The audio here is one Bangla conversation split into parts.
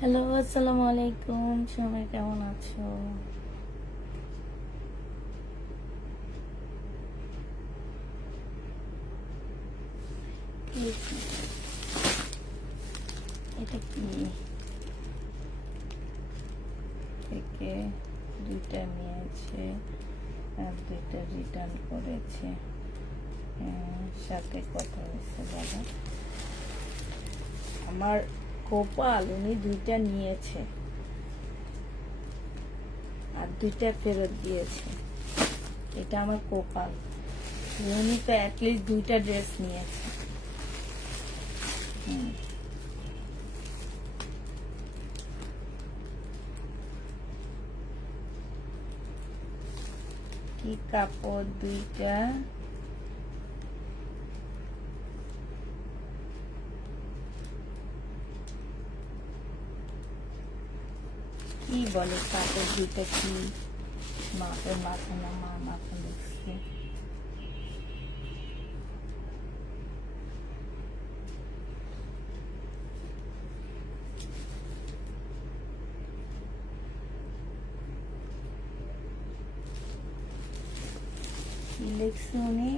হ্যালো, আসসালামু আলাইকুম। সবাই কেমন আছো? এটা কি থেকে দুইটা নিয়েছে আর দুইটা রিটার্ন করেছে। সাথে কথা হয়েছে বাবা। আমার কপাল, উনি দুইটা নিয়েছে আর দুইটা ফেরত দিয়েছে। এটা আমার কপাল। উনি তো অ্যাটলিস্ট দুইটা ড্রেস নিয়েছে। কি কাপড় দুইটা, কি বলে কাপড় দুইটা, কি মাপের মাথা না মা মাথা দেখছে। কি লিখছে উনি?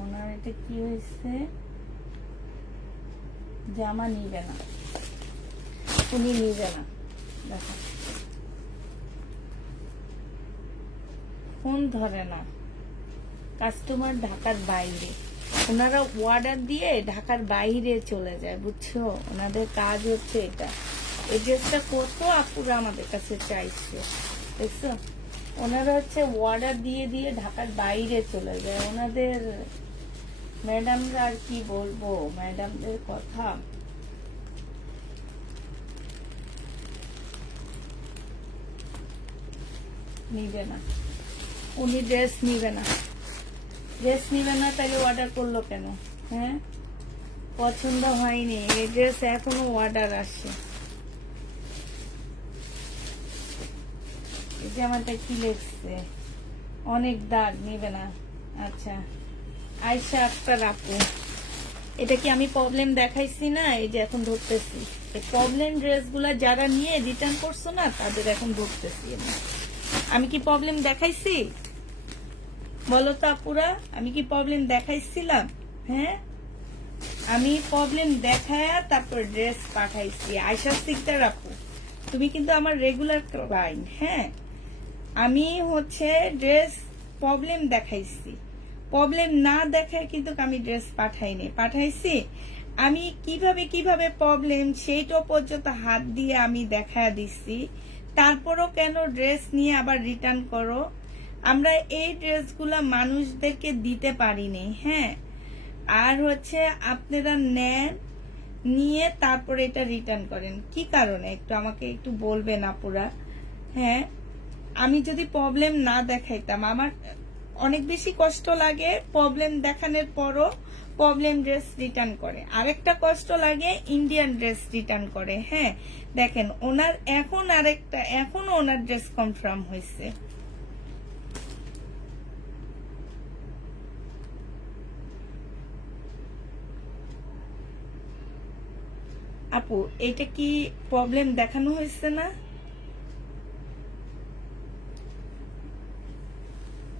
ওনার এটা কি হয়েছে? জামা নিবে না, উনি নিবে না। দেখো, ফোন ধরে না, কাস্টমার ঢাকার বাইরে। ওনারা অর্ডার দিয়ে ঢাকার বাইরে চলে যায়, বুঝছো? ওনাদের কাজ হচ্ছে এটা। এই ড্রেসটা কত আপুরা আমাদের কাছে চাইছে, দেখছো? ওনারা হচ্ছে অর্ডার দিয়ে দিয়ে ঢাকার বাইরে চলে যায়। ওনাদের ম্যাডামরা, আর কি বলবো ম্যাডামদের কথা। নিবে না, উনি ড্রেস নিবে না। ড্রেস নিবে না তাহলে অর্ডার করলো কেন? হ্যাঁ, পছন্দ হয়নি। এই ড্রেস এখনো অর্ডার আসে। এই জামাটা কি লিখছে? অনেক দাগ, নিবে না। আচ্ছা, আয়শা আক্তার আপু, এটা কি আমি প্রবলেম দেখাইছি না? এই যে এখন ধরতেছি। এই প্রবলেম ড্রেসগুলা যারা নিয়ে রিটার্ন করছো না, তাদের এখন ধরতেছি আমি কি প্রবলেম দেখাইছি? বলো তো আপুরা, আমি কি প্রবলেম দেখাইছিলাম? হ্যাঁ, আমি প্রবলেম দেখায়া তারপর ড্রেস পাঠাইছি। আয়শা সিকদার আপু, তুমি কিন্তু আমার রেগুলার ক্লায়েন্ট। হ্যাঁ, আমি হচ্ছে ড্রেস প্রবলেম দেখাইছি। প্রবলেম না দেখায় কিন্তু আমি ড্রেস পাঠাইছি। আমি কিভাবে কিভাবে প্রবলেম সেইটা পর্যন্ত হাত দিয়ে আমি দেখা দিচ্ছি। তারপরও কেন ড্রেস নিয়ে আবার রিটার্ন করো? আমরা এই ড্রেসগুলা মানুষদেরকে দিতে পারিনি। হ্যাঁ, আর হচ্ছে আপনারা নেন, নিয়ে তারপরে এটা রিটার্ন করেন কি কারণে? একটু আমাকে একটু বলবেন আপুরা। হ্যাঁ, আমি যদি প্রবলেম না দেখাইতাম, আমার অনেক বেশি কষ্ট লাগে। প্রবলেম দেখানোর পরও প্রবলেম ড্রেস রিটার্ন করে। আরেকটা কষ্ট লাগে, ইন্ডিয়ান ড্রেস রিটার্ন করে। হ্যাঁ, দেখেন ওনার এখন আরেকটা, এখনো ওনার ড্রেস কনফার্ম হয়েছে। আপু, এটা কি প্রবলেম দেখানো হয়েছে না?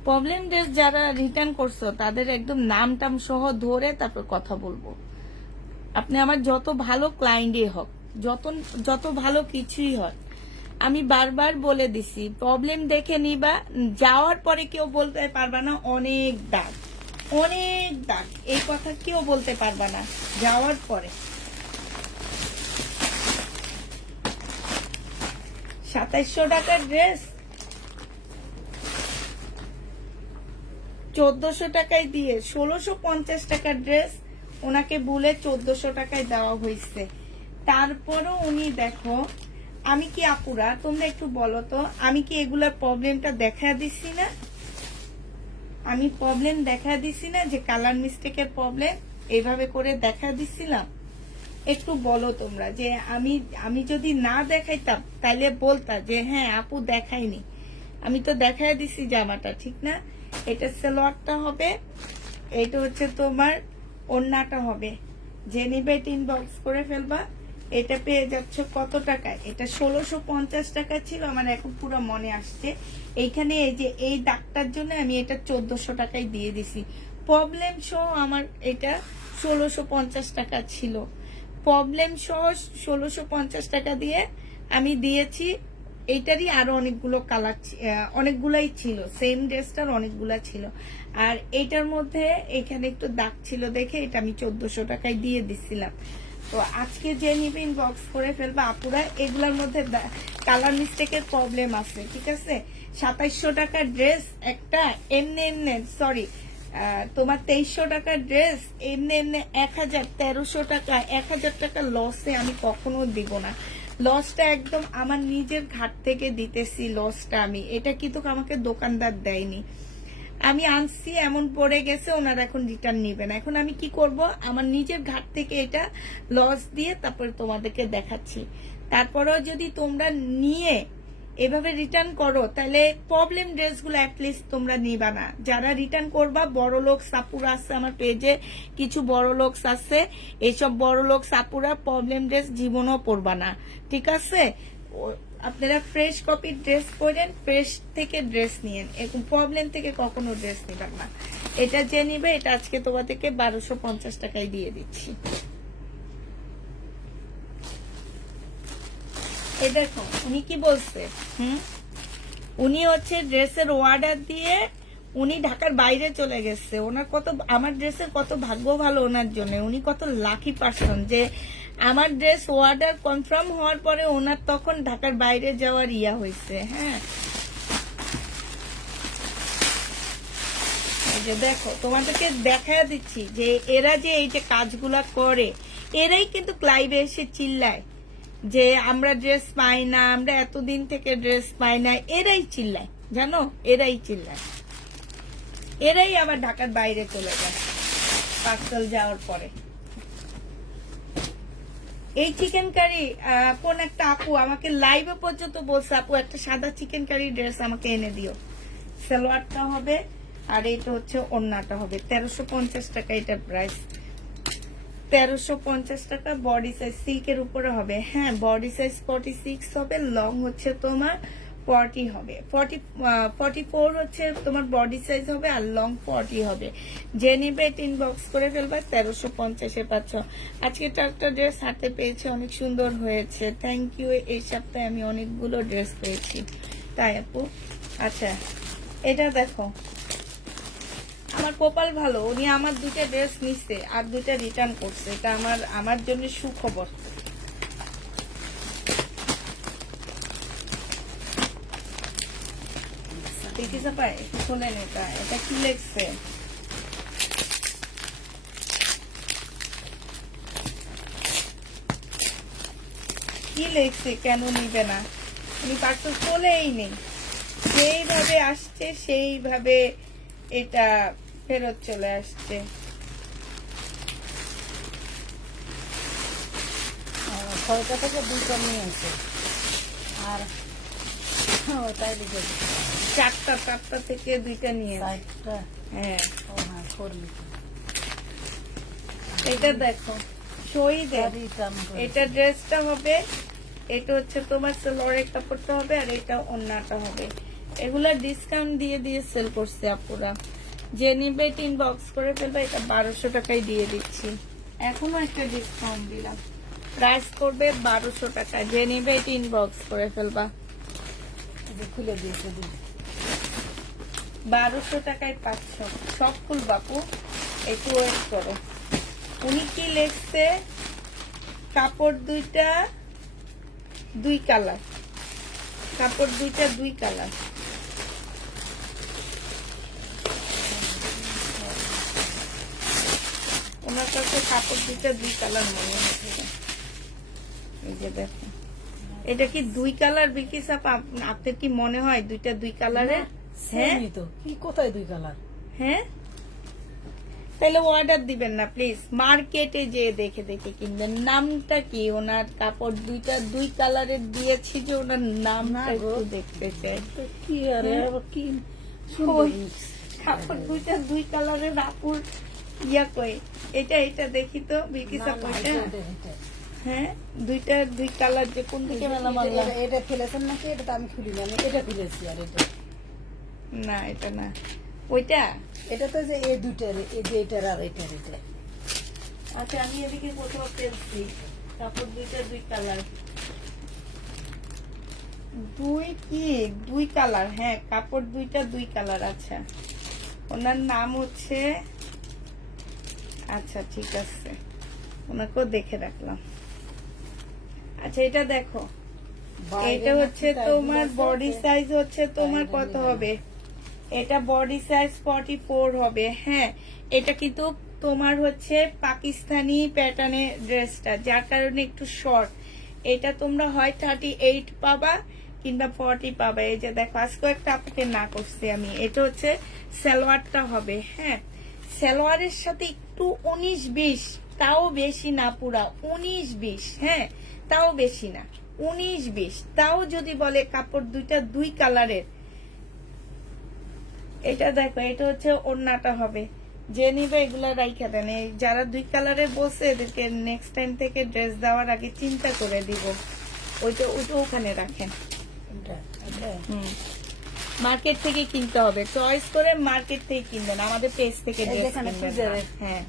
প্রবলেম ড্রেস যারা রিটার্ন করছো তাদের একদম নাম টাম সহ ধরে তারপর কথা বলবো। আপনি আমার যত ভালো ক্লায়েন্টই হোক, যত যত ভালো কিছুই হোক, আমি বারবার বলে দিছি প্রবলেম দেখে নিবা। যাওয়ার পরে কেউ বলতে পারবা না অনেক দাগ, অনেক দাগ, এই কথা কেউ বলতে পারবা না যাওয়ার পরে। 2700 টাকার ড্রেস 1400 টাকায় দিয়ে 1650 টাকার ড্রেস ওনাকে বলে 1400 টাকায় দেওয়া হয়েছে। তারপরও উনি, দেখো আমি কি আপুরা, তোমরা একটু বলো তো, আমি কি এগুলার প্রবলেমটা দেখা দিছি না? আমি প্রবলেম দেখা দিছি না যে কালার মিস্টেকের প্রবলেম এইভাবে করে দেখা দিছিলাম? একটু বলো তোমরা যে আমি যদি না দেখাইতাম তাইলে বলতা যে হ্যাঁ আপু দেখাইনি। আমি তো দেখাই দিছি জামাটা, ঠিক না? এটা সালোয়ারটা হবে, এটা হচ্ছে তোমার ওড়নাটা হবে। যে নিবে ইনবক্স করে ফেলবা, এটা পেয়ে যাচ্ছে কত টাকায়? এটা 1650 টাকা ছিল, আমার এখন পুরো মনে আসছে। এইখানে এই যে এই দাগটার জন্য আমি এটা 1400 টাকায় দিয়ে দিছি। প্রবলেম সহ আমার এটা 1650 টাকা ছিল। প্রবলেম সহ 1650 টাকা দিয়ে আমি দিয়েছি। এইটারই আরো অনেকগুলো কালার, অনেকগুলাই ছিল, সেম ড্রেসটার অনেকগুলা ছিল। আর এইটার মধ্যে এখানে একটু দাগ ছিল দেখে এটা আমি 1400 টাকায় দিয়ে দিছিলাম। তো আজকে যে নিবে ইনবক্স করে ফেলবা আপুরা। এগুলোর মধ্যে কালার মিস্টেকের প্রবলেম আছে, ঠিক আছে? 2700 টাকার ড্রেস একটা এমনি এমনি, সরি তোমার 2300 টাকার ড্রেস এমনি এমনি 1300 টাকা, 1000 টাকা লসে আমি কখনো দিব না। লসটা একদম আমার নিজের ঘাট থেকে দিতেছি লসটা আমি। এটা কিন্তু আমাকে দোকানদার দেয়নি, আমি আনছি এমন পড়ে গেছে, ওনারা এখন রিটার্ন নিবে না। এখন আমি কি করব, আমার নিজের ঘাট থেকে এটা লস দিয়ে তারপরে তোমাদেরকে দেখাচ্ছি। তারপরেও যদি তোমরা নিয়ে এভাবে রিটার্ন করো তাহলে প্রবলেম ড্রেসগুলো অ্যাটলিস্ট তোমরা নিবা না। যারা রিটার্ন করবা, বড় লোক সাপুরা আছে আমার পেজে, কিছু বড় লোক আছে, এইসব বড় লোক সাপুরা প্রবলেম ড্রেস জীবনও পরবা না, ঠিক আছে? আপনারা ফ্রেশ কপির ড্রেস পরেন, ফ্রেশ থেকে ড্রেস নিয়েন, এরকম প্রবলেম থেকে কখনো ড্রেস নিবেন না। এটা যে নিবে এটা আজকে তোমাদেরকে 1250 টাকায় দিয়ে দিচ্ছি। এই দেখো উনি কি বলছে, উনি হচ্ছে ড্রেসের অর্ডার দিয়ে উনি ঢাকার বাইরে চলে গেছে। ওনার কত, আমার ড্রেসের কত ভাগ্য ভালো ওনার জন্য, উনি কত লাকি পারসন যে আমার ড্রেস অর্ডার কনফার্ম হওয়ার পরে ওনার তখন ঢাকার বাইরে যাওয়ার ইয়া হয়েছে। হ্যাঁ, এই যে দেখো তোমাদেরকে দেখা দিচ্ছি যে এরা যে এই যে কাজগুলা করে, এরাই কিন্তু লাইভে এসে চিল্লায় যে আমরা ড্রেস পাই না, আমরা এতদিন থেকে ড্রেস পাই না। এরাই চিল্লায়, জানো, এরাই চিল্লায়। এরাই আবার ঢাকার বাইরে চলে যায় পার্সেল যাওয়ার পরে। এই চিকেন কারি কোন একটা আপু আমাকে লাইভে পর্যন্ত বলছে, আপু একটা সাদা চিকেন কারি ড্রেস আমাকে এনে দিও। সালোয়ারটা হবে আর এটা হচ্ছে ওড়নাটা হবে। 1350 টাকা এটা প্রাইস, 1350 টাকা। বডি সাইজ সিল্কের উপরে হবে। হ্যাঁ, বডি সাইজ 46 হবে, লং হচ্ছে তোমার 40 হবে, 44 হচ্ছে তোমার বডি সাইজ হবে, আর লং 40 হবে। যে নিবে এটা ইনবক্স করে ফেলবা, 1350-এ পাচ্ছ। আজকে একটা ড্রেস হাতে পেয়েছি, অনেক সুন্দর হয়েছে, থ্যাংক ইউ। এই সপ্তাহে আমি অনেকগুলো ড্রেস পেয়েছি, তাই আপু। আচ্ছা, এটা দেখো, আমার কপাল ভালো, উনি আমার 2টা ড্রেস নিচ্ছে আর 2টা রিটার্ন করছে, এটা আমার জন্য সুখবর। শোনেন, এটা কি লেখছে, কি লেখছে, কেন নিবে না? উনি পার্সেল খোলেই নেই, যেইভাবে আসছে সেইভাবে এটা ফেরত চলে আসছে। ছয়টা থেকে 2টা নিয়ে আসে, আর তাই লিখে চারটা থেকে 2টা নিয়ে। হ্যাঁ, এটা দেখো শহীদ, এটা ড্রেসটা হবে, এটা হচ্ছে তোমার সালোয়ারের কাপড়টা হবে, আর এটা ওড়নাটা হবে। এগুলা ডিসকাউন্ট দিয়ে দিয়ে সেল করছে আপুরা। যে নিবে এটা ইনবক্স করে ফেলবে, এটা 1200 টাকায় দিয়ে দিচ্ছি। এখনো একটা ডিসকাউন্ট দিলাম, প্রাইস করবে 1200 টাকা। যে নিবে এটা ইনবক্স করে ফেলবা, খুলে দিয়েছে 1200 টাকায় পাচ্ছ। সব ফুল বাপু, একটু ওয়েট করো। উনি কি লিখছে, কাপড় 2টা 2 কালার, কাপড় 2টা 2 কালার। ওনার কাছে কাপড় 2টা 2 কালার মনে হচ্ছে। এই যে দেখো, এটা কি 2 কালার বিকিস আপা? আপনার কি মনে হয় 2টা 2 কালারের? হ্যাঁ, তো কি, কোথায় 2 কালার? হ্যাঁ, তাহলে অর্ডার দিবেন না প্লিজ, মার্কেটে যে দেখে দেখে কিনবেন। নামটা কি ওনার? কাপড় 2টা 2 কালারের দিয়েছি, যে ওনার নামটা একটু দেখতে চাই। কি আরে কি কাপড় 2টা 2 কালারের আপুর ইয়া কই, এটা দেখি তো বিকিস আপা। হ্যাঁ দুইটা দুই কালার যে কোন দিকে মেলা মারলাম? এটা ফেলেছেন নাকি? এটা তো আমি খুলিনি, আমি এটা ফেলেছি। আর এটা না এটা না, ওইটা। এটা তো যে এই দুইটার, এই যে এটার আর এটার এটা। আচ্ছা আমি এদিকে কোথাও পেয়েছি কাপড় দুইটা দুই কালার। দুই কি দুই কালার? হ্যাঁ কাপড় দুইটা দুই কালার। আচ্ছা ওনার নাম হচ্ছে, আচ্ছা ঠিক আছে ওনাকেও দেখে রাখলাম। আচ্ছা এটা দেখো, এটা হচ্ছে তোমার বডি সাইজ হচ্ছে তোমার কত হবে? এটা বডি সাইজ 44 হবে। হ্যাঁ এটা কিন্তু তোমার হচ্ছে পাকিস্তানি প্যাটার্নের ড্রেসটা, যার কারণে একটু শর্ট। এটা তোমরা হয় 38 পাবা কিংবা 40 পাবা। এই যে দেখো আজকে একটা আপনাকে না করছি আমি। এটা হচ্ছে সালোয়ারটা হবে। হ্যাঁ সালোয়ারের সাথে একটু 19-20, তাও বেশি না, পুরা 19-20। হ্যাঁ তাও বেশি না, 19-20। তাও যদি বলে কাপড় দুইটা দুই কালারের। এটা দেখো এটা হচ্ছে ওড়নাটা হবে। যে নিবে এগুলা রাইখা দেন। এই যারা দুই কালারের বসে এদেরকে নেক্সট টাইম থেকে ড্রেস দেওয়ার আগে চিন্তা করে দিব। ওইটা ওইটা ওখানে রাখেন। মার্কেট থেকে কিনতে হবে, চয়েস করে মার্কেট থেকে কিনবেন, আমাদের পেজ থেকে ড্রেস কিনবেন না। হ্যাঁ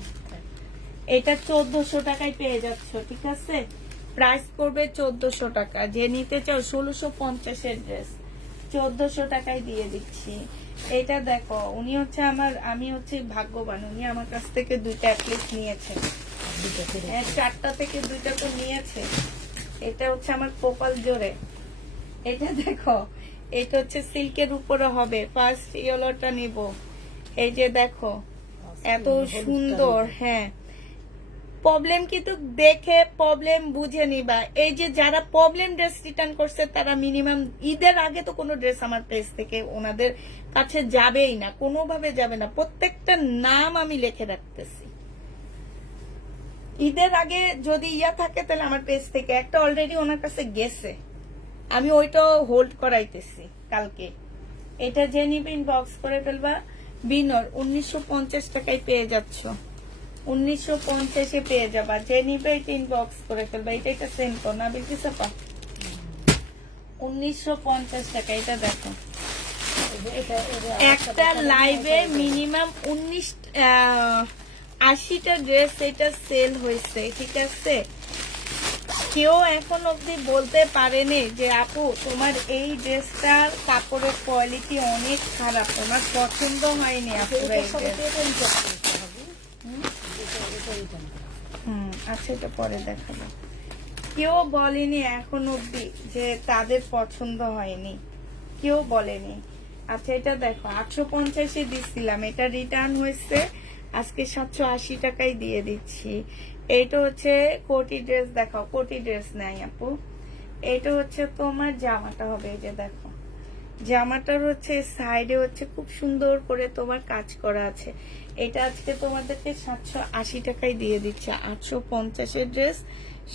এটা 1400 টাকায় পেয়ে যাচ্ছ, ঠিক আছে? প্রাইস পড়বে 1400 টাকা। যে নিতে চাও 1650 এর ড্রেস 1400 টাকায় দিয়ে দিচ্ছি। এটা দেখো উনি হচ্ছে আমার, আমি হচ্ছে ভাগ্যবান, উনি আমার কাছ থেকে দুইটা অ্যাটলিস্ট নিয়েছেন। হ্যাঁ 4টা থেকে 2টা তো নিয়েছে। এটা হচ্ছে আমার কপাল জোরে। এটা দেখো এটা হচ্ছে সিল্কের উপরে হবে। ফার্স্ট ইয়েলোটা নিব। এই যে দেখো এত সুন্দর। হ্যাঁ প্রবলেম কিন্তু দেখে প্রবলেম বুঝে নিবা। এই যে যারা প্রবলেম ড্রেস রিটার্ন করছে তারা মিনিমাম ঈদের আগে তো কোনো ড্রেস আমার পেজ থেকে ওনাদের কাছে যাবেই না, কোনোভাবে যাবে না। প্রত্যেকটা নাম আমি লিখে রাখতেছি। ঈদের আগে যদি ইয়া থাকে তাহলে আমার পেজ থেকে একটা অলরেডি ওনার কাছে গেছে, আমি ওইটাও হোল্ড করাইতেছি কালকে। এটা যে নিবে ইনবক্স করে ফেলবা। বিনর 1950 টাকায় পেয়ে যাচ্ছ, 1950-এ পেয়ে যাবা। যে নিবে এটা ইনবক্স করে ফেলবা। এটা এটা সেন্ড কর না বিলকি সাপা, 1950 টাকা। এটা দেখো একটা লাইভে মিনিমাম 80টা ড্রেস এটা সেল হয়েছে, ঠিক আছে? কেউ এখন অব্দি বলতে পারেনি যে আপু তোমার এই ড্রেসটার কাপড়ের কোয়ালিটি অনেক খারাপ, তোমার পছন্দ হয়নি। আপুরা আচ্ছা এটা পরে দেখাবো। কেউ বলেনি এখন অব্দি যে তাদের পছন্দ হয়নি, কেউ বলেনি। আচ্ছা এটা দেখো 850-এ দিচ্ছিলাম, এটা রিটার্ন হয়েছে আজকে 780 টাকায় দিয়ে দিচ্ছি। এইটা হচ্ছে কোটি ড্রেস। দেখাও কোটি ড্রেস নাই আপু। এইটা হচ্ছে তোমার জামাটা হবে। এই যে দেখো জামাটার হচ্ছে সাইডে হচ্ছে খুব সুন্দর করে তোমার কাজ করা আছে। এটা আজকে তোমাদেরকে 780 টাকায় দিয়ে দিচ্ছে। 850-এর ড্রেস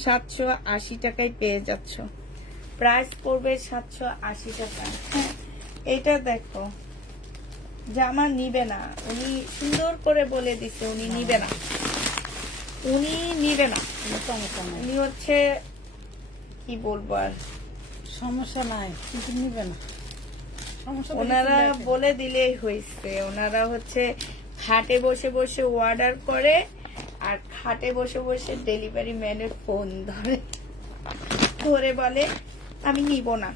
780 টাকায় পেয়ে যাচ্ছ। প্রাইস পড়বে 780 টাকা। হ্যাঁ এটা দেখো জামা নিবে না, উনি সুন্দর করে বলে দিছে উনি নিবে না, উনি নিবে না। উনি হচ্ছে কি বলবো আর, সমস্যা নাই কিন্তু নিবে না। ওনারা বলে দিলেই হয়েছে। ওনারা হচ্ছে খাটে বসে বসে অর্ডার করে আর খাটে বসে বসে ডেলিভারি ম্যানের ফোন ধরে বলে আমি নিব না।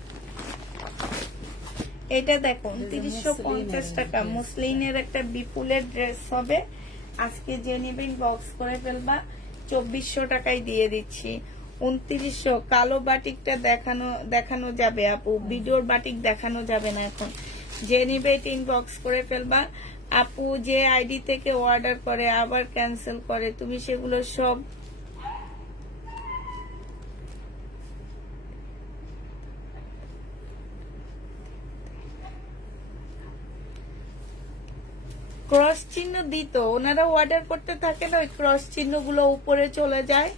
এটা দেখো 2950 টাকা মুসলিনের একটা বিপুলের ড্রেস হবে। আজকে যে নিবেন বক্স করে ফেলবা। 2400 টাকায় দিয়ে দিচ্ছি। 2900। কালো বাটিকটা দেখানো যাবে আপু, ভিডিওর বাটিক দেখানো যাবে না এখন। যে নিবে এটা ইনবক্স করে ফেলবা। আপু যে আইডি থেকে অর্ডার করে আবার ক্যান্সেল করে, তুমি সেগুলো সব ক্রস চিহ্ন দিত, ওনারা অর্ডার করতে থাকে না, ওই ক্রস চিহ্ন গুলো উপরে চলে যায়।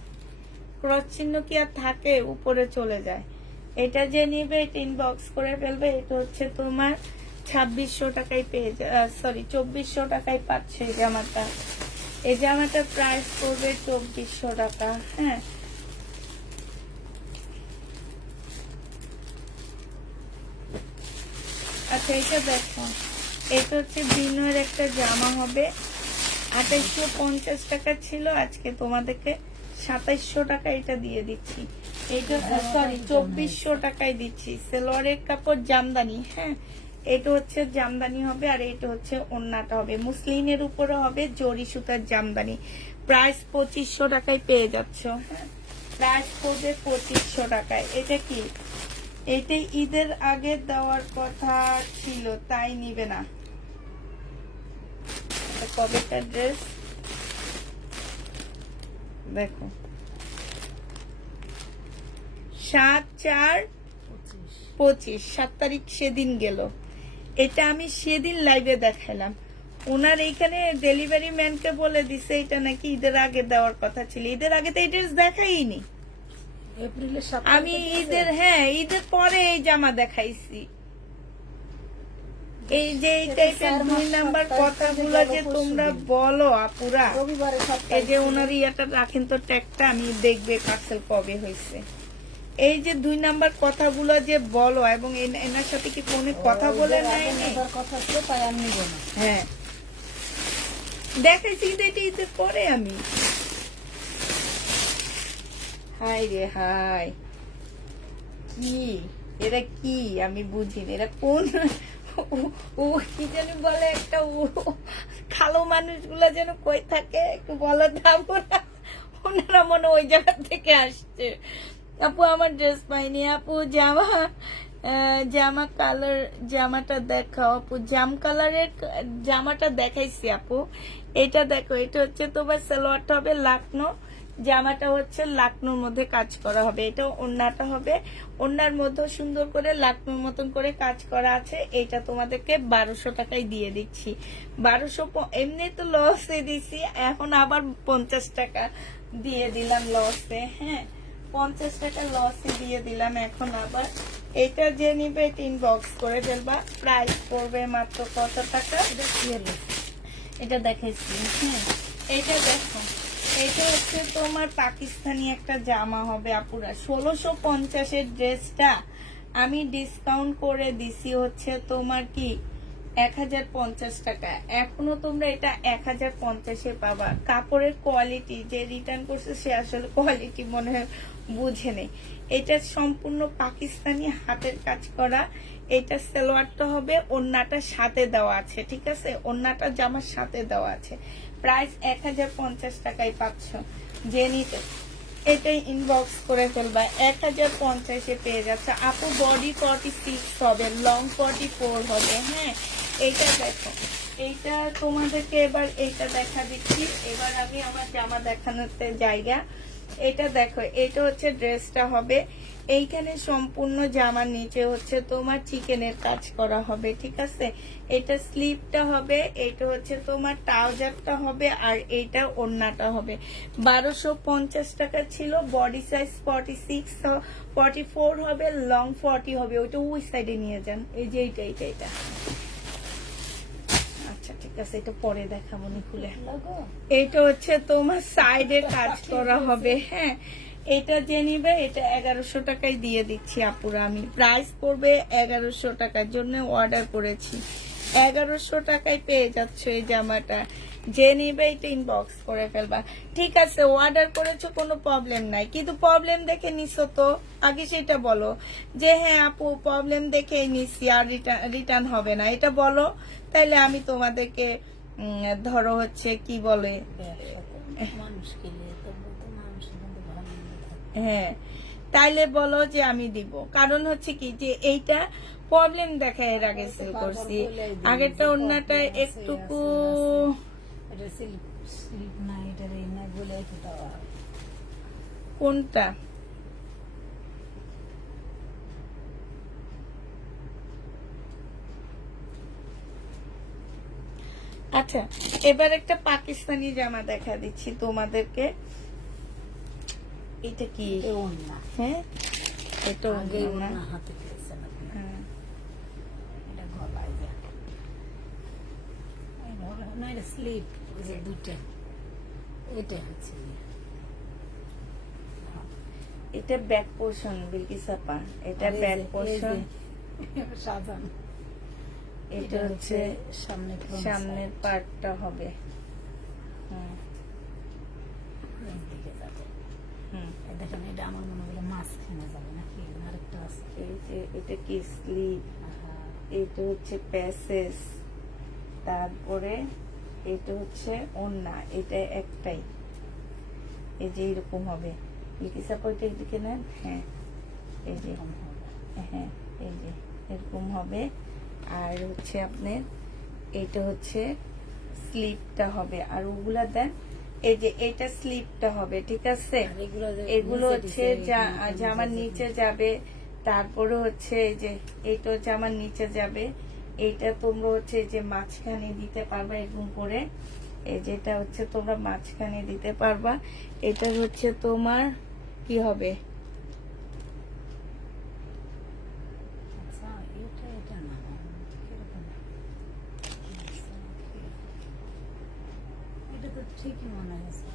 ক্রস চিহ্ন কি আর থাকে, উপরে চলে যায়। এটা যে নিবে এটা ইনবক্স করে ফেলবে। এটা হচ্ছে তোমার 2600 টাকায় পেয়ে সরি 2400 টাকায় পাচ্ছে এই জামাটা। এই জামাটার প্রাইস পড়বে 2400 টাকা। হ্যাঁ আচ্ছা এটা দেখো, এটা হচ্ছে বিনয়ের একটা জামা হবে, 2850 টাকা ছিল, আজকে তোমাদেরকে 2700 টাকা এটা দিয়ে দিচ্ছি। এটা সরি 2400 টাকায় দিচ্ছি। সেলোয়ারের কাপড় জামদানি, হ্যাঁ এটা হচ্ছে জামদানি হবে, আর এটা হচ্ছে ওন্নাটা হবে মুসলিনের উপরে হবে জরি সুতার জামদানি। প্রাইস 2500 টাকায় পেয়ে যাচ্ছ, হ্যাঁ প্রাইস পড়বে 2500 টাকায়। এটা কি, এটা ঈদের আগে দেওয়ার কথা ছিল, তাই নিবে না। কবেকার ড্রেস দেখো, 7/4/25, 7 তারিখ সেদিন গেল। এটা আমি সেদিন লাইভে দেখালাম, ওনার এইখানে ডেলিভারি ম্যানকে বলে দিছে এটা নাকি ঈদের আগে দেওয়ার কথা ছিল। ঈদের আগে তো এই ড্রেস দেখাইনি এপ্রিলের 7 আমি, ঈদের হ্যাঁ ঈদের পরে এই জামা দেখাইছি। এই যে এই টাইপের 2 নাম্বার কথাগুলো যে তোমরা বলো আপুরা, রবিবারে এই যে ওনার ইয়াটা রাখেন তো ট্যাগটা, আমি দেখবে পার্সেল কবে হয়েছে। এই যে 2 নাম্বার কথাগুলো যে বলো, এবং এনার সাথে কি ফোনে কথা বলে নেয়নি? কথা ছিল তাই আমি নিব না। হ্যাঁ দেখাইছি তো, এটা ঈদের পরে আমি। হাই রে হাই, কি এরা কি আমি বুঝিনি, এরা কোন ও কি জানি বলে একটা কালো মানুষগুলা যেন কই থাকে একটু বলে দাও, ওনারা মনে ওই জায়গা থেকে আসছে। আপু আমার ড্রেস পাইনি, আপু জামা কালার, জামাটা দেখাও আপু। জাম কালারের জামাটা দেখাইছি আপু, এটা দেখো, এটা হচ্ছে তোমার সালোয়ারটা হবে লাকনো, জামাটা হচ্ছে লাকনোর মধ্যে কাজ করা হবে। এটা ওন্নাটা হবে, ওন্নার মধ্যে সুন্দর করে লাকনোর মতন করে কাজ করা আছে। এটা তোমাদেরকে 1200 টাকায় দিয়ে দিচ্ছি। 1200 এমনি তো লসে দিছি, এখন আবার 50 টাকা দিয়ে দিলাম লসে, হ্যাঁ 50 টাকা লসে দিয়ে দিলাম। এখন আবার এটা যে নিবে এটা ইনবক্স করে ফেলবা। প্রাইস পড়বে মাত্র কত টাকা, এটা দেখাইছি, হ্যাঁ এটা দেখো, এটা হচ্ছে তোমার পাকিস্তানি একটা জামা হবে আপুরা। 1650-এর ড্রেসটা আমি ডিসকাউন্ট করে দিছি হচ্ছে তোমার কি 1050 টাকা। এখনো তোমরা এটা 1050-এ পাবা। কাপড়ের কোয়ালিটি, যে রিটার্ন করছে সে আসলে কোয়ালিটি মনে হয় বুঝে নেই। এটা সম্পূর্ণ পাকিস্তানি হাতের কাজ করা। এটা সালোয়ারটা হবে, ওন্নাটা সাথে দেওয়া আছে, ঠিক আছে, ওন্নাটা জামার সাথে দেওয়া আছে। প্রাইস 1050 টাকায় পাচ্ছ, যে নিতে এটাই ইনবক্স করে ফেলবা। 1050-এ পেয়ে যাচ্ছে আপু। বডি 46 হবে, লং 44 হবে, হ্যাঁ এইটা দেখো, এইটা তোমাদেরকে এবার এইটা দেখা দিচ্ছি। এবার আমি আমার জামা দেখানোতে জায়গা, এটা দেখো, এটা হচ্ছে ড্রেসটা হবে। এইখানে সম্পূর্ণ জামার নিচে হচ্ছে তোমার চিকেনের কাজ করা হবে, ঠিক আছে। এটা স্লিপটা হবে, এটা হচ্ছে তোমার ট্রাউজারটা হবে, আর এইটা ওড়নাটা হবে। 1250 টাকা ছিল। বডি সাইজ 46 44 হবে, লং 40 হবে। ওইটা ওই সাইডে নিয়ে যান, এই যে এইটা আচ্ছা ঠিক আছে, এটা পরে দেখাবো নি খুলে। এটা হচ্ছে তোমার সাইডে কাজ করা হবে, হ্যাঁ এটা যে নিবে এটা 1100 টাকায় দিয়ে দিচ্ছি আপুরা। আমি প্রাইস পড়বে 1100 টাকার জন্য অর্ডার করেছি। 1100 টাকায় পেয়ে যাচ্ছে এই জামাটা। যে নিবে এটা ইনবক্স করে ফেলবা, ঠিক আছে। অর্ডার করেছো কোনো প্রবলেম নাই, কিন্তু প্রবলেম দেখে নিছো তো আগে সেটা বলো, যে হ্যাঁ আপু প্রবলেম দেখে নিছি আর রিটার্ন হবে না, এটা বলো। তাইলে আমি তোমাদেরকে ধরো হচ্ছে কি বলে, হ্যাঁ তাইলে বলো যে আমি দিব। কারণ হচ্ছে কি যে এইটা প্রবলেম দেখা এর আগে সেল করছি, আগেরটা অন্যটা একটুকু কোনটা আচ্ছা। এবার একটা পাকিস্তানি জামা দেখা দিচ্ছি তোমাদেরকে। এটা কি, হ্যাঁ এটা হাতে পেয়েছেন আপনি, এটা গলায় যায় না, এটা স্লিপ, দুইটা এটা হচ্ছে এটা ব্যাক পোর্শন বিলকিস আপা, এটা ব্যাক পোর্শন সাজান। এটা হচ্ছে সামনে front সামনের পার্টটা হবে। হুম side, দিকে যাবে। হুম এই দেখেন এটা আমার মনে হলো মাঝখানে যাবে নাকি আরেকটা আছে। এই যে এটা কি স্লিভ, আহা, এটা হচ্ছে প্যাসেজ, তারপরে এটা হচ্ছে ওড়না, এটা একটাই। এই যে এরকম হবে। লিখিসা পয়টা এদিকে নেন, হ্যাঁ এই যে, এরকম হবে। হ্যাঁ এই যে এরকম হবে। আর হচ্ছে আপনার এটা হচ্ছে স্লিপটা হবে, আর ওগুলা দেন এই যে এটা স্লিপটা হবে, ঠিক আছে। আর এগুলো যে এগুলো নিচে হচ্ছে দিছে, এখানে জামার নিচে নিচে দিছে। যাবে। তারপরে হচ্ছে এই যে এটা জামার নিচে যাবে। এইটা তোমরা হচ্ছে এই যে মাঝখানে দিতে পারবা এরকম করে। এই যেটা হচ্ছে তোমরা মাঝখানে দিতে পারবা। এটা হচ্ছে তোমার কি হবে, আচ্ছা, এটা না। কিরকম? আচ্ছা, এটা তো ঠিকই মনে হয়েছে।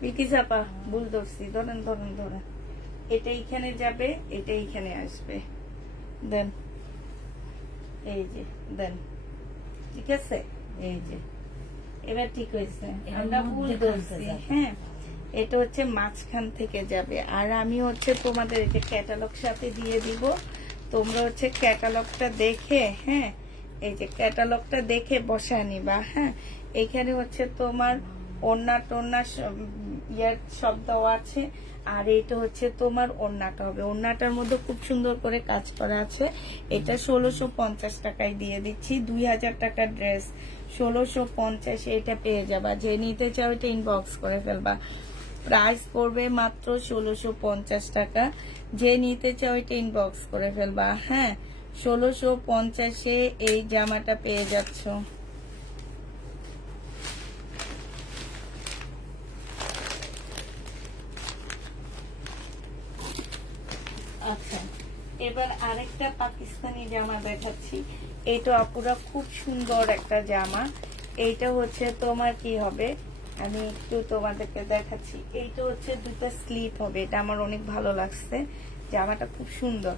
বিকি চাপা ভুল ধরছি, ধরেন ধরেন ধরেন। এটা এইখানে যাবে, এটা এইখানে আসবে, দেন এই যে দেন, ঠিক আছে। এই যে এবার ঠিক হয়েছে, এবার আমরা ভুল মধ্যখানটা ধরছি, যাবে। হ্যাঁ। এটা হচ্ছে মাঝখান থেকে যাবে। আর আমি হচ্ছে তোমাদের এই যে ক্যাটালগ সাথে দিয়ে দিব, তোমরা হচ্ছে ক্যাটালগটা দেখে, হ্যাঁ এই যে ক্যাটালগটা দেখে বসায় নিবা, হ্যাঁ। এখানে হচ্ছে তোমার ওড়না টোড়না ইয়ার সব দেওয়া আছে। আর এটা হচ্ছে তোমার ওড়নাটা হবে, ওড়নাটার মধ্যে খুব সুন্দর করে কাজ করা আছে। এটা 1650 টাকায় দিয়ে দিচ্ছি, 2000 টাকার ড্রেস 1650 এটা পেয়ে যাবা। যে নিতে চাও এটা ইনবক্স করে ফেলবা। প্রাইস পড়বে মাত্র 1650 টাকা। যে নিতে চাও এটা ইনবক্স করে ফেলবা, হ্যাঁ। 1650-এ এই জামাটা পেয়ে যাচ্ছ। আচ্ছা, এবার আরেকটা পাকিস্তানি জামা দেখাচ্ছি। এইটা আপুরা খুব সুন্দর একটা জামা। এইটা হচ্ছে তোমার কি হবে, আমি একটু তোমাদেরকে দেখাচ্ছি। এইটা হচ্ছে দুটো স্লিপ হবে, এটা আমার অনেক ভালো লাগছে, জামাটা খুব সুন্দর।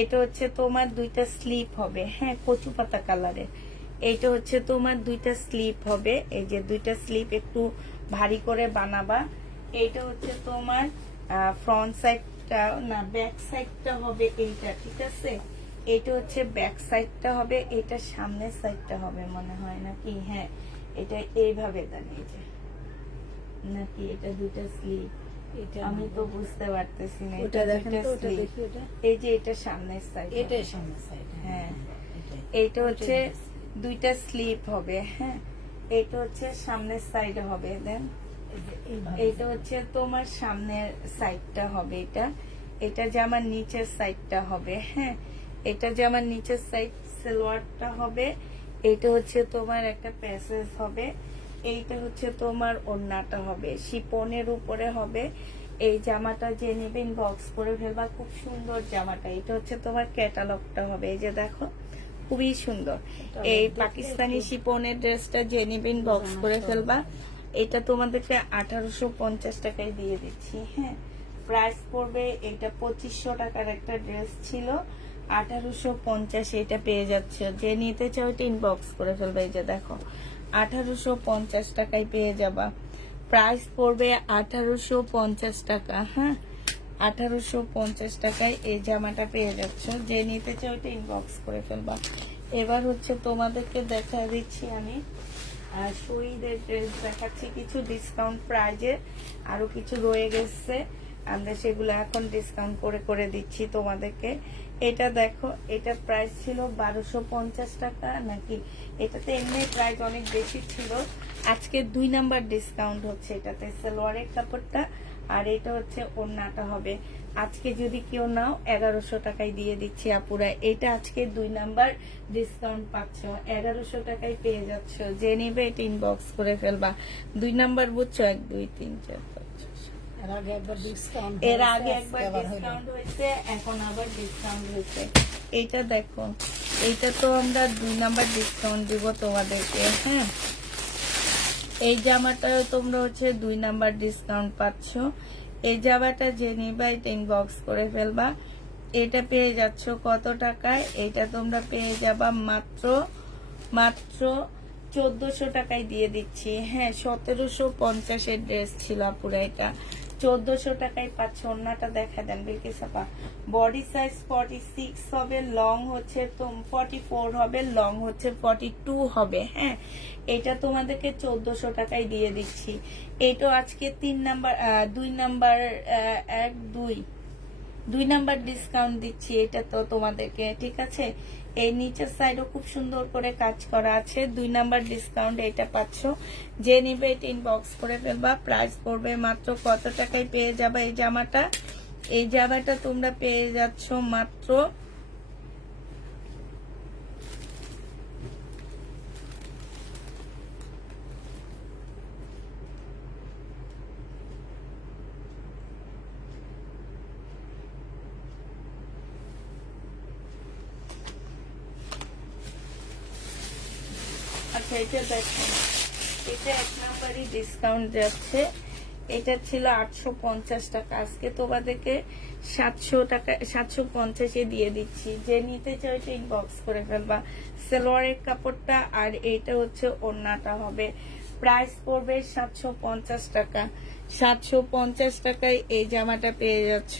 এটা হচ্ছে তোমার দুইটা স্লিপ হবে, হ্যাঁ কচু পাতা কালারের। এইটা হচ্ছে তোমার দুইটা স্লিপ হবে, এই যে দুইটা স্লিপ একটু ভারী করে বানাবা। এইটা হচ্ছে তোমার ফ্রন্ট সাইডটা না ব্যাক সাইডটা হবে এইটা, ঠিক আছে। এটা হচ্ছে ব্যাক সাইডটা হবে, এটা সামনের সাইডটা হবে মনে হয় নাকি, হ্যাঁ এটা এইভাবে দেন, এই যে নাকি এটা দুইটা স্লিপ, এটা আমি তো বুঝতে পারতেছি না। ওটা এটা দেখেন দুইটা তো, ওটা স্লিপ, দেখি ওটা। এই যে এটা সামনের সাইড, এটাই সামনের সাইড। হ্যাঁ এটাই। এইটা হচ্ছে দুইটা স্লিপ হবে, হ্যাঁ। এটা হচ্ছে সামনের সাইড হবে, দেন এই যে এইভাবে এইটা হচ্ছে তোমার সামনের সাইডটা হবে, এটা এটা জামার নিচের সাইডটা হবে, হ্যাঁ। এটা জামার নিচের সাইড সালোয়ারটা হবে। এইটা হচ্ছে তোমার একটা প্যাসেজ হবে। এইটা হচ্ছে তোমার ওড়নাটা হবে, শিপনের উপরে হবে। এই জামাটা যে নেবেন বক্স করে ফেলবা, খুব সুন্দর জামাটা। এটা হচ্ছে তোমার ক্যাটালগটা হবে, এই যে দেখো খুবই সুন্দর। এই পাকিস্তানি শিপনের ড্রেসটা যে নেবেন বক্স করে ফেলবা। এটা তোমাদেরকে 1850 টাকায় দিয়ে দিচ্ছি, হ্যাঁ। প্রাইস পড়বে, এটা 2500 টাকার একটা ড্রেস ছিল, 1850 এটা পেয়ে যাচ্ছে। যে নিতে চাও এটা ইনবক্স করে ফেলবে, এই যে দেখো 1850 টাকায় পেয়ে যাবা। প্রাইস পড়বে 1850 টাকা, হ্যাঁ 1850 টাকায় এই জামাটা পেয়ে যাচ্ছ। যে নিতে চাও এটা ইনবক্স করে ফেলবা। এবার হচ্ছে তোমাদেরকে দেখা দিচ্ছি আমি শহীদের ড্রেস দেখাচ্ছি, কিছু ডিসকাউন্ট প্রাইজে আরো কিছু রয়ে গেছে, আমরা সেগুলো এখন ডিসকাউন্ট করে করে দিচ্ছি তোমাদেরকে। এটা দেখো, এটা প্রাইস ছিল 1250 টাকা নাকি, এটাতে এমনি প্রাইস অনেক বেশি ছিল। আজকে 2 নাম্বার ডিসকাউন্ট হচ্ছে এটাতে, সালোয়ারের কাপড়টা আর এটা হচ্ছে ওড়নাটা হবে। আজকে যদি কেউ নাও 1100 টাকায় দিয়ে দিচ্ছি আপুরা। এটা আজকে 2 নাম্বার ডিসকাউন্ট পাচ্ছ, 1100 টাকায় পেয়ে যাচ্ছ। যে নেবে এটা ইনবক্স করে ফেলবা। 2 নাম্বার বুঝছো, 1 2 3 4 5 6। এর আগে একবার ডিসকাউন্ট এর আগে একবার ডিসকাউন্ট হয়েছে, এখন আবার ডিসকাউন্ট হয়েছে। এইটা দেখো, এইটা তো আমরা 2 নাম্বার ডিসকাউন্ট দিব তোমাদেরকে, হ্যাঁ। এই জামাটাও তোমরা হচ্ছে 2 নাম্বার ডিসকাউন্ট পাচ্ছ। এই জামাটা যে নিবা এটা ইনবক্স করে ফেলবা। এটা পেয়ে যাচ্ছ কত টাকায়? এটা তোমরা পেয়ে যাবা মাত্র মাত্র 1400 টাকায় দিয়ে দিচ্ছি। হ্যাঁ, 1750-এর ড্রেস ছিল আপুরা, এটা 1400 টাকায় পাচ্ছ। ওন্নাটা দেখা দেন বিলকিসাপা। বডি সাইজ 46 হবে, লং হচ্ছে 44 হবে, লং হচ্ছে 42 হবে। হ্যাঁ, এটা তোমাদেরকে 1400 টাকায় দিয়ে দিচ্ছি। এটা আজকে 2 নাম্বার 2 নাম্বার ডিসকাউন্ট দিচ্ছি এটা তো তোমাদেরকে, ঠিক আছে। এই নিচের সাইডও খুব সুন্দর করে কাজ করা আছে। 2 নাম্বার ডিসকাউন্ট এটা পাচ্ছ। যে নিবে এটা ইনবক্স করে ফেলবা। প্রাইস পড়বে মাত্র কত টাকায় পেয়ে যাবা এই জামাটা? এই জামাটা তোমরা পেয়ে যাচ্ছ মাত্র আচ্ছা, এটা দেখো, এটা 1 নাম্বারই ডিসকাউন্ট যাচ্ছে। এটা ছিল 850 টাকা, আজকে তোমাদেরকে 700 টাকা 750-এ দিয়ে দিচ্ছি। যে নিতে চাও এটা ইনবক্স করে ফেলবা। সালোয়ারের কাপড়টা আর এইটা হচ্ছে ওড়নাটা হবে। প্রাইস পড়বে 750 টাকা। 750 টাকায় এই জামাটা পেয়ে যাচ্ছ।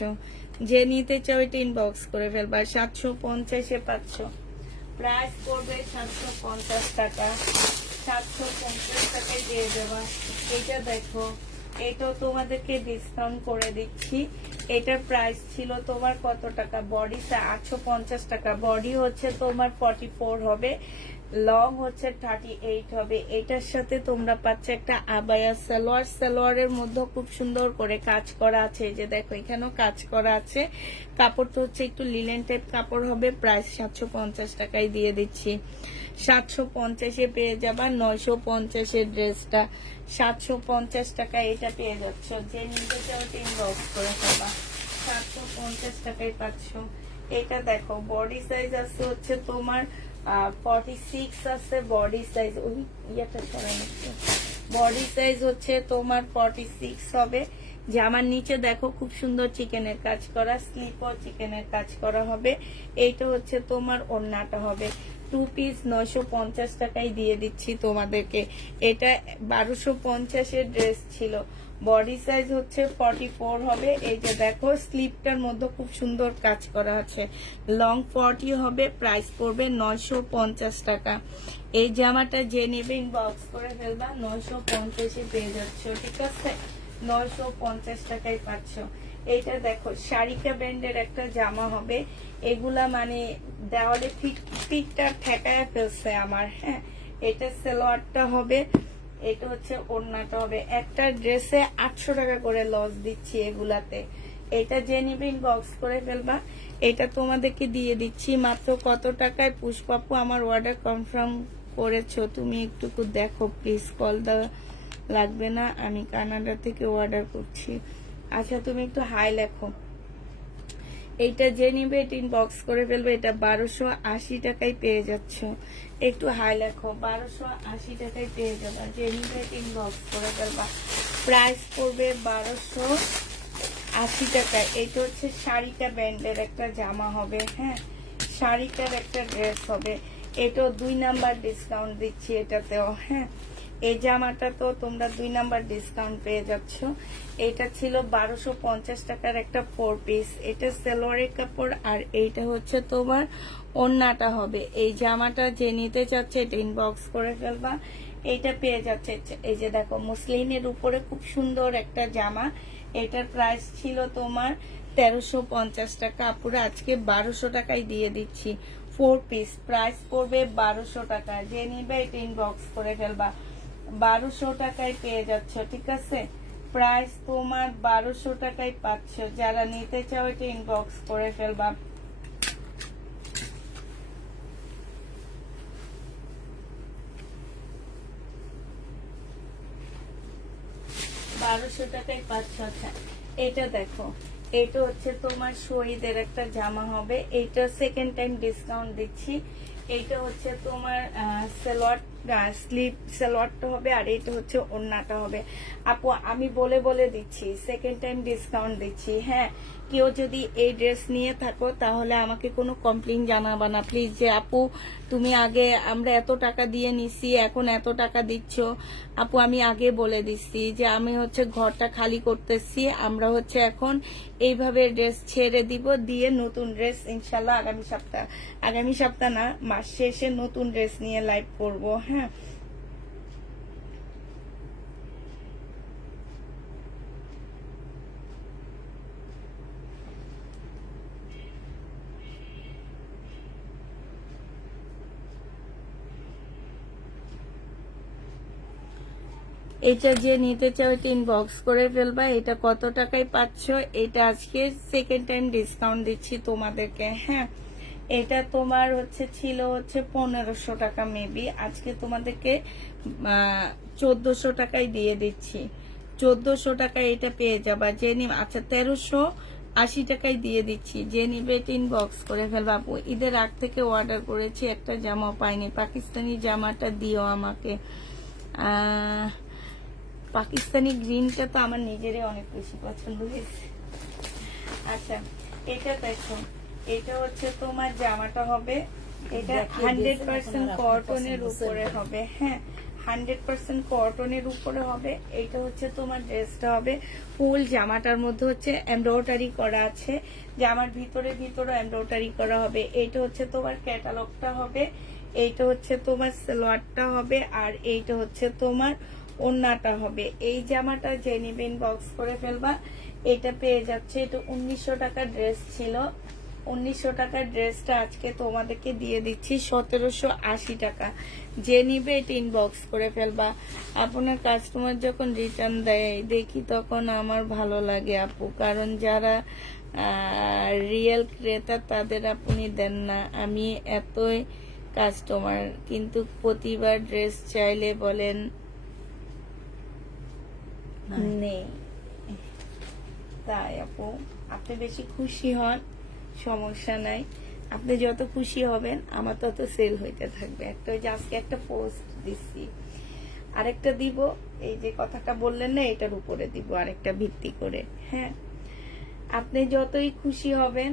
যে নিতে চাও এটা ইনবক্স করে ফেলবা। 750-এ পাচ্ছ। প্রাইস পড়বে 750 টাকা। 750 টাকায় দিয়ে দেবা। এটা দেখো, এটাও তোমাদেরকে ডিসকাউন্ট করে দিচ্ছি। এটার প্রাইস ছিল তোমার কত টাকা? বডিটা 850 টাকা। বডি হচ্ছে তোমার 44 হবে, লং হচ্ছে 38 হবে। এটার সাথে তোমরা পাচ্ছ একটা আবায়া সালোয়ার। সালোয়ারের মধ্যে খুব সুন্দর করে কাজ করা আছে। এই যে দেখো, এখানেও কাজ করা আছে। কাপড়টা হচ্ছে একটু লিলেন টাইপ কাপড় হবে। প্রাইস 750 টাকায় দিয়ে দিচ্ছি। 750-এ পেয়ে যাবা 950-এর ড্রেসটা। 750 টাকা এটা পেয়ে যাচ্ছ। যে নিতে চাও ইনবক্স করে ফেলবা। 750 টাকায় পাচ্ছ। এটা দেখো, বডি সাইজ আছে হচ্ছে তোমার 46 আছে বডি সাইজ। ওই ইয়েটা সরাই নিচ্ছে। বডি সাইজ হচ্ছে তোমার 46 হবে। জামার নিচে দেখো খুব সুন্দর চিকেনের কাজ করা, স্লিপও চিকেনের কাজ করা হবে। এইটা হচ্ছে তোমার ওড়নাটা হবে। 2 পিস 950 টাকায় দিয়ে দিচ্ছি তোমাদেরকে। এটা 1250-এর ড্রেস ছিল। বডি সাইজ হচ্ছে 44 হবে। এই যে দেখো, স্লিপটার মধ্যে খুব সুন্দর কাজ করা আছে। লং 40 হবে। প্রাইস পড়বে 950 টাকা। এই জামাটা যে নেবে ইনবক্স করে ফেলবা। 950-এ পেয়ে যাচ্ছ, ঠিক আছে। 950 টাকায় পাচ্ছ। এইটা দেখো, শারিকা ব্র্যান্ডের একটা জামা হবে। এগুলা মানে দেওয়ালে ফিটটা ঠেকায় ফেলছে আমার। হ্যাঁ, এটা সালোয়ারটা হবে, এটা হচ্ছে ওড়নাটা হবে। একটা ড্রেসে 800 টাকা করে লস দিচ্ছি এগুলাতে। এটা যে নিবে ইনবক্স করে ফেলবা। এটা তোমাদেরকে দিয়ে দিচ্ছি মাত্র কত টাকায়? পুষ্পাপু, আমার অর্ডার কনফার্ম করেছো? তুমি একটু দেখো প্লিজ, কল দেওয়া লাগবে না, আমি কানাডা থেকে অর্ডার করছি। আচ্ছা, তুমি একটু হাই লেখো। এইটা যে নিবে এটা ইনবক্স করে ফেলবে। এটা 1280 টাকায় পেয়ে যাচ্ছ। একটু হাই লেখো, 1280 টাকায় পেয়ে যাবা। যে নিবে এটা ইনবক্স করে ফেলবা। প্রাইস পড়বে 1280 টাকা। এটা হচ্ছে শাড়িটা ব্র্যান্ডের একটা জামা হবে। হ্যাঁ, শাড়িটার একটা ড্রেস হবে। এটাও 2 নাম্বার ডিসকাউন্ট দিচ্ছি এটাতেও। হ্যাঁ, এই জামাটা তো তোমরা 2 নাম্বার ডিসকাউন্ট পেয়ে যাচ্ছ। এটা ছিল 1250 টাকার একটা 4 পিস। এটা সালোয়ারের কাপড় আর এইটা হচ্ছে তোমার ওড়নাটা হবে। এই জামাটা যে নিতে চাচ্ছে এটা ইনবক্স করে ফেলবা। এইটা পেয়ে যাচ্ছে। এই যে দেখো, মুসলিনের উপরে খুব সুন্দর একটা জামা। এটার প্রাইস ছিল তোমার 1350 টাকা। আপুরা আজকে 1200 টাকায় দিয়ে দিচ্ছি। 4 পিস, প্রাইস পড়বে 1200 টাকা। যে নিবে এটা ইনবক্স করে ফেলবা। 1200 টাকায় পেয়ে যাচ্ছ, ঠিক আছে। প্রাইস তোমার 1200 টাকায় পাচ্ছ। যারা নিতে চাও এটা ইনবক্স করে ফেলবা। 1200 টাকায় পাচ্ছ। আচ্ছা, এটা দেখো, এটা হচ্ছে তোমার শহীদের একটা জামা হবে। এইটা সেকেন্ড টাইম ডিসকাউন্ট দিচ্ছি। এইটা হচ্ছে তোমার সালোয়ার স্লিপ সালোয়ারটা হবে, আর এটা হচ্ছে ওড়নাটা হবে। আপু আমি বলে বলে দিচ্ছি, সেকেন্ড টাইম ডিসকাউন্ট দিচ্ছি। হ্যাঁ, কেউ যদি এই ড্রেস নিয়ে থাকো তাহলে আমাকে কোনো কমপ্লেন জানাবা না প্লিজ, যে আপু তুমি আগে আমরা এত টাকা দিয়ে নিছি এখন এত টাকা দিচ্ছ। আপু আমি আগে বলে দিচ্ছি যে আমি হচ্ছে ঘরটা খালি করতেছি, আমরা হচ্ছে এখন এইভাবে ড্রেস ছেড়ে দিব, দিয়ে নতুন ড্রেস ইনশাল্লাহ আগামী সপ্তাহ না মাস শেষে নতুন ড্রেস নিয়ে লাইভ করব। হ্যাঁ, এটা যে নিতে চাও এটা ইনবক্স করে ফেলবা। এটা কত টাকায় পাচ্ছ? এটা আজকে সেকেন্ড টাইম ডিসকাউন্ট দিচ্ছি তোমাদেরকে। হ্যাঁ, এটা তোমার হচ্ছে ছিল হচ্ছে 1500 টাকা মেবি, আজকে তোমাদেরকে 1400 টাকায় দিয়ে দিচ্ছি। 1400 টাকায় এটা পেয়ে যাবা। যে আচ্ছা 1380 টাকায় দিয়ে দিচ্ছি। যে নিবে এটা ইনবক্স করে ফেলবা। আপু ঈদের আগ থেকে অর্ডার করেছি, একটা জামা পাইনি, পাকিস্তানি জামাটা দিও আমাকে। পাকিস্তানি গ্রিনটা তো আমার নিজেরই অনেক বেশি পছন্দ হয়েছে। আচ্ছা এটা দেখো, এটা হচ্ছে তোমার জামাটা হবে, এটা 100% কটনের উপরে হবে। হ্যাঁ, 100% কটনের উপরে হবে। এইটা হচ্ছে তোমার ড্রেসটা হবে। ফুল জামাটার মধ্যে হচ্ছে এমব্রয়ডারি করা আছে, জামার ভিতরে এমব্রয়ডারি করা হবে। এইটা হচ্ছে তোমার ক্যাটালগটা হবে, এইটা হচ্ছে তোমার সালোয়ারটা হবে, আর এইটা হচ্ছে তোমার ওড়নাটা হবে। এই জামাটা যে নিবে ইনবক্স করে ফেলবা। এটা পেয়ে যাচ্ছে, এটা 1900 টাকার ড্রেস ছিল, 1900 টাকার ড্রেসটা আজকে তোমাদেরকে দিয়ে দিচ্ছি 1780 টাকা। যে নিবে এটা ইনবক্স করে ফেলবা। আপনার কাস্টমার যখন রিটার্ন দেয় দেখি তখন আমার ভালো লাগে আপু, কারণ যারা রিয়েল ক্রেতা তাদের আপনি দেন না। আমি এতই কাস্টমার কিন্তু প্রতিবার ড্রেস চাইলে বলেন নেই। তাই আপু আপনি বেশি খুশি হন, সমস্যা নাই, আপনি যত খুশি হবেন আমার তত সেল হইতে থাকবে। একটা ওই যে আজকে একটা পোস্ট দিচ্ছি, আরেকটা দিব, এই যে কথাটা বললেন না এটার উপরে দিব আরেকটা ভিত্তি করে। হ্যাঁ, আপনি যতই খুশি হবেন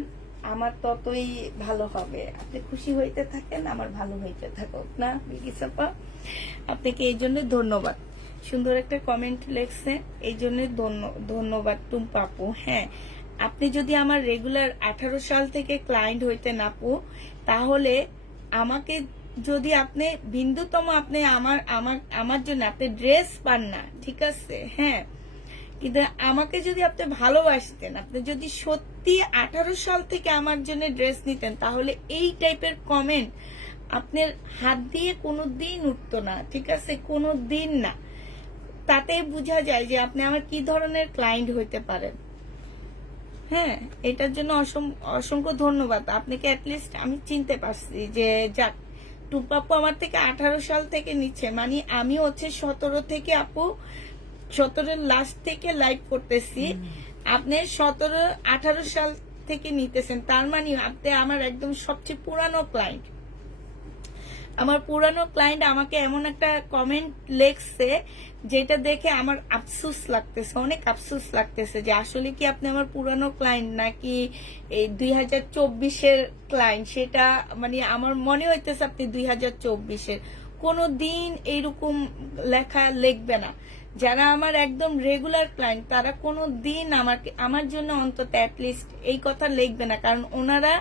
আমার ততই ভালো হবে। আপনি খুশি হইতে থাকেন, আমার ভালো হইতে থাকুক না বিকিসাপা। আপনাকে এই জন্য ধন্যবাদ, সুন্দর একটা কমেন্ট লেখছেন, এই জন্য ধন্যবাদ টুম্পাপু। হ্যাঁ, আপনি যদি আমার রেগুলার 18 সাল থেকে ক্লায়েন্ট হইতেন আপু, তাহলে আমাকে যদি আপনি বিন্দুতম আপনি আমার জন্য আপনি ড্রেস পান না, ঠিক আছে? হ্যাঁ, কিন্তু আমাকে যদি আপনি ভালোবাসতেন, আপনি যদি সত্যি 18 সাল থেকে আমার জন্য ড্রেস নিতেন, তাহলে এই টাইপের কমেন্ট আপনার হাত দিয়ে কোনোদিন উঠতো না, ঠিক আছে? কোনোদিন না। তাতে বোঝা যায় যে আপনি আমার কি ধরনের ক্লায়েন্ট হইতে পারেন। হ্যাঁ, এটার জন্য অসংখ্য ধন্যবাদ আপনাকে। অ্যাটলিস্ট আমি চিনতে পারছি যে যাক টুপাপু আমার থেকে 18 সাল থেকে নিচ্ছে, মানে আমি হচ্ছে 17 থেকে আপু 17 লাস্ট থেকে লাইভ করতেছি, আপনি 18 সাল থেকে নিতেছেন, তার মানে আপনি আমার একদম সবচেয়ে পুরানো ক্লায়েন্ট। আমার পুরানো ক্লায়েন্ট আমাকে এমন একটা কমেন্ট লেখছে যেটা দেখে আমার আফসোস লাগতেছে, অনেক আফসোস লাগতেছে যে আসলে কি আপনি আমার পুরানো ক্লায়েন্ট নাকি এই 2024-এর ক্লায়েন্ট, সেটা মানে আমার মনে হইতেছে আপনি 2024-এর। কোনো দিন এইরকম লেখা লিখবে না। যারা আমার একদম রেগুলার ক্লায়েন্ট তারা কোনো দিন আমার জন্য অন্তত অ্যাটলিস্ট এই কথা লিখবে না, কারণ ওনারা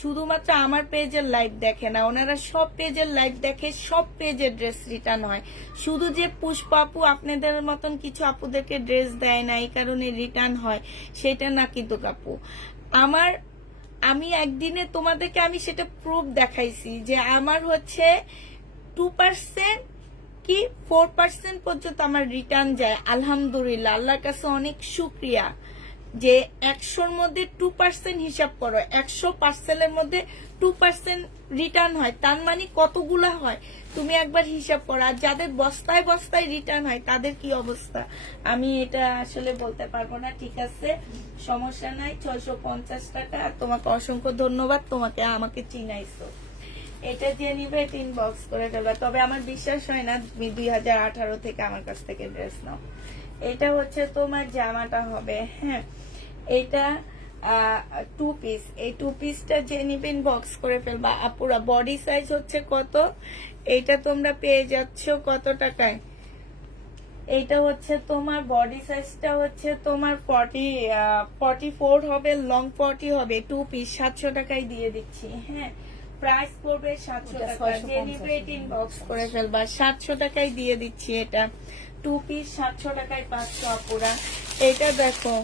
শুধুমাত্র আমার পেজের লাইভ দেখে না, ওনারা সব পেজের লাইভ দেখে, সব পেজের ড্রেস রিটার্ন হয়। শুধু যে পুষ্পা আপু আপনাদের মতন কিছু আপুদেরকে ড্রেস দেয় না এই কারণে রিটার্ন হয় সেটা না, কিন্তু আপু আমি একদিনে তোমাদেরকে আমি সেটা প্রুফ দেখাইছি যে আমার হচ্ছে 2% কি 4% পর্যন্ত আমার রিটার্ন যায়। আলহামদুলিল্লাহ, আল্লাহর কাছে অনেক শুক্রিয়া যে 100-র মধ্যে 2% হিসাব করো, 100 পার্সেলের মধ্যে 2% রিটার্ন হয়, তার মানে কতগুলা হয় তুমি একবার হিসাব করো। আর যাদের বস্তায় বস্তায় রিটার্ন হয় তাদের কি অবস্থা আমি এটা আসলে বলতে পারবো না। ঠিক আছে, সমস্যা নাই, 650 টাকা। আর তোমাকে অসংখ্য ধন্যবাদ, তোমাকে আমাকে চিনাইছো। এটা যে নিবে ইনবক্স করে ফেলবা। তবে আমার বিশ্বাস হয় না তুমি 2018 থেকে আমার কাছ থেকে ড্রেস নাও। এটা হচ্ছে তোমার জামাটা হবে, হ্যাঁ এটা 2 পিস। এই 2 পিসটা যে নিবে ইনবক্স করে ফেলবা। আপুরা বডি সাইজ হচ্ছে কত, এইটা তোমরা পেয়ে যাচ্ছ কত টাকায়? এইটা হচ্ছে তোমার বডি সাইজটা হচ্ছে তোমার 44 হবে, লং 40 হবে, 2 পিস 700 টাকায় দিয়ে দিচ্ছি, হ্যাঁ প্রাইস পড়বে 700 এটা টাকা। 650 ডেলিভারি ইনবক্স করে ফেলবা, 700 টাকায় দিয়ে দিচ্ছি। এটা 2 পিস 700 টাকায় পাচ্ছ আপুরা। এটা দেখো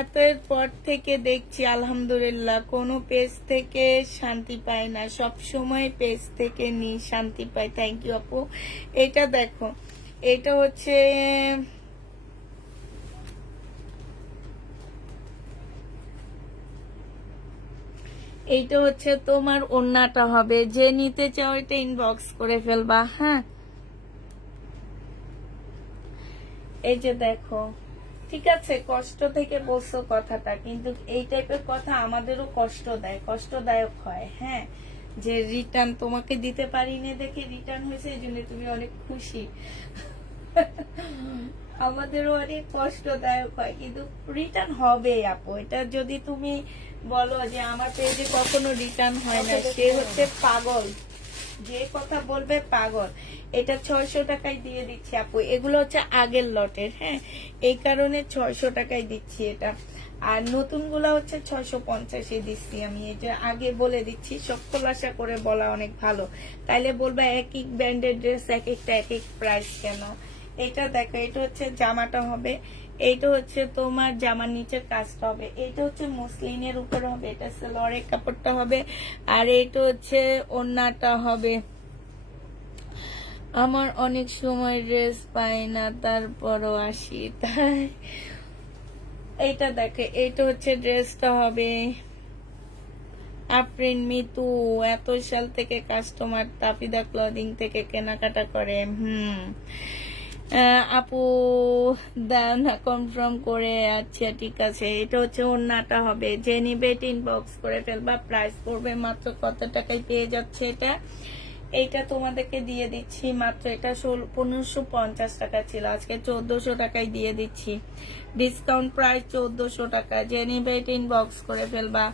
এতের পর থেকে দেখছি আলহামদুলিল্লাহ কোনো পেজ থেকে শান্তি পাই না, সব সময় পেজ থেকে নি শান্তি পাই। থ্যাংক ইউ আপু। এটা দেখো, এটা হচ্ছে এইটা হচ্ছে তোমার ওড়নাটা হবে। যে নিতে চাও এটা ইনবক্স করে ফেলবা, হ্যাঁ এই যে দেখো, ঠিক আছে কষ্ট থেকে বলছো কথাটা, কিন্তু এই টাইপের কথা আমাদেরও কষ্ট দেয়, কষ্টদায়ক হয়, হ্যাঁ যে রিটার্ন তোমাকে দিতে পারিনি দেখে রিটার্ন হয়েছে, এই জন্য তুমি অনেক খুশি। আমাদেরও অনেক কষ্টদায়ক হয়, কিন্তু রিটার্ন হবে আপু। এটা যদি তুমি বলো যে আমার পেজে কখনো রিটার্ন হয় না, সে হচ্ছে পাগল, যে কথা বলবে পাগল। এটা 600 টাকায় দিয়ে দিচ্ছি আপু। এগুলো হচ্ছে আগের লটের, হ্যাঁ এই কারণে 600 টাকায় দিচ্ছি এটা। আর নতুন গুলা হচ্ছে 650 দিচ্ছি আমি। এটা আগে বলে দিচ্ছি, সব খোলাসা করে বলা অনেক ভালো, তাইলে বলবা এক এক ব্র্যান্ডের ড্রেস এক একটা এক এক প্রাইস কেন। এটা দেখো, এটা হচ্ছে জামাটা হবে, এইটা হচ্ছে তোমার জামার নিচের কাজটা হবে, এইটা হচ্ছে মসলিনের উপরে হবে, এটা সালোয়ারের কাপড়টা হবে, আর এইটা হচ্ছে ওড়নাটা হবে। আমার অনেক সময় ড্রেস পাই না, তারপরও আসি তাই। এইটা দেখে, এইটা হচ্ছে ড্রেসটা হবে। আফরিন মিতু এত সাল থেকে কাস্টমার তাফিদা ক্লদিং থেকে কেনাকাটা করে। আপু দাও না কনফার্ম করে। আচ্ছা ঠিক আছে। এটা হচ্ছে ওড়নাটা হবে, যে নিবে ইনবক্স করে ফেলবা। প্রাইস পড়বে মাত্র কত টাকায় পেয়ে যাচ্ছে এটা? এইটা তোমাদেরকে দিয়ে দিচ্ছি মাত্র, এটা 1550 টাকা ছিল, আজকে 1400 টাকায় দিয়ে দিচ্ছি। ডিসকাউন্ট প্রাইস 1400 টাকা। যে নিবে ইনবক্স করে ফেলবা,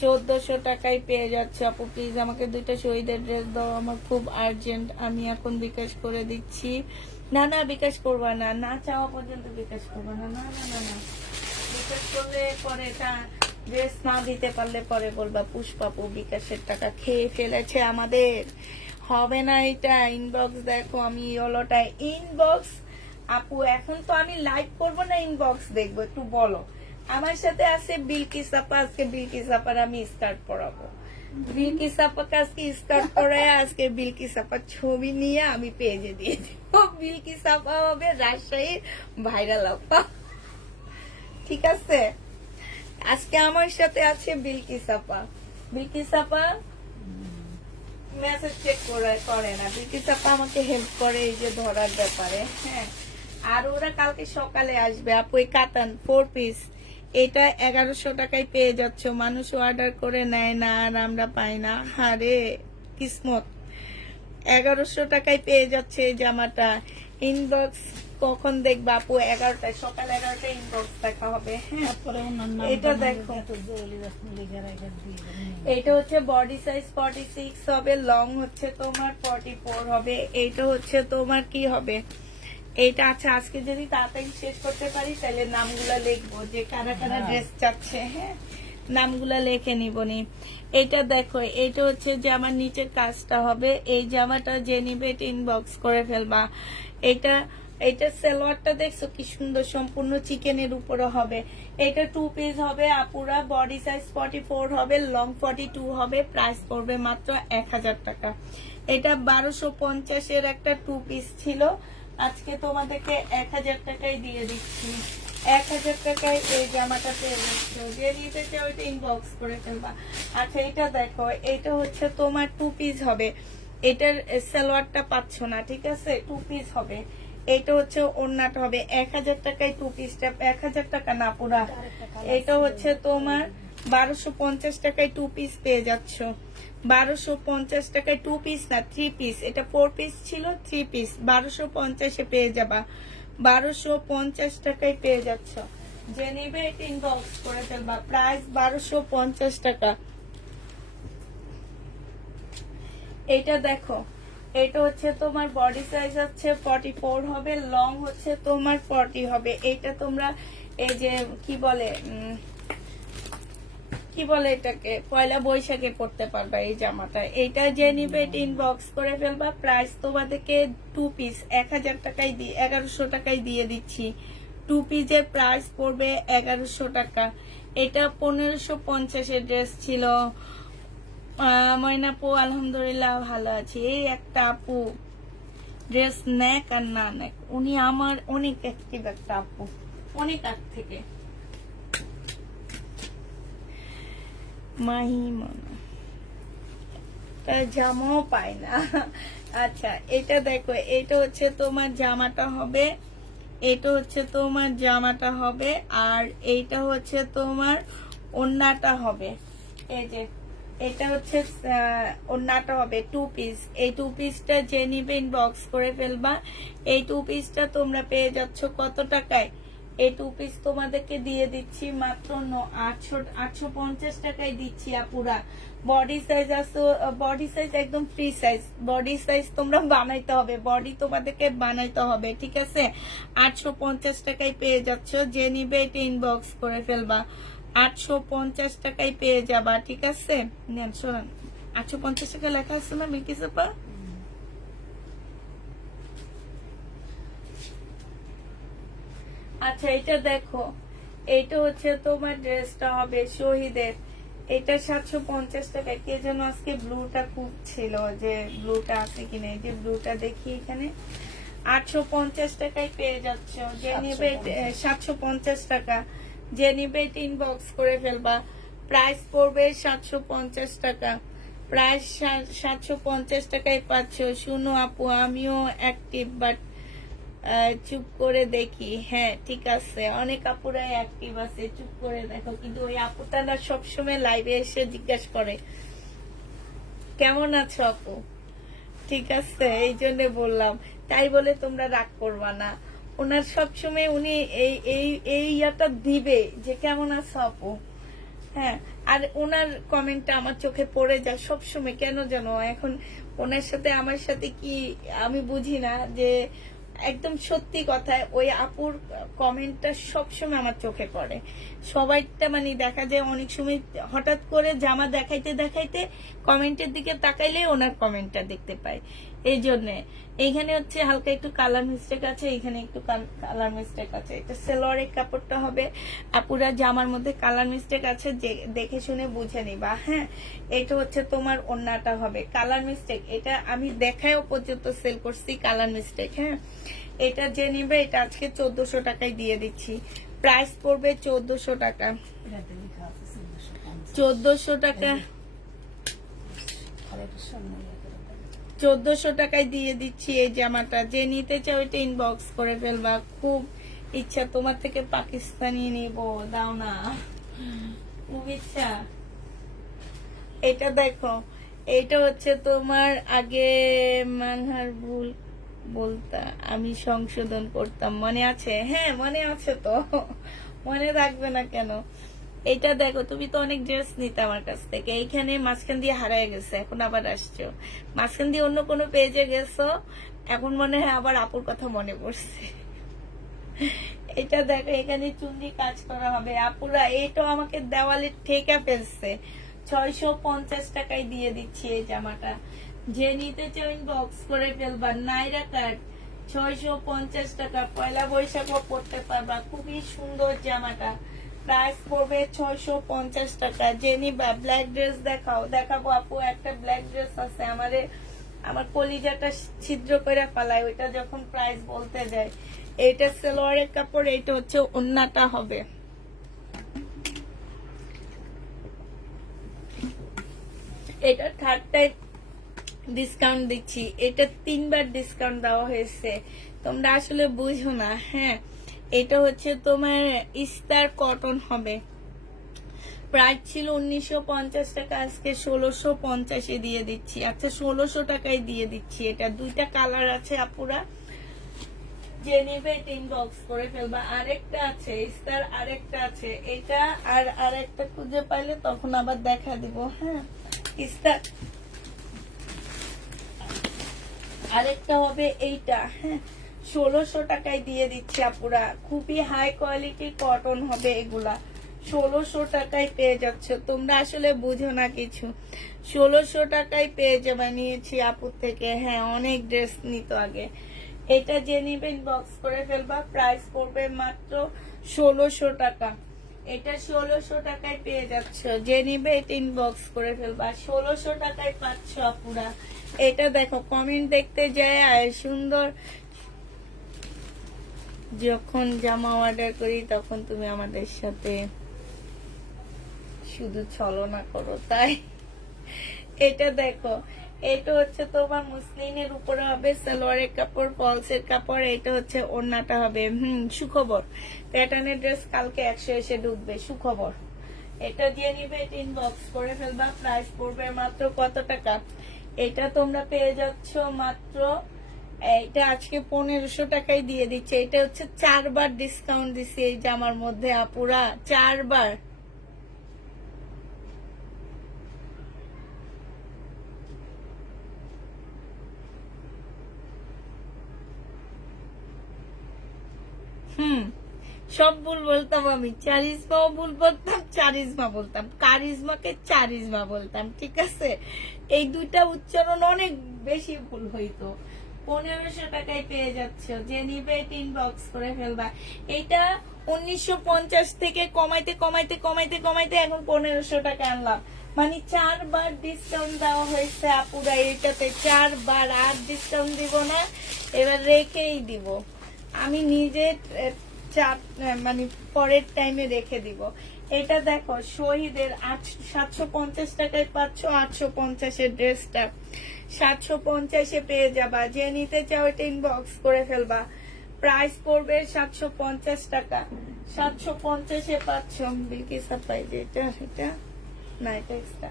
1400 টাকায় পেয়ে যাচ্ছে। আপু প্লিজ আমাকে 2টা শহীদের ড্রেস দাও, আমার খুব আর্জেন্ট। আমি এখন বিকাশ করে দিচ্ছি। না না বিকাশ করবা না, না চাওয়া পর্যন্ত বিকাশ করবা না, না না না না বিকাশ করলে পরে এটা ড্রেস না দিতে পারলে পরে বলবা পুষ্পাপু বিকাশের টাকা খেয়ে ফেলেছে আমাদের। হবে না এটা। ইনবক্স দেখো, আমি ইয়েলোটা ইনবক্স। আপু এখন তো আমি লাইভ করবো না, ইনবক্স দেখবো, একটু বলো। আমার সাথে আছে বিলকিস আপা, আজকে বিলকিস আপার আমি স্টার্ট পড়াবো। বিলকিস আপাকে আজকে স্টার্ট পড়ায়, আজকে বিলকিস আপার ছবি নিয়ে আমি পেজে দিয়ে দিব। বিলকিস আপা হবে রাজশাহীর ভাইরাল আপা, ঠিক আছে? আজকে আমার সাথে আছে বিলকিস আপা। বিলকিস আপা মেসেজ চেক করে না, বিলকিস আপা আমাকে হেল্প করে এই যে ধরার ব্যাপারে, হ্যাঁ। আর ওরা কালকে সকালে আসবে আপু। এই কাতান 4 পিস, এটা 1100 টাকায় পেয়ে যাচ্ছ। মানুষ অর্ডার করে নেয় না আর আমরা পাই না, হারে কিসমত। 1100 টাকায় পেয়ে যাচ্ছে এই জামাটা। ইনবক্স কখন দেখবা আপু? 11টায়, সকাল 11টায় ইনবক্স দেখা হবে, হ্যাঁ। এটা দেখো, এইটা হচ্ছে বডি সাইজ 46 হবে, লং হচ্ছে তোমার 44 হবে। এইটা হচ্ছে তোমার কি হবে, এইটা আচ্ছা আজকে যদি তাড়াতাড়ি শেষ করতে পারি তাহলে নামগুলা লিখবো, যে কারা কারা ড্রেস চাচ্ছে, হ্যাঁ নামগুলা লিখে নিবনি। এটা দেখো, এটা হচ্ছে জামার নিচের কাজটা হবে। এই জামাটা যে নিবে ইনবক্স করে ফেলবা। এটা সালোয়ারটা দেখছো কি সুন্দর, সম্পূর্ণ চিকেনের উপরে হবে। এটা 2 পিস হবে আপুরা, বডি সাইজ 44 হবে, লং 42 হবে। প্রাইস পড়বে মাত্র 1000 টাকা। এটা 1250 এর একটা 2 পিস ছিল, আজকে তোমাদেরকে 1000 টাকায় দিয়ে দিচ্ছি। 1000 টাকায় এই জামাটা পেয়ে যাচ্ছ। যে নিতে চাও ওইটা ইনবক্স করে ফেলবা। আচ্ছা এটা দেখো, এটা হচ্ছে তোমার 2 পিস হবে। এটার সালোয়ারটা পাচ্ছ না, ঠিক আছে, 2 পিস হবে। এটা হচ্ছে ওড়নাটা হবে। 1000 টাকায় 2 পিসটা, 1000 টাকা না পুরা। এটা হচ্ছে তোমার 1250 টাকায় 2 পিস পেয়ে যাচ্ছ। 1250 টাকায় 2 পিস না 3 পিস, এটা 4 পিস ছিল 3 পিস 1250 পেয়ে যাবা, 1250 টাকায় পেয়ে যাচ্ছ। যে নিবে এটা ইনবক্স করে ফেলবা, প্রাইস 1250 টাকা। এটা দেখো, এটা হচ্ছে তোমার বডি সাইজ হচ্ছে 44 হবে, লং হচ্ছে তোমার 40 হবে। এটা তোমরা এই যে কি বলে এটাকে পয়লা বৈশাখে পড়তে পারবা এই জামাটা। এটা যে নিবে এটা ইনবক্স করে ফেলবা, প্রাইস তোমাদেরকে 2 পিস 1000 টাকায় দিয়ে 1100 টাকায় দিয়ে দিচ্ছি। 2 পিসের প্রাইস পড়বে 1100 টাকা। এটা 1550 এর ড্রেস ছিল। ময়নাপু আলহামদুলিল্লাহ ভালো আছি। এই একটা আপু ড্রেস নেক আর না নেক, উনি আমার অনেক অ্যাক্টিভ একটা আপু, অনেক আগ থেকে। মাহিমনা জামাও পায় না। আচ্ছা এটা দেখো, এটা হচ্ছে তোমার জামাটা হবে, এটা হচ্ছে তোমার জামাটা হবে, আর এইটা হচ্ছে তোমার ওড়নাটা হবে। এই যে এটা হচ্ছে ওড়নাটা হবে 2 পিস। এই 2 পিসটা যে নিবে ইনবক্স করে ফেলবা। এই 2 পিসটা তোমরা পেয়ে যাচ্ছ কত টাকায়? এই 2 পিস তোমাদেরকে দিয়ে দিচ্ছি মাত্র 850 টাকায় দিচ্ছি আপুরা। বডি সাইজ আছে, বডি সাইজ একদম ফ্রি সাইজ, বডি সাইজ তোমরা বানাইতে হবে, বডি তোমাদেরকে বানাইতে হবে, ঠিক আছে? 850 টাকায় পেয়ে যাচ্ছ। যে নিবে এটা ইনবক্স করে ফেলবা, 850 টাকায় পেয়ে যাবা, ঠিক আছে? নেন শোনান, 850 টাকা লেখা আছে না মিল্কি সাপা? আচ্ছা এটা দেখো, এটা হচ্ছে তোমার ড্রেসটা হবে শহীদের। এটা 750 টাকা। কে যেন আজকে ব্লুটা খুব ছিল, যে ব্লুটা আছে কিনা, এই যে ব্লুটা দেখি এখানে। 850 টাকায় পেয়ে যাচ্ছ। যে নিবে 750 টাকা। যে নিবে ইনবক্স করে ফেলবা, প্রাইস পড়বে 750 টাকা। প্রাইস 750 টাকায় পাচ্ছ। শুনো আপু, আমিও অ্যাক্টিভ, বাট চুপ করে দেখি। হ্যাঁ ঠিক আছে, অনেক আপুরাই অ্যাক্টিভ আছে, চুপ করে দেখো। কিন্তু ওই আপুটা না সবসময় লাইভে এসে জিজ্ঞাসা করে কেমন আছো আপু, ঠিক আছে? এই জন্য বললাম, তাই বলে তোমরা রাগ করবা না। ওনার সবসময় উনি এই এই এই ইয়াটা দিবে যে কেমন আছো আপু। হ্যাঁ, আর ওনার কমেন্টটা আমার চোখে পড়ে যায় সবসময়, কেন জানো? এখন ওনার সাথে আমার সাথে কি আমি বুঝি না, যে একদম সত্যি কথা, ওই আপুর কমেন্টটা সবসময় আমার চোখে পড়ে। সবাইটা মানে দেখা যায় অনেক সময় হঠাৎ করে জামা দেখাইতে দেখাইতে কমেন্টের দিকে তাকাইলে ওনার কমেন্টটা দেখতে পাই। এই জন্য এইখানে হচ্ছে হালকা একটু কালার মিস্টেক আছে, এখানে একটু কালার মিস্টেক আছে। এটা সেলোয়ারের কাপড়টা হবে। আপুরা জামার মধ্যে কালার মিস্টেক আছে, যে দেখে শুনে বুঝে নিবা। হ্যাঁ, এটা হচ্ছে তোমার ওড়নাটা হবে কালার মিস্টেক। এটা আমি দেখায়ও পর্যন্ত সেল করছি কালার মিস্টেক। হ্যাঁ, এটা যে নিবে এটা আজকে 1400 টাকায় দিয়ে দিচ্ছি। প্রাইস পড়বে 1400 টাকা। 1400 টাকা, 1400 টাকায় দিয়ে দিচ্ছি এই জামাটা। যে নিতে চাও এটা ইনবক্স করে ফেলবা। খুব ইচ্ছা তোমার থেকে পাকিস্তানি নিব, দাও না, খুব ইচ্ছা। এটা দেখো, এটা হচ্ছে তোমার আগে মানহার ভুল বলতা, আমি সংশোধন করতাম, মনে আছে? হ্যাঁ মনে আছে তো, মনে রাখবে না কেন? এটা দেখো, তুমি তো অনেক ড্রেস নিতে আমার কাছ থেকে, এইখানে মাঝখান দিয়ে হারায় গেছে, এখন আবার আসছো। মাঝখান দিয়ে অন্য কোনো পেজে গেছো, এখন মনে হয় আবার আপুর কথা মনে পড়ছে। এটা দেখো, এখানে চুন্ডি কাজ করা হবে। আপুরা এইটা আমাকে দেওয়ালে ঠেকা ফেলছে। 650 টাকায় দিয়ে দিচ্ছি এই জামাটা। যে নিতে চাও ইনবক্স করে ফেলবা। নাইরা কাট 650 টাকা। পয়লা বৈশাখও পড়তে পারবা, খুবই সুন্দর জামাটা। প্রাইস পড়বে 650 টাকা। যে নিবা, ব্ল্যাক ড্রেস দেখাও, দেখাবো আপু। একটা ব্ল্যাক ড্রেস আছে, আমার কলিজাটা ছিদ্র করে ফেলায় ওইটা যখন প্রাইস বলতে যায়। এটা সালোয়ারের কাপড়, এটা হচ্ছে ওড়নাটা হবে। এটা থার্ড টাইম ডিসকাউন্ট দিচ্ছি। এটা 3 বার ডিসকাউন্ট দেওয়া হয়েছে, তোমরা আসলে বুঝো না। হ্যাঁ, এটা হচ্ছে তোমার ইস্তার কটন হবে। প্রাইস ছিল 1950 টাকা, আজকে 1650 দিয়ে দিচ্ছি। আচ্ছা 1600 টাকায় দিয়ে দিচ্ছি। এটা দুইটা কালার আছে আপুরা, যে নেবে ইনবক্স করে ফেলবা। আরেকটা আছে স্টার, আরেকটা আছে এটা, আর আরেকটা খুঁজে পাইলে তখন আবার দেখা দিব। হ্যাঁ স্টার, আরেকটা হবে এইটা। হ্যাঁ 1600 টাকায় দিয়ে দিচ্ছি আপুরা, খুবই হাই কোয়ালিটি কটন হবে এগুলা। 1600 টাকায় পেয়ে যাচ্ছ, তোমরা আসলে বুঝো না কিছু। 1600 টাকায় পেয়ে যাবে, নিয়েছি আপুর থেকে। হ্যাঁ অনেক ড্রেস নিত আগে। এটা যে নিবেন বক্স করে ফেলবা, প্রাইস পড়বে মাত্র 1600 টাকা। এটা 1600 টাকায় পেয়ে যাচ্ছ, যে নিবে এটা ইনবক্স করে ফেলবা। 1600 টাকায় পাচ্ছ আপুরা। এটা দেখো কমেন্ট দেখতে যায় আর সুন্দর। যখন জামা অর্ডার করি তখন তুমি আমাদের সাথে শুধু ছলনা করো, তাই। এটা দেখো, এটা হচ্ছে তোমার মুসলিনের উপরে হবে সালোয়ারের কাপড়, ফলসের কাপড়। এটা হচ্ছে ওড়নাটা হবে সুখবর প্যাটার্নের ড্রেস, কালকে 100 এসে ঢুকবে, সুখবর। এটা দিয়ে নিবে, এটা ইনবক্স করে ফেলবা। প্রাইস পড়বে মাত্র কত টাকা? এটা তোমরা পেয়ে যাচ্ছ মাত্র, এটা আজকে 1500 টাকায় দিয়ে দিচ্ছে। এটা হচ্ছে 4 বার ডিসকাউন্ট দিছি এই জামার মধ্যে আপুরা, 4 বার। সব ভুল বলতাম আমি, চারিজমাও ভুল বলতাম, চারিজমা বলতাম, কারিজমাকে চারিজমা বলতাম, ঠিক আছে। এই দুইটা উচ্চারণ অনেক বেশি ভুল হইতো। 1500 টাকায় পেয়ে যাচ্ছ, যে নিবে ইনবক্স করে ফেলবা। এটা 1950 থেকে কমাইতে কমাইতে কমাইতে কমাইতে এখন 1500 টাকা আনলাম, মানে 4 বার ডিসকাউন্ট দেওয়া হয়েছে আপুরা এটাতে, 4 বার। আর ডিসকাউন্ট দিব না, এবার রেখেই দিব আমি নিজে, মানে পরের টাইমে রেখে দিব। এটা দেখো শহীদের 750 টাকায় পাচ্ছ, 850 ড্রেসটা 750 পেয়ে যাবা। যে নিতে চাও এটা ইনবক্স করে ফেলবা। প্রাইস পড়বে 750 টাকা। 750 পাচ্ছ বিলকিসা প্রাইস। এটা এটা না, এটা এক্সট্রা।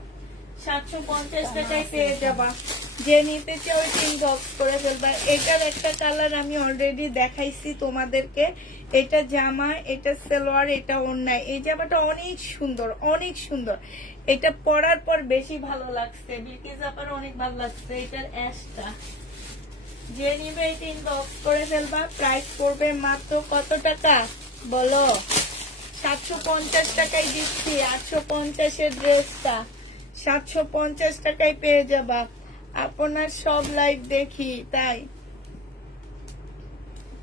750 টাকায় পেয়ে যাবা। যে নিতে চাও এটা ইনবক্স করে ফেলবা। এটার একটা কালার আমি অলরেডি দেখাইছি তোমাদেরকে। এটা জামা, এটা সালোয়ার, এটা ওড়না। এই জামাটা অনেক সুন্দর, অনেক সুন্দর। এটা পরার পর বেশি ভালো লাগছে, বিলকিস আপার অনেক ভালো লাগছে। এটার অ্যাশটা, যে নিবে এটা ইনবক্স করে ফেলবা। প্রাইস পড়বে মাত্র কত টাকা বলো? 750 টাকায় দিচ্ছি। 850 ড্রেসটা 750 টাকায় পেয়ে যাবা। আপনার সব লাইভ দেখি, তাই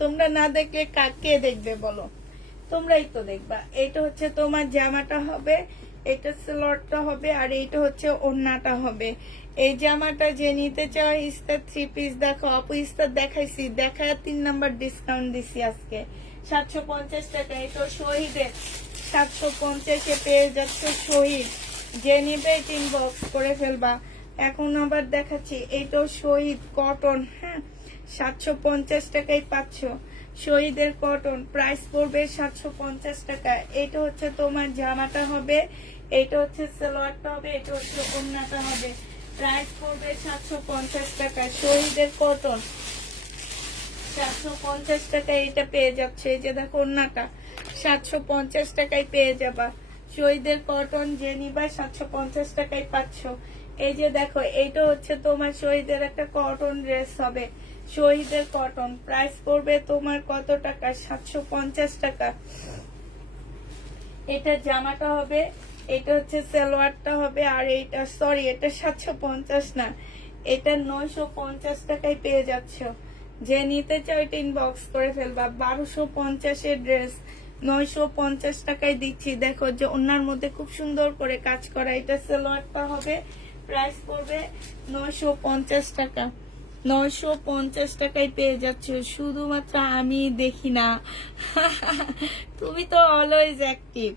তোমরা না দেখলে কাকে দেখবে বলো? তোমরাই তো দেখবা। এটা হচ্ছে তোমার জামাটা হবে, এটা সালোয়ারটা হবে, আর এইটা হচ্ছে ওড়নাটা হবে। এই জামাটা যে নিতে চাও ইস্তার 3 পিস দেখো আপু, ইস্তার দেখাইছি, দেখায় 3 নাম্বার ডিসকাউন্ট দিছি আজকে 750 টাকা। এটা শহীদের 750 পেয়ে যাচ্ছে শহীদ। যে নিবে ইনবক্স করে ফেলবা। এখন আবার দেখাচ্ছি, এইটাও শহীদ কটন। হ্যাঁ 750 টাকায় পাচ্ছ শহীদের কটন। প্রাইস পড়বে 750 টাকা। এটা হচ্ছে তোমার জামাটা হবে, এটা হচ্ছে সালোয়ারটা হবে, এটা হচ্ছে ওড়নাটা হবে। প্রাইস পড়বে 750 টাকা। শহীদের কটন 750 টাকায় এটা পেয়ে যাচ্ছে। এই যে দেখো ওড়নাটা 750 টাকায় পেয়ে যাবা। শহীদের কটন যে নিবা 750 টাকায় পাচ্ছ। এই যে দেখো এইটা হচ্ছে তোমার শহীদের একটা কটন ড্রেস হবে, শহীদের কটন। প্রাইস পড়বে তোমার কত টাকা? 750 টাকা। এটা জামাটা হবে, এটা হচ্ছে সালোয়ারটা হবে, আর এইটা সরি এটা 750 না, এটা 950 টাকায় পেয়ে যাচ্ছ। যে নিতে চাও এটা ইনবক্স করে ফেলবা। 1250 ড্রেস 950 টাকায় দিচ্ছি। দেখো যে ওনার মধ্যে খুব সুন্দর করে কাজ করা। এটা সালোয়ারটা হবে, প্রাইস পড়বে 950 টাকা। 950 টাকায় পেয়ে যাচ্ছ। শুধুমাত্র আমি দেখি না, তুমি তো অলওয়েজ অ্যাক্টিভ।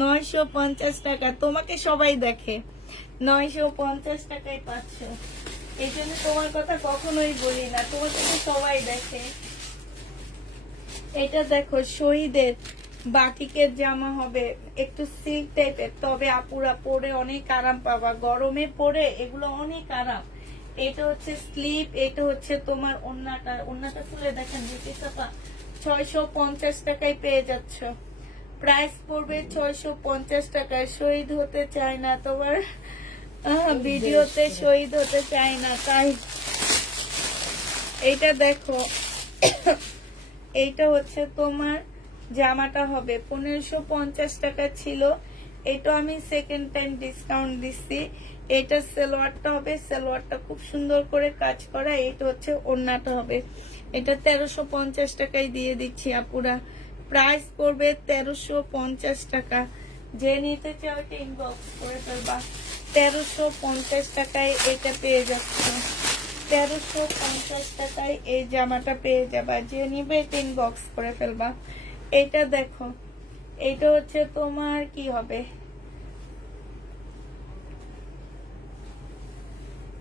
950 টাকা, তোমাকে সবাই দেখে। 950 টাকায় পাচ্ছ। এই জন্য তোমার কথা কখনোই বলি না, তোমাকে তো সবাই দেখে। এটা দেখো শহীদের বাটিকের জামা হবে, একটু সিল্ক টাইপের, তবে আপুরা পরে অনেক আরাম পাবা, গরমে পরে এগুলো অনেক আরাম। এটা হচ্ছে স্লিপ, এটা হচ্ছে তোমার ওন্নাটা। ওন্নাটা খুলে দেখেন বিউটি আপা, 650 টাকায় পেয়ে যাচ্ছ। প্রাইস পড়বে 650 টাকায়। শহীদ হতে চায় না তোমার ভিডিওতে, শহীদ হতে চায় না, তাই এইটা দেখো। এইটা হচ্ছে তোমার জামাটা হবে 1550 টাকা ছিল, এটা আমি সেকেন্ড টাইম ডিসকাউন্ট দিচ্ছি। এটা সালোয়ারটা হবে, সালোয়ারটা খুব সুন্দর করে কাজ করা। এটা হচ্ছে ওড়নাটা হবে, এটা 1350 টাকায় দিয়ে দিচ্ছি আপুরা। প্রাইস পড়বে 1350 টাকা। যে নিতে চাও এটা ইনবক্স করে ফেলবা। 1350 টাকায় এটা পেয়ে যাচ্ছে। 1350 টাকায় এই জামাটা পেয়ে যাবা। যে নিবে এটা ইনবক্স করে ফেলবা। এটা দেখো, এটা হচ্ছে তোমার কি হবে,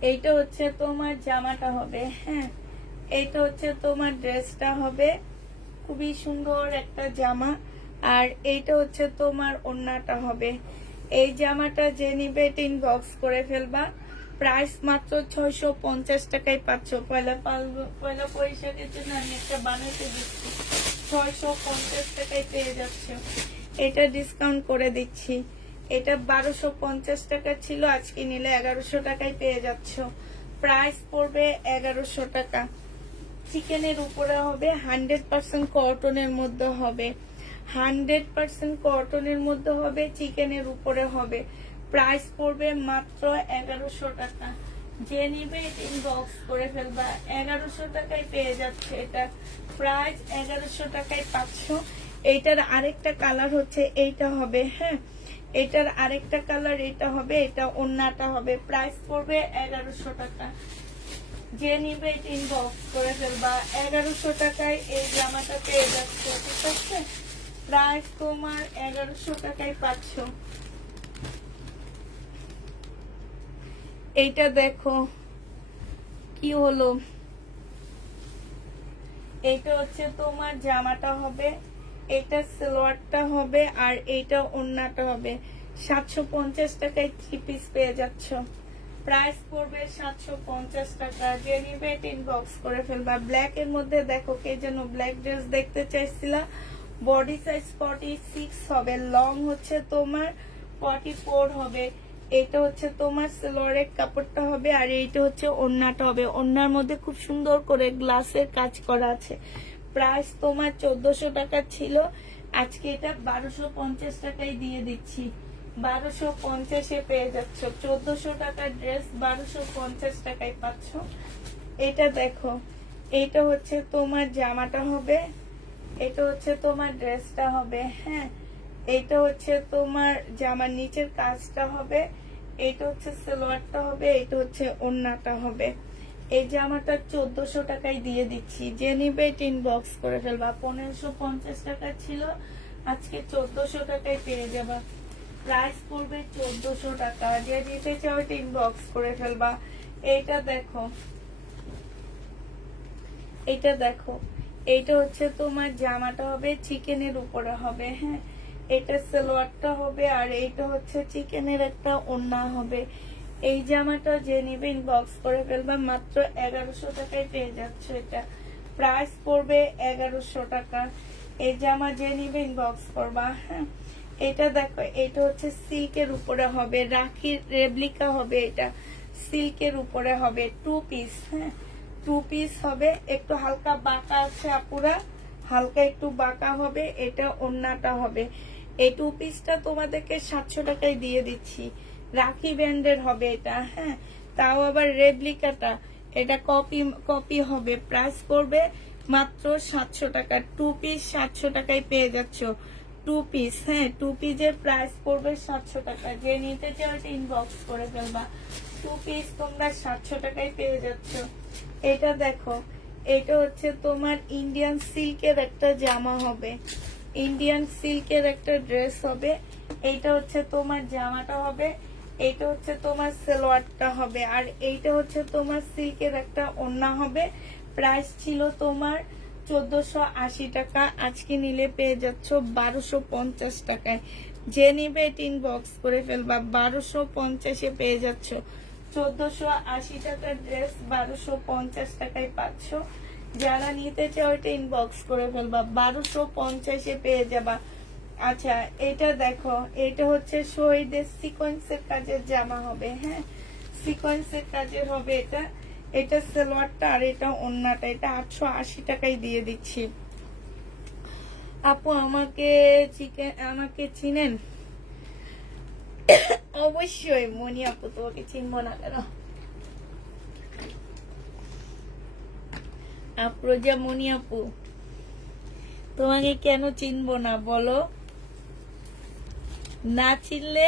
এইটা হচ্ছে তোমার জামাটা হবে। হ্যাঁ, এইটা হচ্ছে তোমার ড্রেসটা হবে, খুবই সুন্দর একটা জামা। আর এইটা হচ্ছে তোমার ওড়নাটা হবে। এই জামাটা যে নিবে এটা ইনবক্স করে ফেলবা। প্রাইস মাত্র 650 টাকায় পাচ্ছ। পয়লা বৈশাখের জন্য আমি একটা বানাতে দিচ্ছি, 650 টাকায় পেয়ে যাচ্ছ। এটা ডিসকাউন্ট করে দিচ্ছি। এটা 1250 টাকা ছিল, আজকে নিলে 1100 টাকায় পেয়ে যাচ্ছ। প্রাইস পড়বে 1100 টাকা। চিকেনের উপরে হবে, 100% কটনের মধ্যে হবে, 100% কটনের মধ্যে হবে, চিকেনের উপরে হবে। প্রাইস পড়বে মাত্র 1100 টাকা। যে নিবে ইনবক্স করে ফেলবা। 1100 টাকায় পেয়ে যাচ্ছে এটা। প্রাইস 1100 টাকায় পাচ্ছ। এইটার আরেকটা কালার হচ্ছে এইটা হবে। হ্যাঁ, এটার আরেকটা কালার এটা হবে, এটা ওড়নাটা হবে। প্রাইস পড়বে 1100 টাকা। যে নিবে ইনবক্স করে ফেলবা। 1100 টাকায় এই জামাটা পেয়ে যাচ্ছে, ঠিক আছে? প্রাইস তোমার 1100 টাকায় পাচ্ছ। এইটা দেখো কি হলো, এইটা হচ্ছে তোমার জামাটা হবে, এটা সালোয়ারটা হবে, আর এইটা ওড়নাটা হবে। 750 টাকায় 3 পিস পেয়ে যাচ্ছ। প্রাইস পড়বে 750 টাকা। যে নিবে ইনবক্স করে ফেলবা। ব্ল্যাক এর মধ্যে দেখো, কে যেন ব্ল্যাক ড্রেস দেখতে চাইছিলা। বডি সাইজ 46 হবে, লং হচ্ছে তোমার 44 হবে। এটা হচ্ছে তোমার সালোয়ারের কাপড়টা হবে, আর এইটা হচ্ছে ওড়নাটা হবে। ওড়নার মধ্যে খুব সুন্দর করে গ্লাসের কাজ করা আছে। প্রাইস তোমার 1400 টাকা ছিল, আজকে এটা 1250 টাকায় দিয়ে দিচ্ছি। 1250-এ পেয়ে যাচ্ছ। 1400 টাকার ড্রেস 1250 টাকায় পাচ্ছ। এটা দেখো, এটা হচ্ছে তোমার জামাটা হবে, এটা হচ্ছে তোমার ড্রেসটা হবে। হ্যাঁ, এটা হচ্ছে তোমার জামার নিচের কাজটা হবে, এটা হচ্ছে সালোয়ারটা হবে, এটা হচ্ছে ওড়নাটা হবে। এই জামাটা 1400 টাকায় দিয়ে দিচ্ছি। যে নিবে ইনবক্স করে ফেলবা। 1550 টাকা ছিল, আজকে 1400 টাকায় পেয়ে যাবা। প্রাইস পড়বে 1400 টাকা। যে নিতে চাও ইনবক্স করে ফেলবা। এইটা দেখো, এটা দেখো, এইটা হচ্ছে তোমার জামাটা হবে, চিকেনের উপরে হবে। হ্যাঁ, এটা সালোয়ারটা হবে, আর এইটা হচ্ছে চিকেনের একটা ওড়না হবে। এই জামাটা যে নিবে ইনবক্স করে ফেলবা। মাত্র 1100 টাকায় পেয়ে যাচ্ছ এটা। প্রাইস পড়বে 1100 টাকা। এই জামা যে নিবে ইনবক্স করবা। হ্যাঁ, এটা দেখো, এটা হচ্ছে সিল্কের উপরে হবে, রাখির রেপ্লিকা হবে, এটা সিল্কের উপরে হবে, 2 পিস। হ্যাঁ, 2 পিস হবে, একটু হালকা বাঁকা আছে আপুরা, হালকা একটু বাঁকা হবে। এটা ওড়নাটা হবে। এই 2 পিসটা তোমাদেরকে 700 টাকায় দিয়ে দিচ্ছি। রাখি ব্র্যান্ডের হবে এটা। হ্যাঁ, তাও আবার রেপ্লিকাটা, এটা কপি হবে। প্রাইস করবে মাত্র 700 টাকা। 2 পিস 700 টাকায় পেয়ে যাচ্ছ। 2 পিস, হ্যাঁ, 2 পিসের প্রাইস পড়বে 700 টাকা। যে নিতে চাও ইনবক্স করে ফেলবা। 2 পিস তোমরা 700 টাকায় পেয়ে যাচ্ছ। এটা দেখো, এটা হচ্ছে তোমার ইন্ডিয়ান সিল্কের একটা জামা হবে, ইন্ডিয়ান সিল্কের একটা ড্রেস হবে। এইটা হচ্ছে তোমার জামাটা হবে, এইটা হচ্ছে তোমার সালোয়ারটা হবে, আর এইটা হচ্ছে তোমার সিল্কের একটা ওড়না হবে। প্রাইস ছিল তোমার 1480 টাকা, আজকে নিলে পেয়ে যাচ্ছ 1250 টাকায়। যে নিবে ইনবক্স করে ফেলবা, 1250-এ পেয়ে যাচ্ছ। 1480 টাকার ড্রেস 1250 টাকায় পাচ্ছ। যারা নিতে চাও এটা ইনবক্স করে ফেলবা, 1250-এ পেয়ে যাবা। আচ্ছা, এটা দেখো, এটা হচ্ছে শহীদের সিকোয়েন্সের কাজের জামা হবে। হ্যাঁ, সিকোয়েন্সের কাজের হবে এটা। এটা সালোয়ারটা আর এটা ওন্নাটা। এটা 880 টাকায় দিয়ে দিচ্ছি। আপু আমাকে চিনেন? অবশ্যই মনি আপু, তোমাকে চিনবো না কেন? আফরোজা মনি আপু, তোমাকে কেন চিনবো না বলো? না চিনলে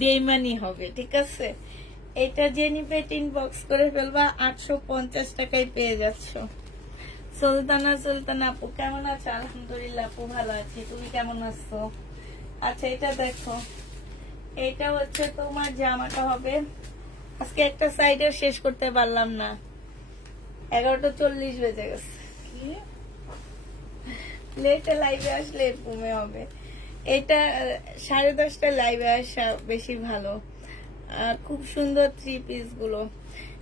বেইমানি হবে, ঠিক আছে? এটা যে নিবে ইনবক্স করে ফেলবা, 850 টাকায় পেয়ে যাচ্ছ। সুলতানা আপু কেমন আছো? আলহামদুলিল্লাহ আপু ভালো আছি, তুমি কেমন আছো? আচ্ছা, এটা দেখো, এটা হচ্ছে তোমার জামাটা হবে। আজকে একটা সাইডে শেষ করতে পারলাম না, 11:40 বেজে গেছে। লেটে লাইভে আসলে এরকমই হবে। এটা 10:30টায় লাইভে আসা বেশি ভালো। খুব সুন্দর 3 পিস গুলো,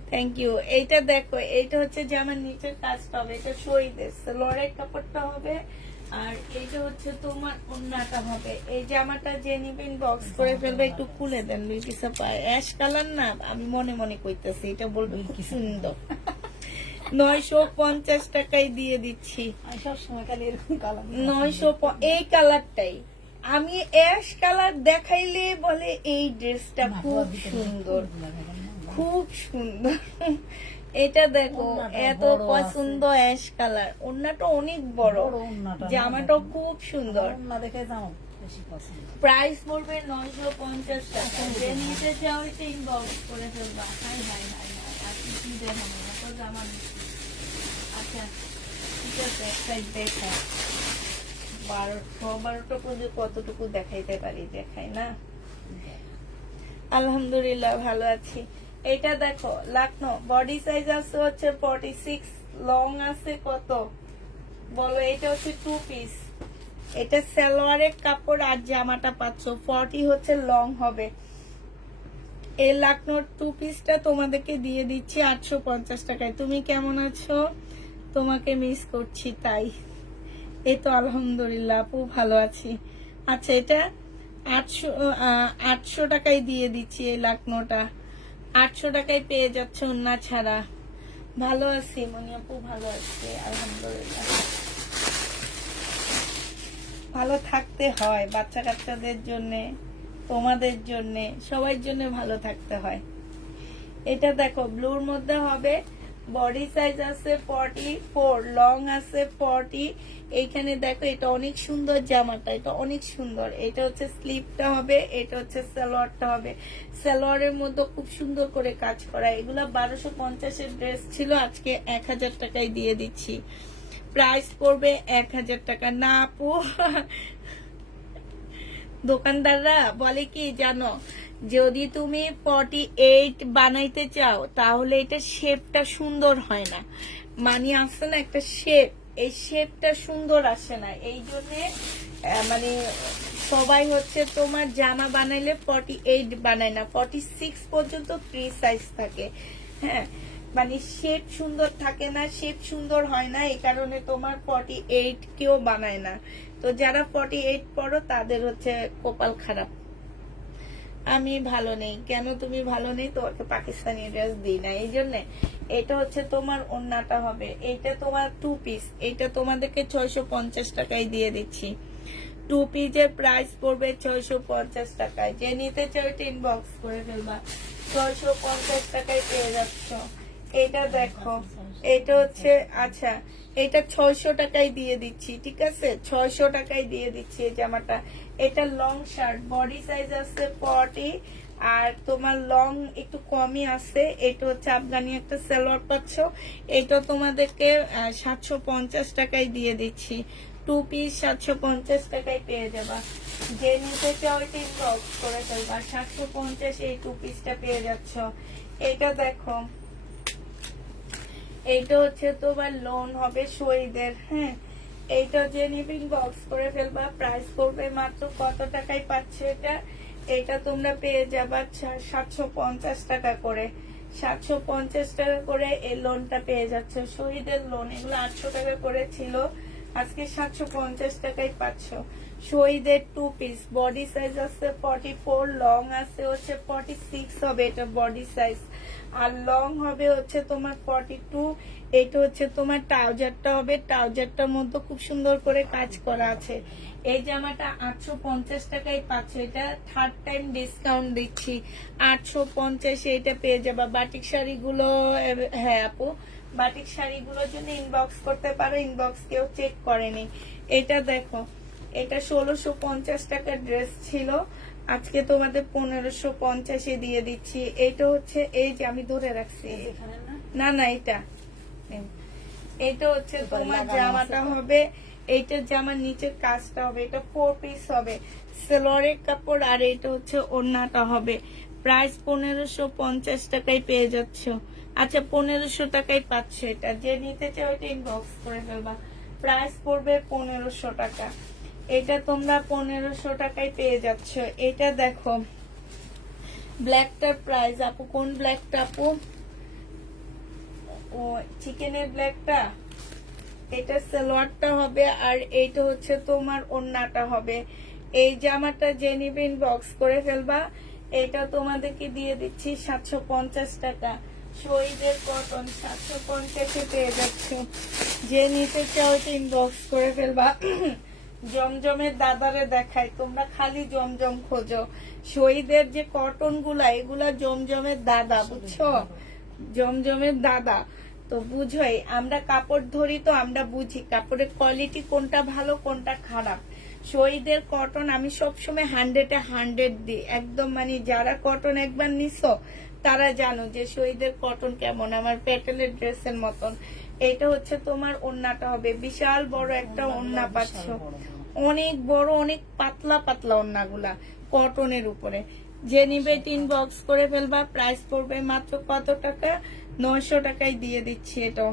থ্যাংক ইউ। এইটা দেখো, এইটা হচ্ছে জামার নিচের কাজটা হবে। এটা শহীদের সালোয়ারের কাপড়টা হবে, আর এইটা হচ্ছে তোমার ওন্নাটা হবে। এই জামাটা যে নিবেন বক্স করে ফেলবে, একটু খুলে দেন। বিলকিসা পায় অ্যাশ কালার না, আমি মনে মনে কইতেছি, এটা বলবে কি সুন্দর। 950 টাকায় দিয়ে দিচ্ছি। সবসময় খালি এরকম কালার 900, এই কালারটাই আমি অ্যাশ কালার দেখাইলে বলে এই ড্রেসটা খুব সুন্দর, খুব সুন্দর। এটা দেখো, এত পছন্দ অ্যাশ কালার। ওন্নাটা অনেক বড়, জামাটা খুব সুন্দর। না দেখে যাও বেশি পছন্দ। প্রাইস পড়বে 950 টাকা। যে নিতে চাও এটা ইনবক্স করে ফেলবা। হাই হাই হাই হাই, আর কি দেখো না, এত জামা নিচ্ছি। আচ্ছা, ঠিক আছে, একটাই দেখা 12টা পর্যন্ত কতটুকু দেখাইতে পারি, দেখাই না। আলহামদুলিল্লাহ ভালো আছি। এটা দেখো, লাকনো বডি সাইজ আছে হচ্ছে 46, লং আছে কত বলো? এটা হচ্ছে 2 পিস। এটা সালোয়ারের কাপড় আর জামাটা পাচ্ছ। 40 হচ্ছে লং হবে। এই লাকনোর 2 পিসটা তোমাদেরকে দিয়ে দিচ্ছি 850 টাকায়। তুমি কেমন আছো? তোমাকে মিস করছি তাই। এই তো আলহামদুলিল্লাহ আপু ভালো আছি। আচ্ছা, এটা 800 টাকায় দিয়ে দিচ্ছি। এই লাকনোটা 800 টাকায় পেয়ে যাচ্ছে ওন্না ছাড়া। ভালো আছি মনি আপু, ভালো আছি আলহামদুলিল্লাহ। ভালো থাকতে হয়, বাচ্চা কাচ্চাদের জন্য, তোমাদের জন্য, সবার জন্য ভালো থাকতে হয়। এটা দেখো, ব্লুর মধ্যে হবে। বডি সাইজ আছে 44, লং আছে 40। এইখানে দেখো, এটা অনেক সুন্দর জামাটা, এটা অনেক সুন্দর। এটা হচ্ছে স্লিপটা হবে, এটা হচ্ছে সালোয়ারটা হবে। সালোয়ারের মধ্যে খুব সুন্দর করে কাজ করা। এগুলা 1250-এর ড্রেস ছিল, আজকে 1000 টাকায় দিয়ে দিচ্ছি। প্রাইস পড়বে 1000 টাকা। না আপু, দোকানদাররা বলে কি জানো, যদি তুমি 48 বানাইতে চাও তাহলে এটা শেপটা সুন্দর হয় না। মানে আসছে না একটা শেপ, এই শেপটা সুন্দর আসে না। এই জন্য মানে সবাই হচ্ছে তোমার জামা বানাইলে 48 বানায় না, 46 পর্যন্ত ফ্রি সাইজ থাকে। হ্যাঁ, মানে শেপ সুন্দর থাকে না, শেপ সুন্দর হয় না, এই কারণে তোমার 48 কেউ বানায় না। তো যারা 48 পড়ো তাদের হচ্ছে কপাল খারাপ। আমি ভালো নেই কেন? তুমি ভালো নেই, তোমাকে পাকিস্তানি ড্রেস দিই না, এই জন্য। এটা হচ্ছে তোমার ওন্নাটা হবে। এটা তোমার 2 পিস। এটা তোমাদেরকে 650 টাকায় দিয়ে দিচ্ছি। 2 পিসের প্রাইস পড়বে 650 টাকায়। যে নিতে চাও এটা ইনবক্স করে ফেলবা, 650 টাকায় পেয়ে যাচ্ছ। এটা দেখো, এটা হচ্ছে, আচ্ছা, এটা 600 টাকায় দিয়ে দিচ্ছি, ঠিক আছে? 600 টাকায় দিয়ে দিচ্ছি এই জামাটা। এটা লং শার্ট, বডি সাইজ আছে 40, আর তোমার লং একটু কমই আছে। এটা হচ্ছে আফগানি একটা সালোয়ার পাচ্ছ। এটা তোমাদেরকে 750 টাকায় দিয়ে দিচ্ছি। 2 পিস 750 টাকায় পেয়ে যাবা। যে নিতে চাও এটা ইনবক্স করে ফেলবা, 750 এই 2 পিসটা পেয়ে যাচ্ছ। এটা দেখো, এইটা হচ্ছে তোমার লোন হবে শহীদের। হ্যাঁ, এইটা যে নিবিং বক্স করে ফেলবা, প্রাইস পড়বে মাত্র কত টাকায় পাচ্ছ এটা? এটা তোমরা পেয়ে যাবা 750 টাকা করে। 750 টাকা করে এই লোনটা পেয়ে যাচ্ছে, শহীদের লোন। এগুলো 800 টাকা করে ছিল, আজকে 750 টাকায় পাচ্ছ। শহীদের 2 পিস, বডি সাইজ আছে 44, লং আছে হচ্ছে 46 হবে এটা বডি সাইজ, আর লং হবে হচ্ছে তোমার 42। এটা হচ্ছে তোমার ট্রাউজারটা হবে, ট্রাউজারটার মধ্যে খুব সুন্দর করে কাজ করা আছে। এই জামাটা 850 টাকায় পাচ্ছ, এটা থার্ড টাইম ডিসকাউন্ট দিচ্ছি। 850 এটা পেয়ে যাবা। বাটিক শাড়িগুলো, হ্যাঁ আপু, বাটিক শাড়িগুলোর জন্য ইনবক্স করতে পারো, ইনবক্স কেউ চেক করেনি। এটা দেখো, এটা 1650 টাকার ড্রেস ছিল, আজকে তোমাদের 1550 দিয়ে দিচ্ছি। এইটা হচ্ছে, এই যে আমি ধরে রাখছি, এখানে না না না এটা, এইটা হচ্ছে তোমার জামাটা হবে, এইটার জামার নিচের কাজটা হবে, এটা 4 পিস হবে, সেলোয়ারের কাপড়, আর এটা হচ্ছে ওড়নাটা হবে। প্রাইস 1550 টাকায় পেয়ে যাচ্ছ। আচ্ছা, 1500 টাকায় পাচ্ছ এটা, যে নিতে চাও এটা ইনবক্স করে ফেলবা। প্রাইস পড়বে 1500 টাকা, এটা তোমরা 1500 টাকায় পেয়ে যাচ্ছ। এটা দেখো, ব্ল্যাকটার প্রাইস আপু, কোন ব্ল্যাকটা আপু? ও চিকেনের ব্ল্যাকটা। এটা সালোয়ারটা হবে, আর এইটা হচ্ছে তোমার ওড়নাটা হবে। এই জামাটা যে নিবে ইনবক্স করে ফেলবা, এটা তোমাদেরকে দিয়ে দিচ্ছি 750 টাকা। শহীদের কটন 750 পেয়ে যাচ্ছ, যে নিতে চাও এটা ইনবক্স করে ফেলবা। জমজমের দাদারে দেখাই, তোমরা খালি জমজম খোঁজো। শহীদের যে কটন গুলা, এগুলা জমজমের দাদা, বুঝছো? জমজমের দাদা তো বুঝোই, আমরা কাপড় ধরি তো আমরা বুঝি কাপড়ের কোয়ালিটি কোনটা ভালো কোনটা খারাপ। শহীদের কটন আমি সবসময় 100-এ 100 দিই একদম, মানে যারা কটন একবার নিছো তারা জানো যে শহীদের কটন কেমন, আমার প্যাটেলের ড্রেসের মতন। এটা হচ্ছে তোমার ওড়নাটা হবে, বিশাল বড় একটা ওড়না পাচ্ছ, অনেক বড়, অনেক পাতলা পাতলা ওড়নাগুলা কটনের উপরে। যে নিবে ইনবক্স করে ফেলবা, প্রাইস পড়বে মাত্র কত টাকা? 900 টাকায় দিয়ে দিচ্ছি। এটা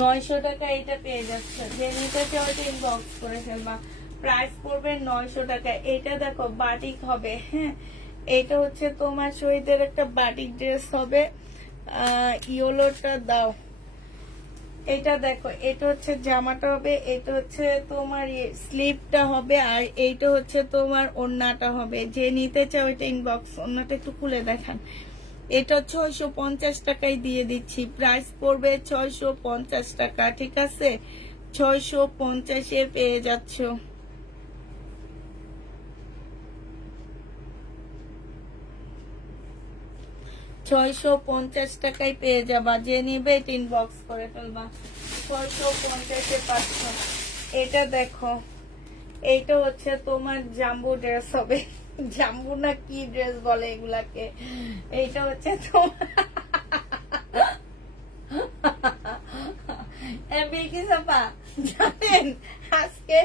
900 টাকা, এটা পেয়ে যাচ্ছে, যে নিতে চাও এটা ইনবক্স করে ফেলবা। প্রাইস পড়বে 900 টাকা। এটা দেখো বাটিক হবে, হ্যাঁ, এটা হচ্ছে তোমার শহীদের একটা বাটিক ড্রেস হবে। ইয়েলোটা দাও, এটা দেখো, এটা হচ্ছে জামাটা হবে, এটা হচ্ছে তোমার স্লিপটা হবে, আর এইটা হচ্ছে তোমার ওড়নাটা হবে। যে নিতে চাও এটা ইনবক্স, ওড়নাটা একটু খুলে দেখান। এটা 650 টাকায় দিয়ে দিচ্ছি, প্রাইস পড়বে 650 টাকা, ঠিক আছে? 650-এ পেয়ে যাচ্ছ। 650 টাকায় পেয়ে যাবা, যে নিবে এটা ইনবক্স করে ফেলবা। 650-এ পাচ্ছ। এটা দেখো, এইটা হচ্ছে তোমার জাম্বু ড্রেস হবে, জাম্বু না কি ড্রেস বলে এগুলাকে। এইটা হচ্ছে তোমার বিলকিসাপা, জানেন আজকে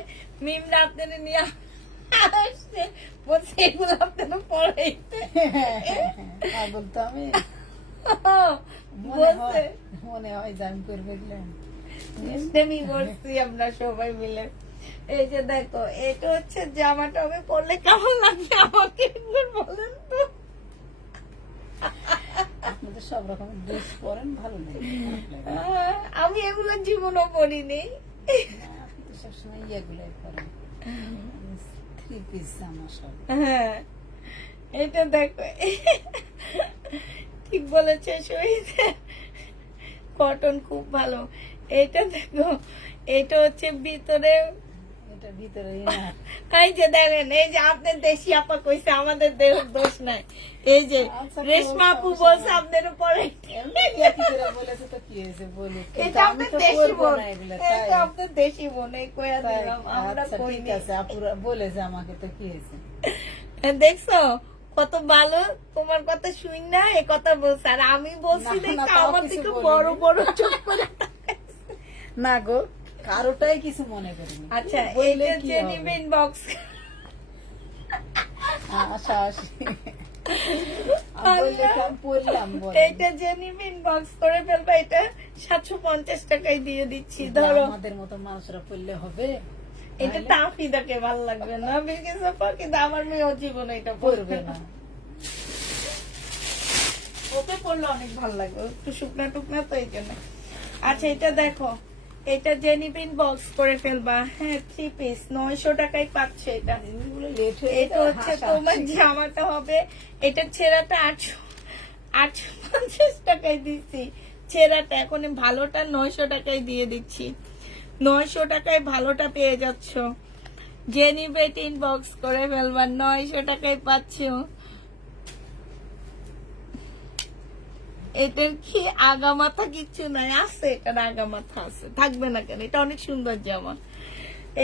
মিমরা আপনাদের নিয়ে আসছে, বলছে এগুলো আপনারা পড়াইতে। বলতো আমি বলছে মনে হয় জাম করবে এমনি বলছি আমরা সবাই মিলে। এই যে দেখো, এটা হচ্ছে জামাটা হবে, পরলে কেমন লাগবে আমাকে একবার বলেন তো? আপনাদের সব রকমের ড্রেস পরেন, ভালো লাগে। আমি এগুলো জীবনও পরিনি। আপনি তো সবসময় ইয়েগুলাই পরেন, 3 পিস জামা সব। হ্যাঁ, এটা দেখো, ঠিক বলেছে শহীদ, কটন খুব ভালো। এটা দেখো, এটা হচ্ছে ভিতরে, এটা ভিতরে এই যে দেখেন, এই যে আপনার দেশি আপা কইছে আমাদের দোষ নাই। এই যে রেশমা আপু বলছে আপনার উপরে, বলেছে তো কি হয়েছে বলে, এটা আপনার দেশি বোন, এটা আপনার দেশি বোন, এই কইয়া দিলাম, আমরা কইনি। আপুরা বলেছে আমাকে, তো কি হয়েছে? দেখছো কত ভালো, তোমার কথা শুই না এই কথা বলছে, আর আমি বলছি দেখো আমার থেকে বড় বড় চোখ করে। না গো, কারোটাই কিছু মনে করিনি। আচ্ছা, এইটা যে নিবে ইনবক্স। আশা আসি। আমি বললে তো আমি পরলাম বলো। এইটা যে নিবে ইনবক্স করে ফেলবা, এটা 750 টাকায় দিয়ে দিচ্ছি। ধরো আমাদের মতো মানুষরা পরলে হবে? এটা তাফিদাকে ভালো লাগবে না বিলকিস আপা, কিন্তু আমার মেয়েও জীবনে এটা পরবে পরবে না। না। ওকে পরলে অনেক ভালো লাগবে, ও একটু শুকনা টুকনা তো এই জন্য। আচ্ছা এটা দেখো, এটা জেনিবিন বক্স করে ফেলবা। হ্যাঁ 3 পিস 900 টাকায় পাচ্ছে এটা। এগুলো লেট হয়ে এটা হচ্ছে তোমার জামাটা হবে, এটা ছেঁড়াটা 850 টাকায় দিচ্ছি। ছেঁড়াটা এখন ভালোটা 900 টাকায় দিয়ে দিচ্ছি। 900 টাকায় ভালোটা পেয়ে যাচ্ছ। জেনিবেট ইনবক্স করে ফেলবা, 900 টাকায় পাচ্ছ। এটার কি আগা মাথা কিচ্ছু নাই, আছে এটার আগা মাথা আছে, থাকবে না কেন? এটা অনেক সুন্দর জামা।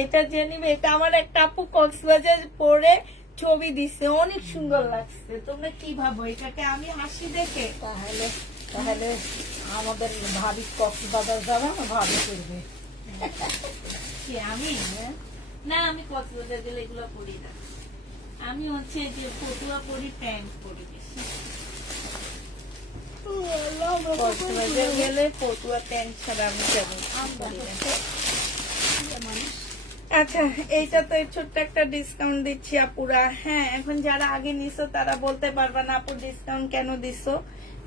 এটা জেনিবে, এটা আমার একটা আপু কক্সবাজার পরে ছবি দিছে, অনেক সুন্দর লাগছে। তোমরা কি ভাবো এটাকে আমি হাসি দেখে? তাহলে তাহলে আমাদের ভাবি কক্সবাজার যাবে না, ভাবি করবে। কি আমি? না আমি কক্সবাজার গেলে এগুলো পরি না, আমি হচ্ছে যে ফতুয়া পরি, প্যান্ট পরি বেশি। কক্সবাজার গেলে ফতুয়া প্যান্ট ছাড়া আমি যাবো পরি না। আচ্ছা এইটা তো ছোট্ট একটা ডিসকাউন্ট দিচ্ছি আপুরা। হ্যাঁ এখন যারা আগে নিছো তারা বলতে পারবা না আপু ডিসকাউন্ট কেন দিছো।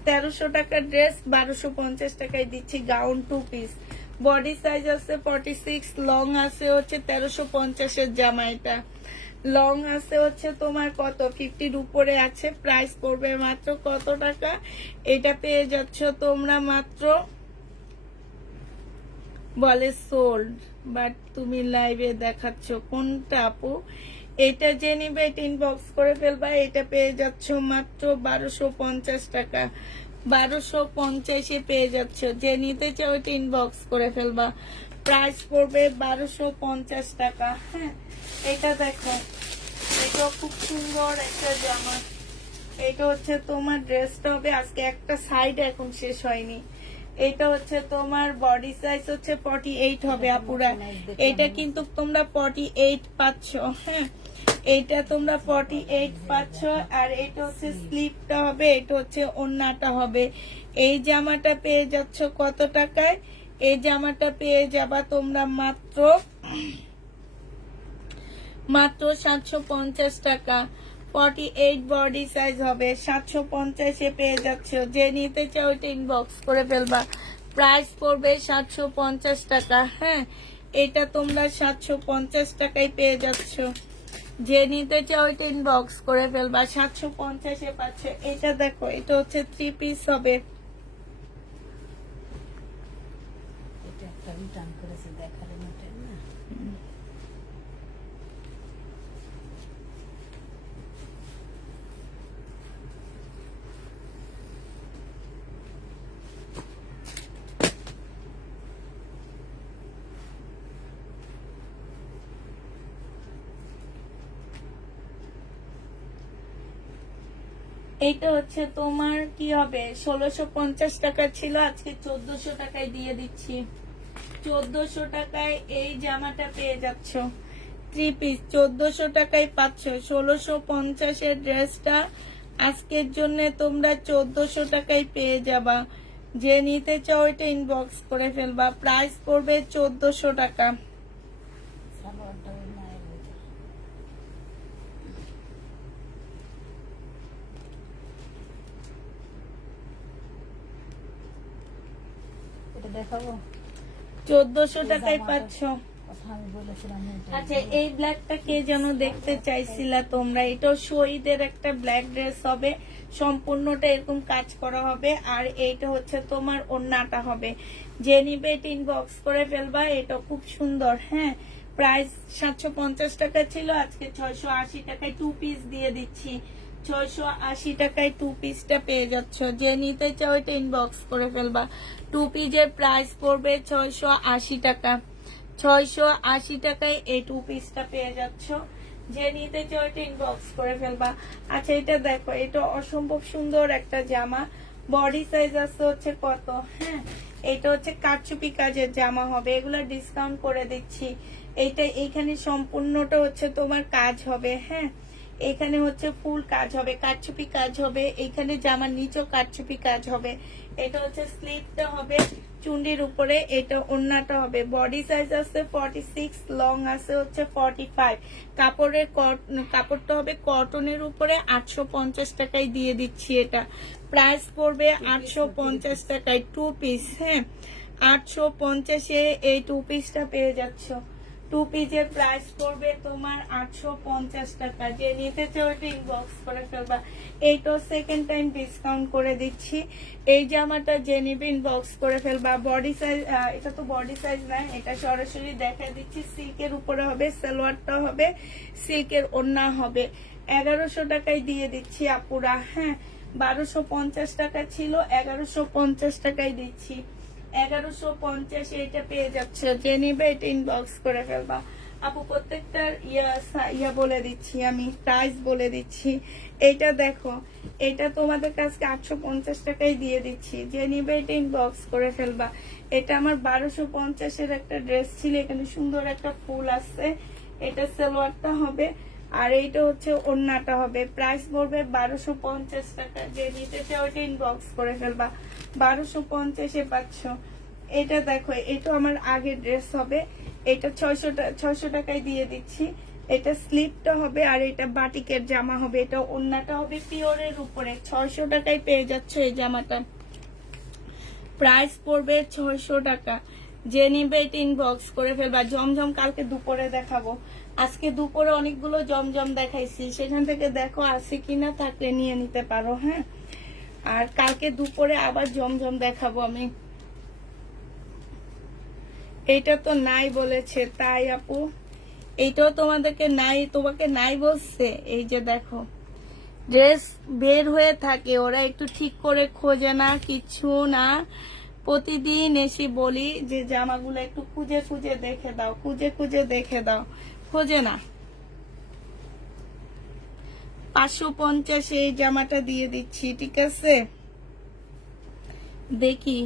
1300 টাকার ড্রেস 1250 টাকায় দিচ্ছি, গাউন 2 পিস। বডি সাইজ আছে 46, লং আছে হচ্ছে 1350 এর জামা। এটা লং আছে হচ্ছে তোমার কত 50-র উপরে আছে। প্রাইস পড়বে মাত্র কত টাকা? এটা পেয়ে যাচ্ছ তোমরা মাত্র, বলে সোল্ড, বাট তুমি লাইভে দেখাচ্ছ কোনটা আপু? এটা যে নিবে এটা ইনবক্স করে ফেলবা, এটা পেয়ে যাচ্ছ মাত্র 1250 টাকা। 1250-এ পেয়ে যাচ্ছ। যে নিতে চাও এটা ইনবক্স করে ফেলবা, প্রাইস পড়বে 1250 টাকা। হ্যাঁ এটা দেখো, এটা খুব সুন্দর একটা জামা। এটা হচ্ছে তোমার ড্রেসটা হবে, আজকে একটা সাইড এখন শেষ হয়নি। এটা হচ্ছে তোমার বডি সাইজ হচ্ছে 48 হবে আপুরা। এটা কিন্তু তোমরা 48 পাচ্ছ। হ্যাঁ এটা তোমরা 48 পাচ্ছ। আর এটা হচ্ছে স্লিপটা হবে, এটা হচ্ছে ওড়নাটা হবে। এই জামাটা পেয়ে যাচ্ছ কত টাকায়? এই জামাটা পেয়ে যাবা তোমরা মাত্র 750 টাকা। 48 বডি সাইজ হবে, 750-এ পেয়ে যাচ্ছ। যে নিতে চাও এটা ইনবক্স করে ফেলবা, প্রাইস পড়বে 750 টাকা। হ্যাঁ এটা তোমরা 750 টাকায় পেয়ে যাচ্ছ। যে নিতে চাও এটা ইনবক্স করে ফেলবা, 750-এ পাচ্ছ। এটা দেখো, এটা হচ্ছে 3 পিস হবে। এটা একটা রিটার্ন করেছে, দেখালে মোটেল না। এইটা হচ্ছে তোমার কি হবে 1650 টাকা ছিল, আজকে 1400 টাকায় দিয়ে দিচ্ছি। 1400 টাকায় এই জামাটা পেয়ে যাচ্ছ। 3 পিস 1400 টাকায় পাচ্ছ। 1650-এর ড্রেসটা আজকের জন্য তোমরা 1400 টাকায় পেয়ে যাবা। যে নিতে চাও এটা ইনবক্স করে ফেলবা, প্রাইস পড়বে 1400 টাকা। সালোয়ারটা ওই মায়ের ভিতর। এটা দেখাবো, 1400 টাকায় পাচ্ছ। কথা আমি বলেছিলাম ওইটা। আচ্ছা এই ব্ল্যাকটা কে যেন দেখতে চাইছিলা তোমরা, এটাও শহীদের একটা ব্ল্যাক ড্রেস হবে, সম্পূর্ণটা এরকম কাজ করা হবে। আর এইটা হচ্ছে তোমার ওড়নাটা হবে। যে নিবে এটা ইনবক্স করে ফেলবা, এটা খুব সুন্দর। হ্যাঁ প্রাইস 750 টাকা ছিল, আজকে 680 টাকায় 2 পিস দিয়ে দিচ্ছি। 680 টাকায় 2 পিসটা পেয়ে যাচ্ছ। যে নিতে চাও এটা ইনবক্স করে ফেলবা। 2 পিসের প্রাইস পড়বে 680 টাকা। 680 টাকায় এই 2 পিসটা পেয়ে যাচ্ছ। যে নিতে চাও এটা ইনবক্স করে ফেলবা। আচ্ছা এটা দেখো, এটা অসম্ভব সুন্দর একটা জামা। বডি সাইজ আছে হচ্ছে কত? হ্যাঁ এটা হচ্ছে কারচুপি কাজের জামা হবে, এগুলা ডিসকাউন্ট করে দিচ্ছি। এইটা এইখানে সম্পূর্ণটা হচ্ছে তোমার কাজ হবে। হ্যাঁ এখানে হচ্ছে ফুল কাজ হবে, কারচুপি কাজ হবে, এখানে জামার নিচেও কারচুপি কাজ হবে। এটা হচ্ছে স্লিভটা হবে চুন্ডির উপরে, এটা ওড়নাটা হবে। বডি সাইজ আছে 46, লং আছে হচ্ছে 45। কাপড়টা হবে কটনের উপরে, 850 টাকায় দিয়ে দিচ্ছি। এটা প্রাইস পড়বে 850 টাকায়, 2 পিস। হ্যাঁ, 850-এ এই 2 পিসটা পেয়ে যাচ্ছ। 2 পিসের প্রাইস পড়বে তোমার 850 টাকা। যে নিতে চাও এটা ইনবক্স করে ফেলবা। এইটাও সেকেন্ড টাইম ডিসকাউন্ট করে দিচ্ছি। এই জামাটা যে নিবে ইনবক্স করে ফেলবা। বডি সাইজ, এটা তো বডি সাইজ না, এটা সরাসরি দেখা দিচ্ছি। সিল্কের উপরে হবে, সালোয়ারটা হবে সিল্কের, ওড়না হবে। 1100 টাকায় দিয়ে দিচ্ছি আপুরা। হ্যাঁ, 1250 টাকা ছিল, 1150 টাকায় দিচ্ছি। 1150 এটা পেয়ে যাচ্ছে। যে নিবে এটা ইনবক্স করে ফেলবা। আপু প্রত্যেকটার ইয়া বলে দিচ্ছি, আমি প্রাইস বলে দিচ্ছি। এইটা দেখো, এটা তোমাদের কাছে 850 টাকায় দিয়ে দিচ্ছি। যে নিবে এটা ইনবক্স করে ফেলবা। এটা আমার 1250-এর একটা ড্রেস ছিল, এখানে সুন্দর একটা ফুল আছে। এটা সালোয়ারটা হবে, আর এইটা হচ্ছে ওড়নাটা হবে। প্রাইস পড়বে 1250 টাকা। যে নিতে চাও এটা ইনবক্স করে ফেলবা। 1250-এ পাচ্ছ। এটা দেখো, এটা আমার আগের ড্রেস হবে। এটা 600 টাকায় দিয়ে দিচ্ছি। এটা স্লিপটা হবে, আর এটা বাটিকের জামা হবে। এটা ওড়নাটা হবে পিওরের উপরে। 600 টাকায় পেয়ে যাচ্ছে এই জামাটা। প্রাইস পড়বে 600 টাকা। যে নিবে এটা ইনবক্স করে ফেলবা। জমজম কালকে দুপুরে দেখাবো। আজকে দুপুরে অনেকগুলো জমজম দেখাইছি, সেখান থেকে দেখো আছে কিনা, থাকলে নিয়ে নিতে পারো। হ্যাঁ, আর কালকে দুপুরে আবার জমজম দেখাবো আমি। এইটা তো নাই বলেছে, তাই আপু এইটাও তোমাকে নাই বলছে। এই যে দেখো, ড্রেস বের হয়ে থাকে, ওরা একটু ঠিক করে খোঁজে না, কিছু না। প্রতিদিন এসে বলি যে জামাগুলো একটু খুঁজে খুঁজে দেখে দাও, খুঁজে খুঁজে দেখে দাও, খোঁজে না। 550 এই জামাটা দিয়ে দিচ্ছি, ঠিক আছে? দেখি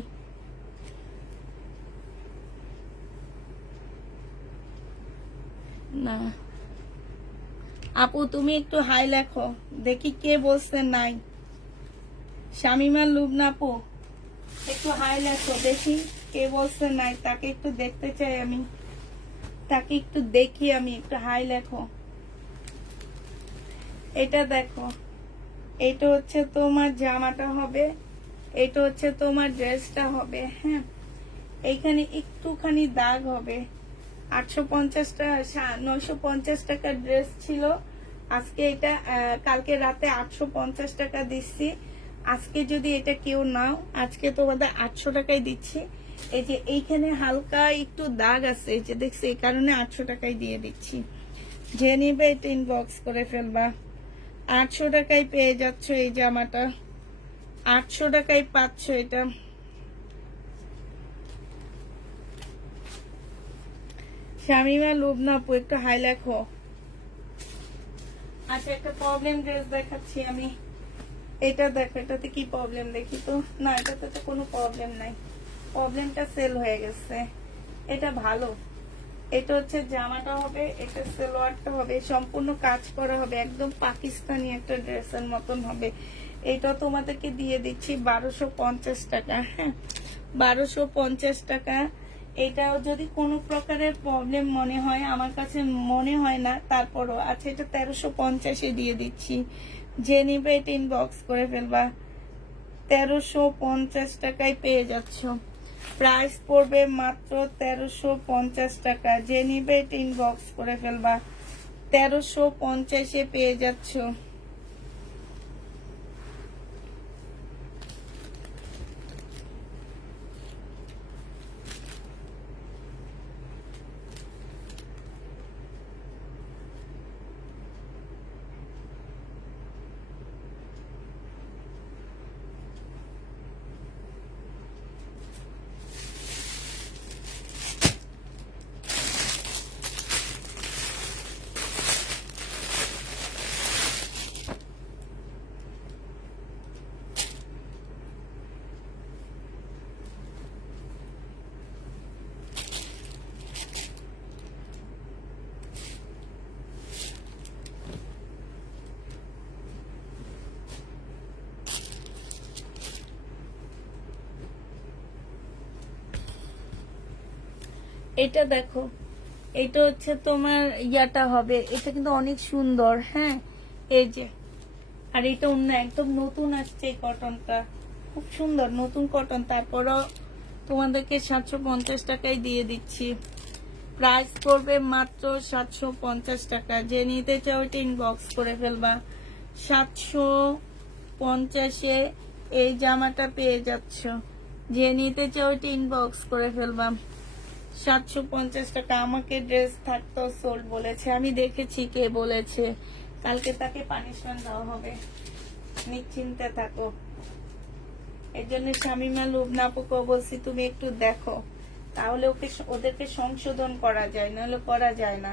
না আপু, তুমি একটু হাই লেখো, দেখি কে বলছে নাই। শামিমা লুবনা আপু, একটু হাই লেখো, দেখি কে বলছে নাই। তাকে একটু দেখতে চাই আমি, তাকে একটু দেখি আমি। একটু হাই লেখো। এটা দেখো, এটা হচ্ছে তোমার জামাটা হবে, এটা হচ্ছে তোমার ড্রেসটা হবে। হ্যাঁ, এইখানে একটুখানি দাগ হবে। 950 টাকার ড্রেস ছিল। আজকে এটা কালকে রাতে 850 টাকা দিচ্ছি। আজকে যদি এটা কেউ নাও, আজকে তোমাদের 800 টাকায় দিচ্ছি। এই যে এইখানে হালকা একটু দাগ আছে, এই যে দেখছি, এই কারণে 800 টাকায় দিয়ে দিচ্ছি। যে নিবে এটা ইনবক্স করে ফেলবা। 800 টাকায় পেয়ে যাচ্ছ এই জামাটা, 800 টাকায় পাচ্ছ এটা। শামিমা লুবনা আপু, একটু হাই লেখো। আচ্ছা, একটা প্রবলেম ড্রেস দেখাচ্ছি আমি। এটা দেখো, এটাতে কি প্রবলেম দেখি তো। না, এটাতে তো কোনো প্রবলেম নাই, প্রবলেমটা সেল হয়ে গেছে। এটা ভালো। এটা হচ্ছে জামাটা হবে, এটা সালোয়ারটা হবে, সম্পূর্ণ কাজ করা হবে, একদম পাকিস্তানি একটা ড্রেসের মতন হবে। এটা তোমাদেরকে দিয়ে দিচ্ছি 1250 টাকা। হ্যাঁ, 1250 টাকা। এটা যদি কোনো প্রকারের প্রবলেম মনে হয়, আমার কাছে মনে হয় না, তারপরও আচ্ছা, এটা 1350-এ দিয়ে দিচ্ছি। যে নিবে এটা ইনবক্স করে ফেলবা। 1350 টাকায় পেয়ে যাচ্ছ। প্রাইস পড়বে মাত্র 1350 টাকা। যে নিবে এটা ইনবক্স করে ফেলবা। 1350-এ পেয়ে যাচ্ছ। এটা দেখো, এটা হচ্ছে তোমার ইয়াটা হবে, এটা কিন্তু অনেক সুন্দর। হ্যাঁ, এই যে, আর এটা অন্য একদম নতুন আসছে এই কটনটা, খুব সুন্দর নতুন কটন। তারপরও তোমাদেরকে 750 টাকায় দিয়ে দিচ্ছি। প্রাইস পড়বে মাত্র 750 টাকা। যে নিতে চাও এটা ইনবক্স করে ফেলবা। 750-এ এই জামাটা পেয়ে যাচ্ছ। যে নিতে চাও এটা ইনবক্স করে ফেলবা। 750 টাকা। আমাকে ড্রেস থাকতো সোল্ড বলেছে, আমি দেখেছি কে বলেছে, কালকে তাকে পানিশমেন্ট দেওয়া হবে, নিশ্চিন্তে থাকো। এর জন্য শামিমা লুবনাপুকে বলছি তুমি একটু দেখো, তাহলে ওদেরকে সংশোধন করা যায়, নাহলে করা যায় না।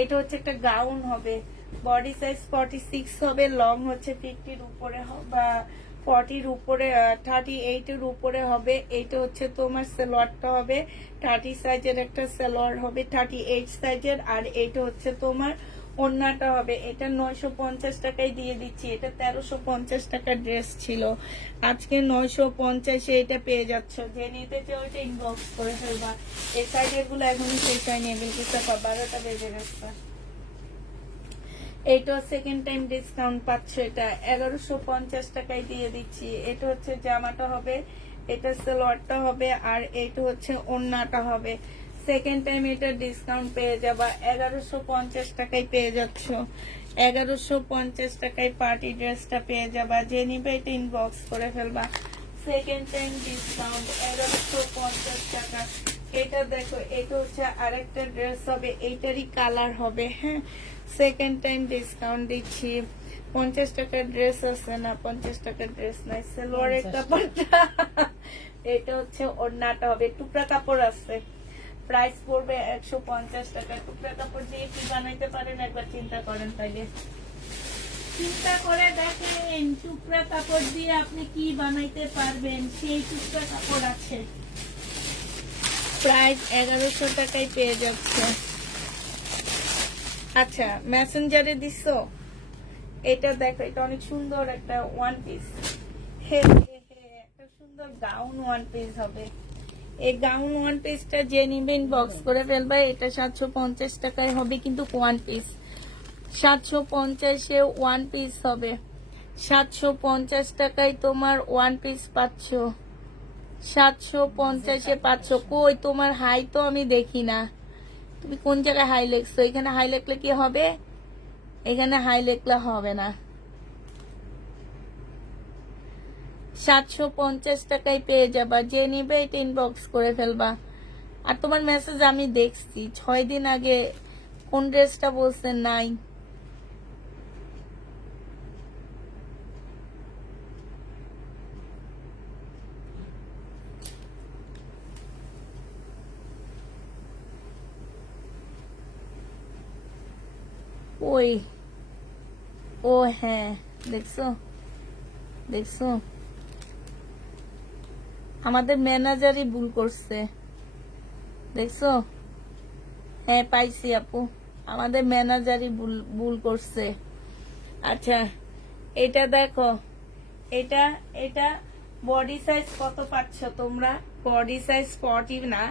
এটা হচ্ছে একটা গাউন হবে, বডি সাইজ 46 হবে, লং হচ্ছে 50-র উপরে বা 40-র উপরে, 38-এর উপরে হবে। এইটা হচ্ছে তোমার সালোয়ারটা হবে 30 সাইজের, একটা সালোয়ার হবে 38 সাইজের, আর এইটা হচ্ছে তোমার ওড়নাটা হবে। এটা 950 টাকায় দিয়ে দিচ্ছি। এটা 1350 টাকার ড্রেস ছিল, আজকে 950-এ এটা পেয়ে যাচ্ছ। যে নিতে চাও এটা ইনবক্স করে ফেলবা। এই সাইজের গুলো এখনই শেষ হয়নি, বিলকুল 12টা বেজে গেছে। এইটা সেকেন্ড টাইম ডিসকাউন্ট পাচ্ছ, এটা 1150 টাকায় দিয়ে দিচ্ছি। এটা হচ্ছে জামাটা হবে, এটা সালোয়ারটা হবে, আর এইটা হচ্ছে ওড়নাটা হবে। সেকেন্ড টাইম এটা ডিসকাউন্ট পেয়ে যাবা, 1150 টাকায় পেয়ে যাচ্ছ। 1150 টাকায় পার্টি ড্রেসটা পেয়ে যাবা। যে নিবে এটা ইনবক্স করে ফেলবা। সেকেন্ড টাইম ডিসকাউন্ট 1150 টাকা। এটা দেখো, এটা হচ্ছে আরেকটা ড্রেস হবে, এইটারই কালার হবে। হ্যাঁ, সেকেন্ড টাইম ডিসকাউন্ট দিচ্ছি। 50 টাকার ড্রেস আছে না, 50 টাকার ড্রেস নাই, সালোয়ারের কাপড়টা। এটা হচ্ছে ওড়নাটা হবে, টুকরা কাপড় আছে। প্রাইস পড়বে 150 টাকা। টুকরা কাপড় দিয়ে কি বানাইতে পারেন একবার চিন্তা করেন, তাইলে চিন্তা করে দেখেন টুকরা কাপড় দিয়ে আপনি কি বানাইতে পারবেন। সেই টুকরা কাপড় আছে, প্রাইস 1100 টাকায় পেয়ে যাচ্ছে। আচ্ছা, মেসেঞ্জারে দিছো। এটা দেখো, এটা অনেক সুন্দর একটা ওয়ান পিস। একটা সুন্দর গাউন ওয়ান পিস হবে। এই গাউন ওয়ান পিসটা যে নিবেন বক্স করে ফেলবে। এটা 750 টাকায় হবে, কিন্তু ওয়ান পিস 750-এ ওয়ান পিস হবে। 750 টাকায় তোমার ওয়ান পিস পাচ্ছ। 750-এ পাচ্ছ। কই তোমার হাই তো আমি দেখি না, তুমি কোন জায়গায় হাই লেখছো? এখানে হাই লেখলে কি হবে? এখানে হাই লেখলে হবে না। 750 টাকায় পেয়ে যাবা। যে নিবে এটা ইনবক্স করে ফেলবা। আর তোমার মেসেজ আমি দেখছি 6 দিন আগে, কোন ড্রেসটা বলছেন নাই। ওই, ও হ্যাঁ, দেখছো দেখছো, আমাদের ম্যানেজারই ভুল করছে, দেখছো? হ্যাঁ পাইছি আপু, আমাদের ম্যানেজারই ভুল করছে। আচ্ছা, এটা দেখো, এটা এটা বডি সাইজ কত পাচ্ছ তোমরা? বডি সাইজ 40 না,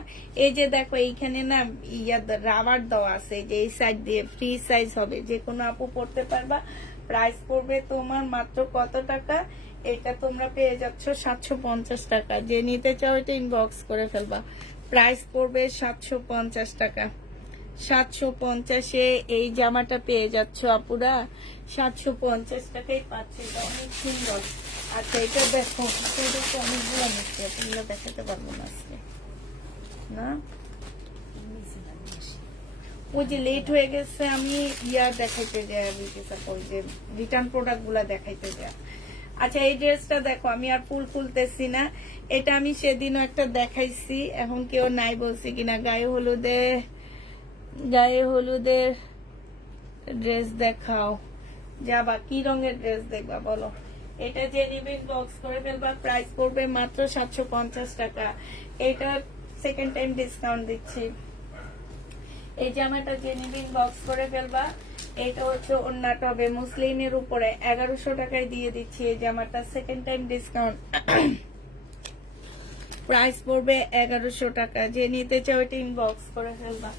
এই যে দেখো এইখানে না ইয়া রাবার দেওয়া আছে, যে এই সাইড দিয়ে ফ্রি সাইজ হবে, যে কোনো আপু পড়তে পারবা। প্রাইস পড়বে তোমার মাত্র কত টাকা? এটা তোমরা পেয়ে যাচ্ছ 750 টাকা। যে নিতে চাও এটা ইনবক্স করে ফেলবা। প্রাইস পড়বে 750 টাকা। 750-এ এই জামাটা পেয়ে যাচ্ছ আপুরা, 750 টাকায় পাচ্ছে। এটা অনেক সুন্দর। আচ্ছা, এটা দেখো, অনেকগুলো মিষ্টি, এগুলো দেখাতে পারবো না আজকে না, ওই যে লেট হয়ে গেছে, আমি ইয়া দেখাইতে যাই, ওই যে রিটার্ন প্রোডাক্ট গুলা দেখাইতে যাই। আচ্ছা, এই ড্রেসটা দেখো, আমি আর ফুল খুলতেছি না। এটা আমি সেদিনও একটা দেখাইছি, এখন কেউ নাই বলছি কিনা। গায়ে হলুদের ড্রেস দেখাও। যাবা, কি রঙের ড্রেস দেখবা বলো? এটা যে নিবেন বক্স করে ফেলবা। প্রাইস পড়বে মাত্র 750 টাকা। এটা সেকেন্ড টাইম ডিসকাউন্ট দিচ্ছি। এই জামাটা যে নিবেন বক্স করে ফেলবা। এটা হচ্ছে ওড়নাটা হবে মুসলিনের উপরে, 1100 টাকায় দিয়ে দিচ্ছি এই জামাটা। Second time discount. প্রাইস পড়বে 1100 টাকা। যে নিতে চাও এটা ইনবক্স করে ফেলবা।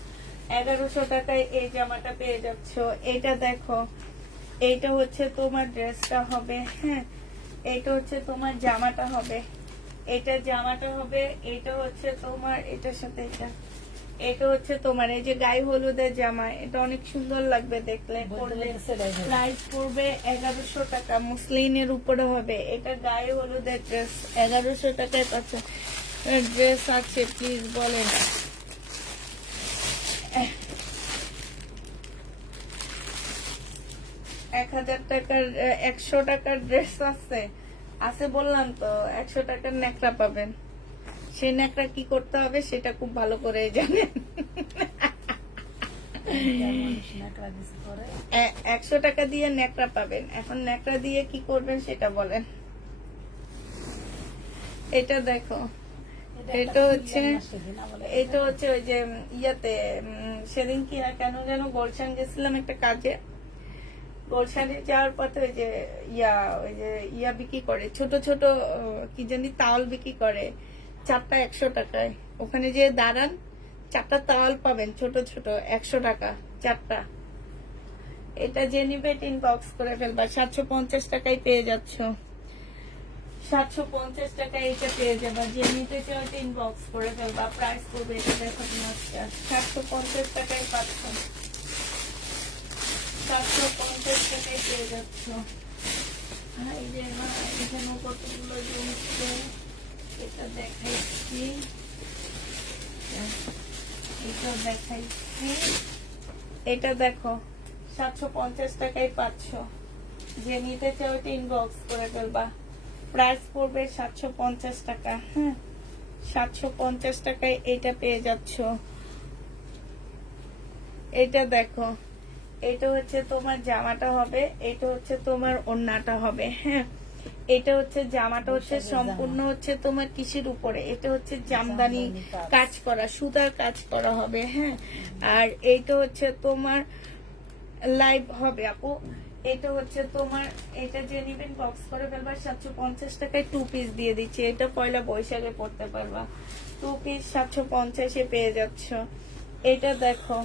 1100 টাকায় এই জামাটা পেয়ে যাচ্ছ। এটা দেখো, এইটা হচ্ছে তোমার ড্রেসটা হবে, হ্যাঁ, এইটা হচ্ছে তোমার জামাটা হবে, এটা জামাটা হবে, এটা হচ্ছে তোমার এটার সাথে এটা হচ্ছে তোমার এই যে গায়ে হলুদের জামা, এটা অনেক সুন্দর লাগবে দেখলে পরলে। প্রাইস পড়বে 1100 টাকা, মুসলিনের উপরে হবে, এটা গায়ে হলুদের ড্রেস 1100 টাকায় পাচ্ছে। ড্রেস আছে প্লিজ বলেন। 1000 টাকার 100 টাকার ড্রেস আছে, আছে বললাম তো। 100 টাকার নেকড়া পাবেন, সেই নেকড়া কি করতে হবে সেটা খুব ভালো করে জানেন। 100 টাকা দিয়ে নেকড়া পাবেন, এখন নেকড়া দিয়ে কি করবেন সেটা বলেন। এটা দেখো, এটা হচ্ছে ওই যে ইয়াতে সেদিন কি না কেন যেন গুলশান গেছিলাম একটা কাজে, গুলশানে যাওয়ার পথে ওই যে ইয়া বিক্রি করে, ছোট ছোট কি জানি তাওয়াল বিক্রি করে, 4টা 100 টাকায়। ওখানে যে দাঁড়ান 4টা তাওয়াল পাবেন ছোট ছোট, 100 টাকা 4টা। এটা যে নিবে ইনবক্স করে ফেলবা। 750 টাকায় পেয়ে যাচ্ছ, 750 টাকায় এটা পেয়ে যাবা। যে নিতে চাও এটা ইনবক্স করে ফেলবা। প্রাইস করবে এটা দেখো তোমার 750 টাকায় পাচ্ছ, 750 টাকায় পেয়ে যাচ্ছ। এই যে এখানে কতগুলো জমছে, এটা দেখাইছি, এটা দেখাইছি। এটা দেখো 750 টাকায় পাচ্ছ। যে নিতে চাও এটা ইনবক্স করে ফেলবা। প্রাইস পড়বে 750 টাকা, হ্যাঁ, 750 টাকায় এটা পেয়ে যাচ্ছ। এটা দেখো, এটা হচ্ছে তোমার জামাটা হবে, এটা হচ্ছে তোমার ওড়নাটা হবে, হ্যাঁ। এটা হচ্ছে জামাটা হচ্ছে সম্পূর্ণ হচ্ছে তোমার কিসের উপরে, এটা হচ্ছে জামদানি কাজ করা, সুতার কাজ করা হবে, হ্যাঁ। আর এইটা হচ্ছে তোমার লাইভ হবে আপু। এটা হচ্ছে তোমার, এটা যে নিবেন বক্স করে ফেলবা। 750 টাকায় 2 পিস দিয়ে দিচ্ছি, এটা পয়লা বৈশাখে পড়তে পারবা। 2 পিস 750-এ পেয়ে যাচ্ছ। এটা দেখো,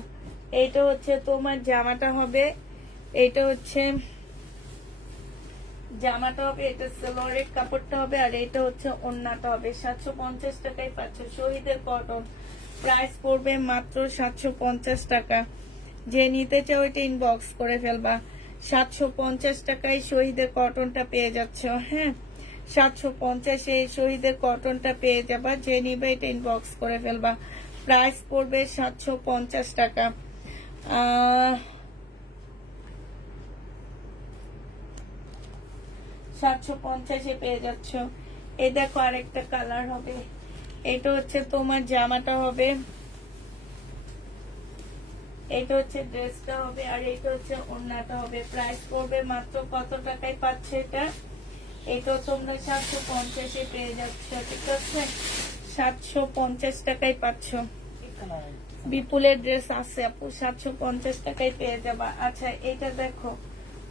এটা হচ্ছে তোমার জামাটা হবে, এটা হচ্ছে জামাটা হবে, এটা সালোয়ারের কাপড়টা হবে, আর এটা হচ্ছে ওড়নাটা হবে। 750 টাকায় পাচ্ছ, শহীদের কটন। প্রাইস পড়বে মাত্র 750 টাকা। যে নিতে চাও এটা ইনবক্স করে ফেলবা। 750 টাকায় শহীদের কটনটা পেয়ে যাচ্ছ, হ্যাঁ, 750-এ শহীদের কটনটা পেয়ে যাবা। যে নিবে এটা ইনবক্স করে ফেলবা। প্রাইস পড়বে 750 টাকা। 750-এ পেয়ে যাচ্ছ। এই দেখো আরেকটা কালার হবে, এটা হচ্ছে তোমার জামাটা হবে, এটা হচ্ছে ড্রেসটা হবে, আর এটা হচ্ছে ওড়নাটা হবে। প্রাইস পড়বে মাত্র কত টাকায় পাচ্ছে এটা? এটা তোমরা 750-এ পেয়ে যাচ্ছ, ঠিক আছে, 750 টাকায় পাচ্ছ। বিপুলের ড্রেস আছে আপু, 750 টাকায় পেয়ে যাবা। আচ্ছা এটা দেখো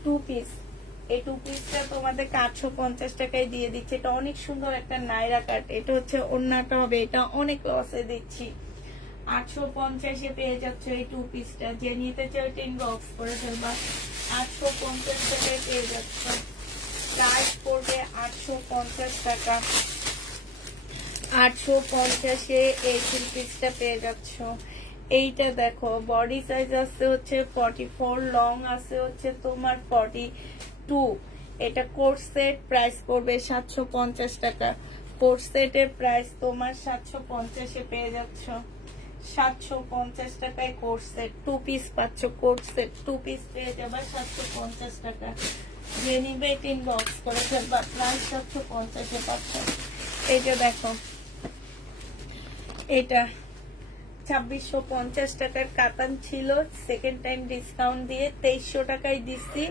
2 পিস, এই 2 পিসটা তোমাদের 850 টাকায় দিয়ে দিচ্ছে। এটা অনেক সুন্দর একটা নাইরা কাট, এটা হচ্ছে ওড়নাটা হবে, এটা অনেক লসে দিচ্ছি। 850-এ পেয়ে যাচ্ছ এই 2 পিসটা। যে নিতে চাও এটা ইনবক্স করে ফেলবা। 850 টাকায় পেয়ে যাচ্ছ। প্রাইস পড়বে 850 টাকা। 850-এ এই 3 পিসটা পেয়ে যাচ্ছ। এইটা দেখো বডি সাইজ আছে হচ্ছে 44, লং আছে হচ্ছে তোমার 42। এটা কোট সেট, প্রাইস পড়বে 750 টাকা। কোট সেটের প্রাইস তোমার 750-এ পেয়ে যাচ্ছ। 750 টাকায় কোট সেট 2 পিস পাচ্ছ। কোট সেট 2 পিস পেয়ে যাবা 750 টাকা। যে নিবে এটা ইনবক্স করে ফেলবা। প্রাইস 750-এ পাচ্ছ। এইটা দেখো, এটা 2650 টাকার কাতান ছিল, সেকেন্ড টাইম ডিসকাউন্ট দিয়ে 2300 টাকায় দিচ্ছি,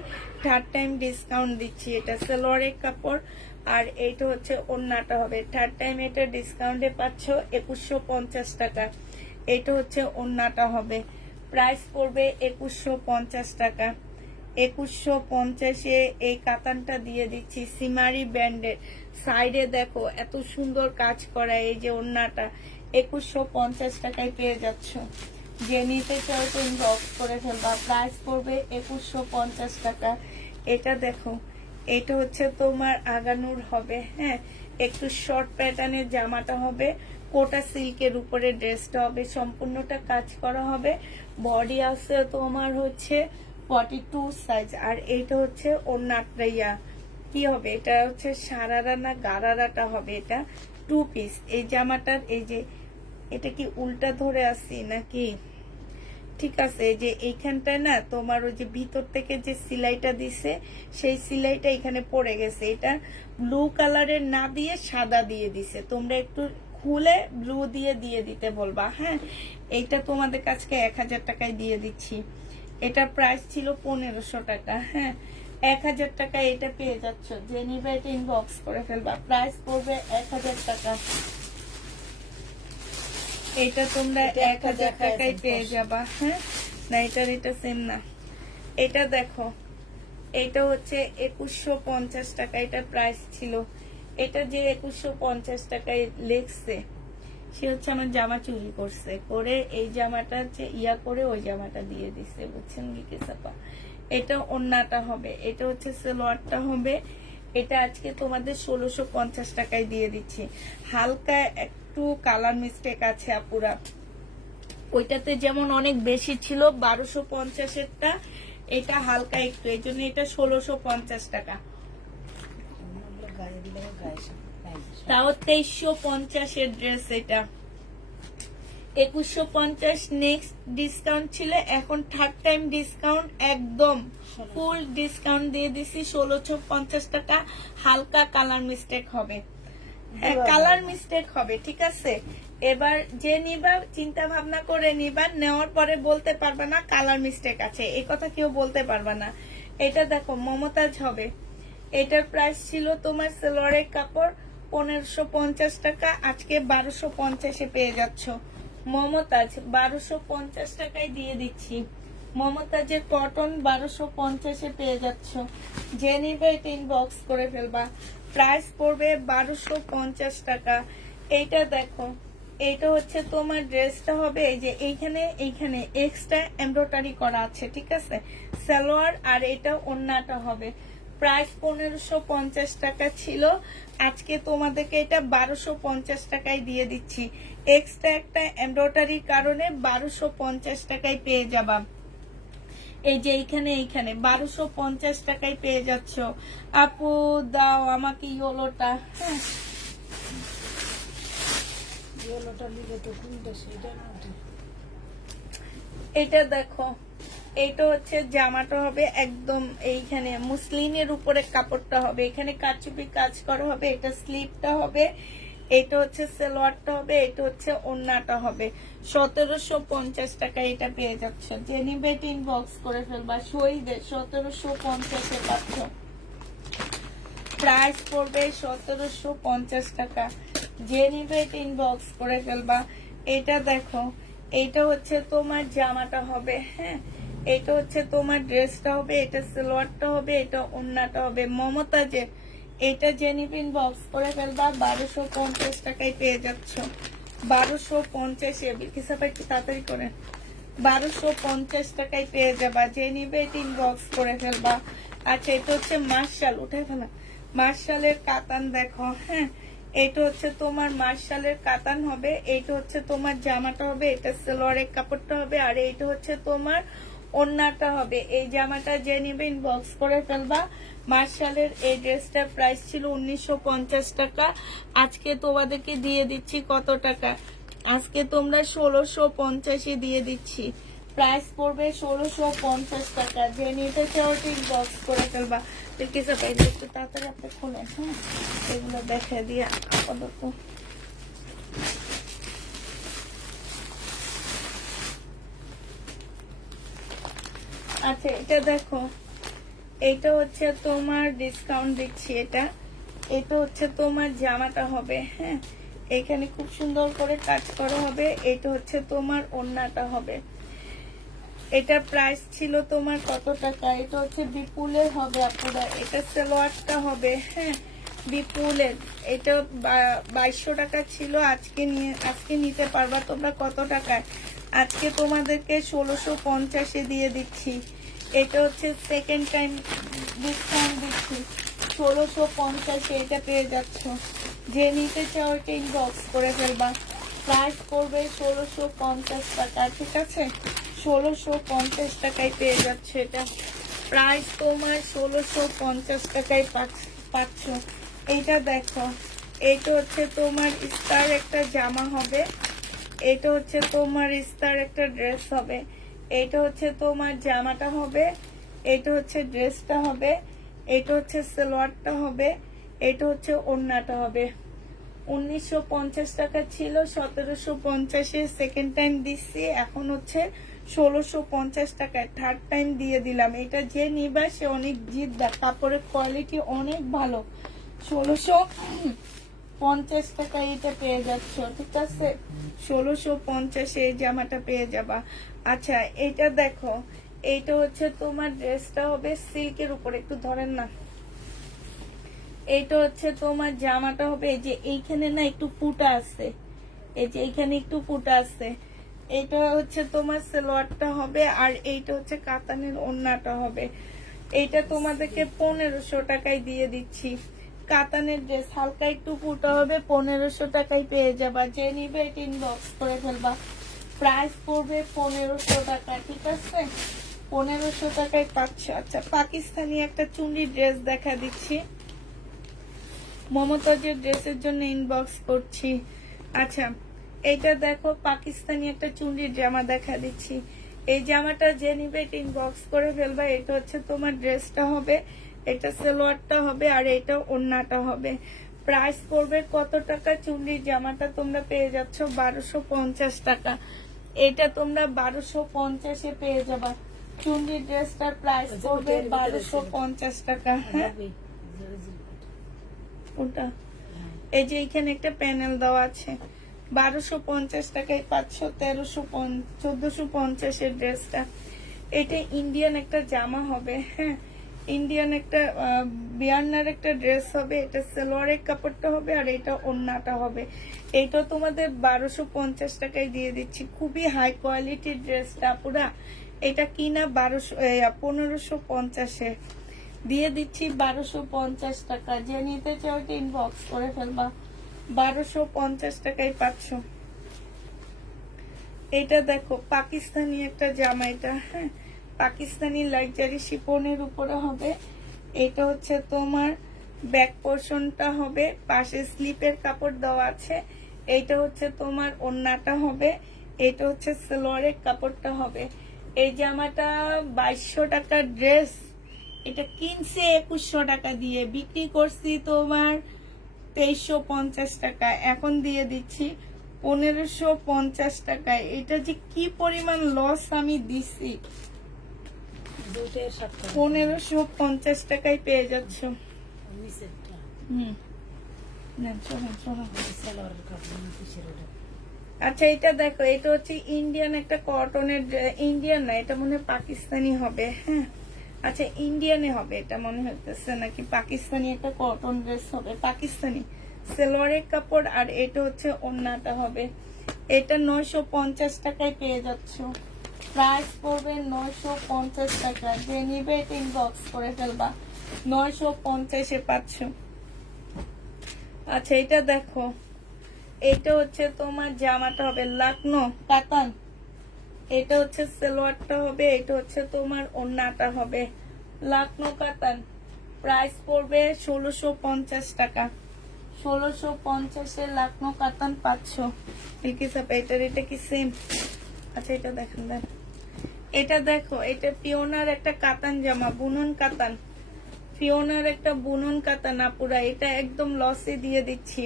থার্ড টাইম ডিসকাউন্ট দিচ্ছি। এটা সালোয়ারের কাপড়, আর এইটা হচ্ছে ওড়নাটা হবে। থার্ড টাইম এটা ডিসকাউন্টে পাচ্ছ 2150 টাকা। এটা হচ্ছে ওড়নাটা হবে। প্রাইস পড়বে 2150 টাকা। 2150-এ এই কাতানটা দিয়ে দিচ্ছি সিমারি ব্র্যান্ডের। সাইডে দেখো এত সুন্দর কাজ করা, এই যে ওড়নাটা 2150 টাকায় পেয়ে যাচ্ছ। যে নিতে চাও তো ইনবক্স করে ফেলবা। প্রাইস পড়বে 2150 টাকা। এটা দেখো, এটা হচ্ছে তোমার আগানুর হবে, হ্যাঁ, একটু শর্ট প্যাটার্নের জামাটা হবে, কোটা সিল্কের উপরে ড্রেসটা হবে, সম্পূর্ণটা কাজ করা হবে। বডি আছে তোমার হচ্ছে 42 সাইজ, আর এইটা হচ্ছে ওড়নাটা কি হবে, এটা হচ্ছে সারারা না গারারাটা হবে, এটা 2 পিস। এই জামাটার এই যে এটা কি উল্টা ধরে আসি নাকি, ঠিক আছে, এই যে এইখানটায় না তোমার ওই যে ভিতর থেকে যে সিলাইটা দিছে সেই সিলাইটা এখানে পড়ে গেছে। এটা ব্লু কালারের না দিয়ে সাদা দিয়ে দিছে, তোমরা একটু খুলে ব্লু দিয়ে দিতে বলবা, হ্যাঁ। এইটা তোমাদের কাছে 1000 টাকায় দিয়ে দিচ্ছি। এটা প্রাইস ছিল 1500 টাকা, হ্যাঁ, 1000 টাকায় এটা পেয়ে যাচ্ছ। যে নিবে এটা ইনবক্স করে ফেলবা। প্রাইস পড়বে 1000 টাকা। এটা তোমরা 1000 টাকায় পেয়ে যাবা, হ্যাঁ। না, এটা সেম না। এটা দেখো, এটা হচ্ছে 2150 টাকা, এটা প্রাইস ছিল। এটা যে 2150 টাকায় লেখছে সে হচ্ছে আমার জামা চুরি করছে, করে এই জামাটা হচ্ছে করে ওই জামাটা দিয়ে দিচ্ছে, বুঝছেন কি চাপা। এটা ওড়নাটা হবে, এটা হচ্ছে সালোয়ারটা হবে। এটা আজকে তোমাদের 1650 টাকায় দিয়ে দিচ্ছি। হালকা একটু কালার মিস্টেক আছে আপুরা, ওইটাতে যেমন অনেক বেশি ছিল 1250-এরটা, এটা হালকা একটু, এই জন্য এটা 1650 টাকা। তাও 2350-এর ড্রেস, এটা 2150। নেক্সট ডিসকাউন্ট ছিল, এখন থার্ড টাইম ডিসকাউন্ট, একদম ফুল ডিসকাউন্ট দিয়ে দিছি 1650 টাকা। হালকা কালার মিস্টেক হবে, হ্যাঁ, কালার মিস্টেক হবে, ঠিক আছে। এবার যে নিবা চিন্তা ভাবনা করে নিবা, নেওয়ার পরে বলতে পারবে না কালার মিস্টেক আছে, এই কথা কেউ বলতে পারবে না। এটা দেখো মমতাজ হবে, এটার প্রাইস ছিল তোমার সালোয়ারের কাপড় 1550 টাকা, আজকে 1250-এ পেয়ে যাচ্ছ। মমতাজ 1250 টাকায় দিয়ে দিচ্ছি। মমতাজের কটন 1250-এ পেয়ে যাচ্ছ। যে নিবে এটা ইনবক্স করে ফেলবা। প্রাইস পড়বে 1250 টাকা। এইটা দেখো, এইটা হচ্ছে তোমার ড্রেসটা হবে এই যে এইখানে এক্সট্রা এমব্রয়ডারি করা আছে, ঠিক আছে, সালোয়ার, আর এটা ওড়নাটা হবে। প্রাইস 1550 টাকা ছিল, আজকে তোমাদেরকে এটা 1250 টাকায় দিয়ে দিচ্ছি। এক্সট্রা একটা এমব্রয়ডারির কারণে 1250 টাকায় পেয়ে যাবা। এই যে এইখানে 1250 টাকায় পেয়ে যাচ্ছ। আপু দাও আমাকে ইয়েলোটা, হ্যাঁ, এটা দেখো, এটা হচ্ছে জামাটা হবে একদম এইখানে মুসলিনের উপরে কাপড়টা হবে, এখানে কারচুপি কাজ করা হবে, এটা স্লিপটা হবে, এটা হচ্ছে সালোয়ারটা হবে, এটা হচ্ছে ওড়নাটা হবে। 1750 টাকা এটা পেয়ে যাচ্ছ। যে নিবে ইনবক্স করে ফেলবা। শহীদের 1750-এ পাচ্ছ। প্রাইস পড়বে 1750 টাকা। যে নিবে ইনবক্স করে ফেলবা। এটা দেখো, এইটা হচ্ছে তোমার জামাটা হবে, হ্যাঁ, এটা হচ্ছে তোমার ড্রেসটা হবে, এটা সালোয়ারটা হবে, এটা ওড়নাটা হবে। মমতাজের এটা জেনিফিন বক্স করে ফেলবা। 1250 টাকায় পেয়ে যাচ্ছ। 1250-এ বিলকিসাপা একটু তাড়াতাড়ি করে 1250 টাকায় পেয়ে যাবা। যে নিবে ইনবক্স করে ফেলবা। আচ্ছা, এটা হচ্ছে মার্শাল, উঠে ফেলা মার্শালের কাতান দেখো, হ্যাঁ, এটা হচ্ছে তোমার মার্শালের কাতান হবে, এইটা হচ্ছে তোমার জামাটা হবে, এটা সালোয়ারের কাপড়টা হবে, আর এইটা হচ্ছে তোমার ওড়নাটা হবে। এই জামাটা যে নিবে ইনবক্স করে ফেলবা। মার্শালের এই ড্রেসটার প্রাইস ছিল 1950 টাকা, আজকে তোমাদেরকে দিয়ে দিচ্ছি কত টাকা, আজকে তোমরা 1650-এ দিয়ে দিচ্ছি। প্রাইস পড়বে 1650 টাকা। যে নিতে চাও ইনবক্স করে ফেলবা। কিছু পাইলে একটু তাড়াতাড়ি আপনি খোলেন, হ্যাঁ, এগুলো দেখে দিয়ে আপাতত। আচ্ছা, এটা দেখো, এটা হচ্ছে তোমার ডিসকাউন্ট দিচ্ছি, এটা হচ্ছে তোমার জামাটা হবে, হ্যাঁ, এখানে খুব সুন্দর করে কাজ করা হবে, এটা হচ্ছে তোমার ওড়নাটা হবে। এটা প্রাইস ছিল তোমার কত টাকা? এটা হচ্ছে বিপুলের হবে আপনারা, এটা সালোয়ারটা হবে, হ্যাঁ বিপুলের। এটা 2200 টাকা ছিল, আজকে নিতে পারবা তোমরা কত টাকায়? আজকে তোমাদেরকে 1650-এ দিয়ে দিচ্ছি। এটা হচ্ছে সেকেন্ড টাইম ডিসকাউন্ট দিচ্ছি, 1650-এ এটা পেয়ে যাচ্ছ। যে নিতে চাও এটা ইনবক্স করে ফেলবা। প্রাইস পড়বে 1650 টাকা, ঠিক আছে? 1650 টাকায় পেয়ে যাচ্ছে এটা। প্রাইস তোমার 1650 টাকায় পাচ্ছ। এইটা দেখো, এইটা হচ্ছে তোমার স্টার একটা জামা হবে, এটা হচ্ছে তোমার স্টার একটা ড্রেস হবে, এটা হচ্ছে তোমার জামাটা হবে, এটা হচ্ছে ড্রেসটা হবে, এটা হচ্ছে সালোয়ারটা হবে, এটা হচ্ছে ওড়নাটা হবে। 1950 টাকা ছিল, 1750-এ সেকেন্ড টাইম দিচ্ছি, এখন হচ্ছে 1650 টাকায় থার্ড টাইম দিয়ে দিলাম। এটা যে নিবা সে অনেক জিদ্দা, কাপড়ের কোয়ালিটি অনেক ভালো। 1650 টাকায় এটা পেয়ে যাচ্ছ, ঠিক আছে? 1650-এ এই জামাটা পেয়ে যাবা। আচ্ছা এটা দেখো, এইটা হচ্ছে তোমার ড্রেসটা হবে সিল্কের উপর, একটু ধরেন না। এইটা হচ্ছে তোমার জামাটা হবে, এই যে এইখানে না একটু ফুটা আছে, এই যে এইখানে একটু ফুটা আছে। এটা হচ্ছে তোমার সালোয়ারটা হবে, আর এইটা হচ্ছে কাতানের ওড়নাটা হবে। এইটা তোমাদেরকে 1500 টাকায় দিয়ে দিচ্ছি। কাতানের ড্রেস, হালকা একটু ফুটা হবে, 1500 টাকায় পেয়ে যাবা। যে নিবে এটা ইনবক্স করে ফেলবা। প্রাইস পড়বে 1500 টাকা, ঠিক আছে? 1500 টাকায় পাচ্ছ। আচ্ছা পাকিস্তানি একটা চুন্ডি ড্রেস দেখা দিচ্ছি, মমতাজের ড্রেসের জন্য ইনবক্স করছি। আচ্ছা এইটা দেখো, পাকিস্তানি একটা চুন্ডির জামা দেখা দিচ্ছি। এই জামাটা যে নিবে এটা ইনবক্স করে ফেলবা। এটা হচ্ছে তোমার ড্রেসটা হবে, এটা সালোয়ারটা হবে, আর এটা ওড়নাটা হবে। প্রাইস পড়বে কত টাকা? চুন্ডির জামাটা তোমরা পেয়ে যাচ্ছ 1250 টাকা। এটা তোমরা 1250-এ পেয়ে যাবা। চুন্ডির ড্রেসটার প্রাইস পড়বে 1250 টাকা। হ্যাঁ ওটা, এই যে এখানে একটা প্যানেল দেওয়া আছে, 1250 টাকায় পাচ্ছ 1450-এর ড্রেসটা। এটা ইন্ডিয়ান একটা জামা হবে, হ্যাঁ ইন্ডিয়ান একটা বিয়ান্নার একটা ড্রেস হবে। এটা সালোয়ারের কাপড়টা হবে, আর এটা ওড়নাটা হবে। এটা তোমাদের 1250 টাকায় দিয়ে দিচ্ছি। খুবই হাই কোয়ালিটির ড্রেসটা পুরা। এটা কিনা 1550-এ দিয়ে দিচ্ছি 1250 টাকা। যে নিতে চাও এটা ইনবক্স করে ফেলবা। 1250 টাকায় পাচ্ছ। এটা দেখো পাকিস্তানি একটা জামা, এটা হ্যাঁ পাকিস্তানি লাক্সারি শিফনের উপরে হবে। এটা হচ্ছে তোমার ব্যাক পোর্শনটা হবে, পাশে স্লিপের কাপড় দেওয়া আছে। এইটা হচ্ছে তোমার ওড়নাটা হবে, এটা হচ্ছে সালোয়ারের কাপড়টা হবে। এই জামাটা 2200 টাকার ড্রেস, এটা কিনছে 2100 টাকা দিয়ে, বিক্রি করছি তোমার 2350 টাকা, এখন দিয়ে দিচ্ছি 1550 টাকায়। এটা যে কি পরিমাণ লস আমি দিছি। 1550 টাকায় পেয়ে যাচ্ছ। আচ্ছা এটা দেখো, এটা হচ্ছে ইন্ডিয়ান একটা কটনের, ইন্ডিয়ান না এটা মনে হয় পাকিস্তানি হবে, হ্যাঁ আচ্ছা ইন্ডিয়ানে হবে এটা মনে হচ্ছে, নাকি পাকিস্তানি একটা কটন ড্রেস হবে, পাকিস্তানি সালোয়ারের কাপড়, আর এটা হচ্ছে ওড়নাটা হবে। এটা 950 টাকায় পেয়ে যাচ্ছ। প্রাইস পড়বে 950 টাকা। যে নিবে এটা ইনবক্স করে ফেলবা। 950-এ পাচ্ছ। আচ্ছা এটা দেখো, এটা হচ্ছে তোমার জামাটা হবে লাকনো কাতান, এটা হচ্ছে সালোয়ারটা হবে, এটা হচ্ছে তোমার ওড়নাটা হবে লাকনো কাতান। প্রাইস পড়বে 1650 টাকা। 1650-এ লাকনো কাতান পাচ্ছ। এটা কি সেম? আচ্ছা এটা দেখেন, এটা দেখো, এটা পিওনার একটা কাতান জামা, বুনন কাতান, পিওনার একটা বুনন কাতান আপুরা। এটা একদম লসে দিয়ে দিচ্ছি,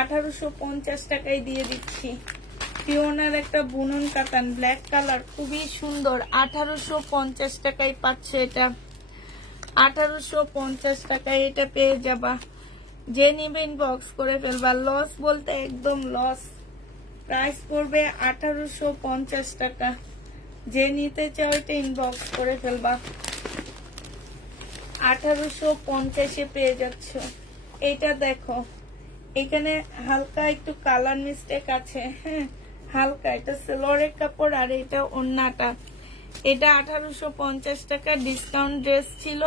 1850 টাকায় দিয়ে দিচ্ছি। পিওনার একটা বুনন কাতান, ব্ল্যাক কালার, খুবই সুন্দর, 1850 টাকায় পাচ্ছ এটা। 1850 টাকায় এটা পেয়ে যাবা। যে নিবে ইনবক্স করে ফেলবা। লস বলতে একদম লস। প্রাইস পড়বে 1850 টাকা। যে নিতে চাও এটা ইনবক্স করে ফেলবা। 1850 পেয়ে যাচ্ছ। এটা দেখো, এখানে হালকা একটু কালার মিস্টেক আছে, হ্যাঁ হালকা। এটা সেলোয়ারের কাপড় আর এটা ওড়নাটা। এটা 1850 টাকা ডিসকাউন্ট ড্রেস ছিল,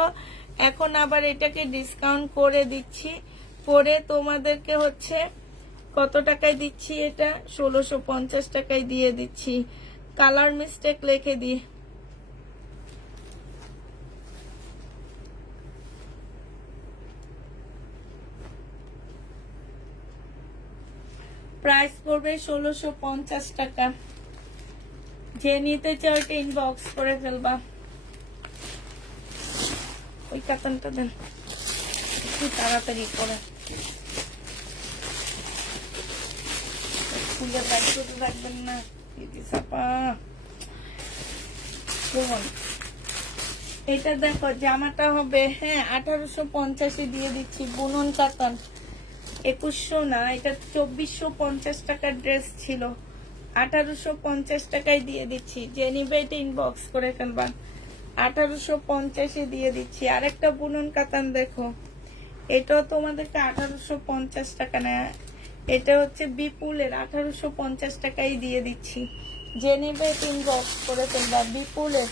এখন আবার এটাকে ডিসকাউন্ট করে দিচ্ছি। পরে তোমাদেরকে হচ্ছে কত টাকায় দিচ্ছি, এটা 1650 টাকায় দিয়ে দিচ্ছি। কালার মিস্টেক লিখে দিয়ে প্রাইস পড়বে 1650 টাকা। যে নিতে চাও এটা ইনবক্স করে ফেলবা। ওই কাতানটা দেন একটু তাড়াতাড়ি করে, খুলে বাইর করে রাখবেন না দিদি সাপা। এটা দেখো জামাটা হবে, হ্যাঁ 1850 দিয়ে দিচ্ছি। বুনন কাতান 2100 না, এটা 2450 টাকার ড্রেস ছিল, 1850 টাকায় দিয়ে দিচ্ছি। যে নিবে এটা ইনবক্স করে ফেলবা। 1850 দিয়ে দিচ্ছি। আরেকটা বুনন কাতান দেখো, এটাও তোমাদেরকে 1850 টাকা নেয়। এটা হচ্ছে বিপুলের, 1850 টাকায় দিয়ে দিচ্ছি। যে নিবে এটা ইনবক্স করে ফেলবা। বিপুলের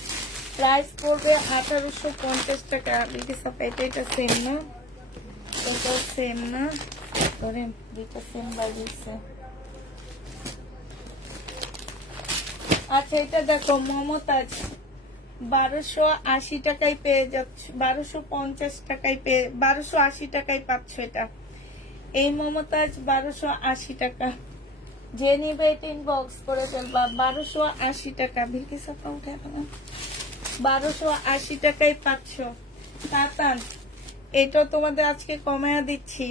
প্রাইস পড়বে 1850 টাকা। এটা সেম না, এটাও সেম না, ধরেন দুইটা সেম বাজিয়েছে। আচ্ছা এটা দেখো মমতাজ 1280 টাকায় পেয়ে যাচ্ছ, 1250 টাকায় পেয়ে 1280 টাকায় পাচ্ছ এটা। এই মমতাজ 1280 টাকা। যে নিবে এটা ইনবক্স করে ফেলবা। 1280 টাকা। ভিকি সাপা উঠে না, 1280 টাকায় পাচ্ছ। কাতান এটা তোমাদের আজকে কমায়া দিচ্ছি।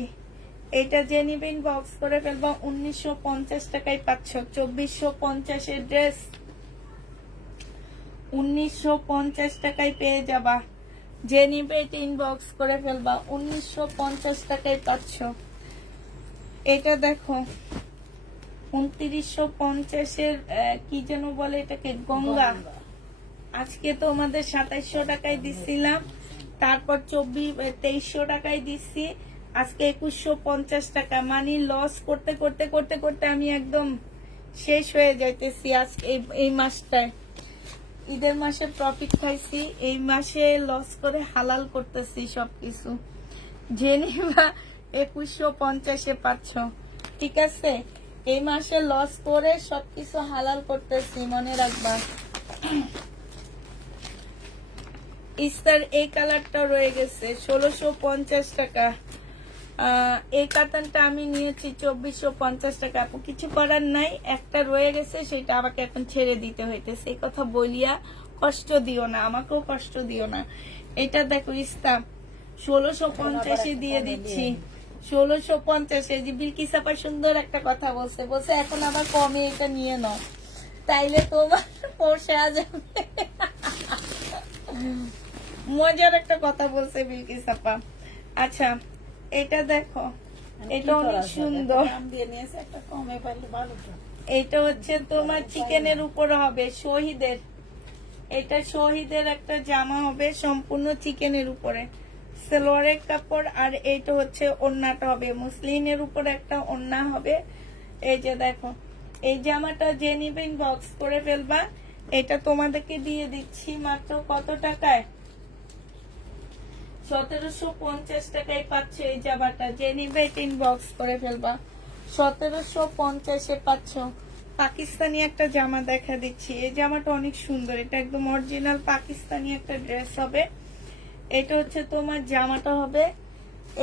এটা যে নিবে ইনবক্স করে ফেলবা। 1950 টাকায় পাচ্ছ। 2450 এর ড্রেস 1950 টাকায় পেয়ে যাবা। যে নিবে এটা ইনবক্স করে ফেলবা। 1950 টাকায় পাচ্ছ। এটা দেখো 2950 এর কি যেন বলে এটাকে, গঙ্গা। আজকে তোমাদের 2700 টাকায় দিছিলাম, তারপর 2300 টাকায় দিচ্ছি, আজকে 2150 টাকা। মানে লস করতে করতে করতে করতে আমি একদম শেষ হয়ে যাইতেছি। আজকে এই মাসটায় ঈদের মাসে প্রফিট খাইছি, এই মাসে লস করে হালাল করতেছি সবকিছু। জেনে বা 2150 পাচ্ছ, ঠিক আছে? এই মাসে লস করে সবকিছু হালাল করতেছি, মনে রাখবা। ইস্তার এই কালারটা রয়ে গেছে 1650 টাকা। এই কাতানটা আমি নিয়েছি 2450 টাকা। আপু কিছু করার নাই, একটা রয়ে গেছে, সেটা আমাকে এখন ছেড়ে দিতে হইতেছে। এই কথা বলিয়া কষ্ট দিও না, আমাকেও কষ্ট দিও না। এটা দেখো ইস্তা 1650 দিয়ে দিচ্ছি। 1650। যে বিলকিস আপা সুন্দর একটা কথা বলছে, বলছে এখন আবার কমে এটা নিয়ে নাও, তাইলে তোমার পোষা যাবে। মজার একটা কথা বলছে বিলকিস আপা। আচ্ছা এটা দেখো, এটা অনেক সুন্দর। এটা হচ্ছে তোমার চিকেনের উপরে হবে, শহীদের। এটা শহীদের একটা জামা হবে, সম্পূর্ণ চিকেনের উপরে, সালোয়ারের কাপড়। আর এইটা হচ্ছে ওড়নাটা হবে, মুসলিনের উপরে একটা ওড়না হবে। এই যে দেখো, এই জামাটা যে নিবে ইনবক্স করে ফেলবা। এটা তোমাদেরকে দিয়ে দিচ্ছি মাত্র কত টাকায়? 1750 টাকায় পাচ্ছ এই জামাটা। যে নিবে এটা ইনবক্স করে ফেলবা। 1750 পাচ্ছ। পাকিস্তানি একটা জামা দেখা দিচ্ছি, এই জামাটা অনেক সুন্দর। এটা একদম অরিজিনাল পাকিস্তানি একটা ড্রেস হবে। এটা হচ্ছে তোমার জামাটা হবে,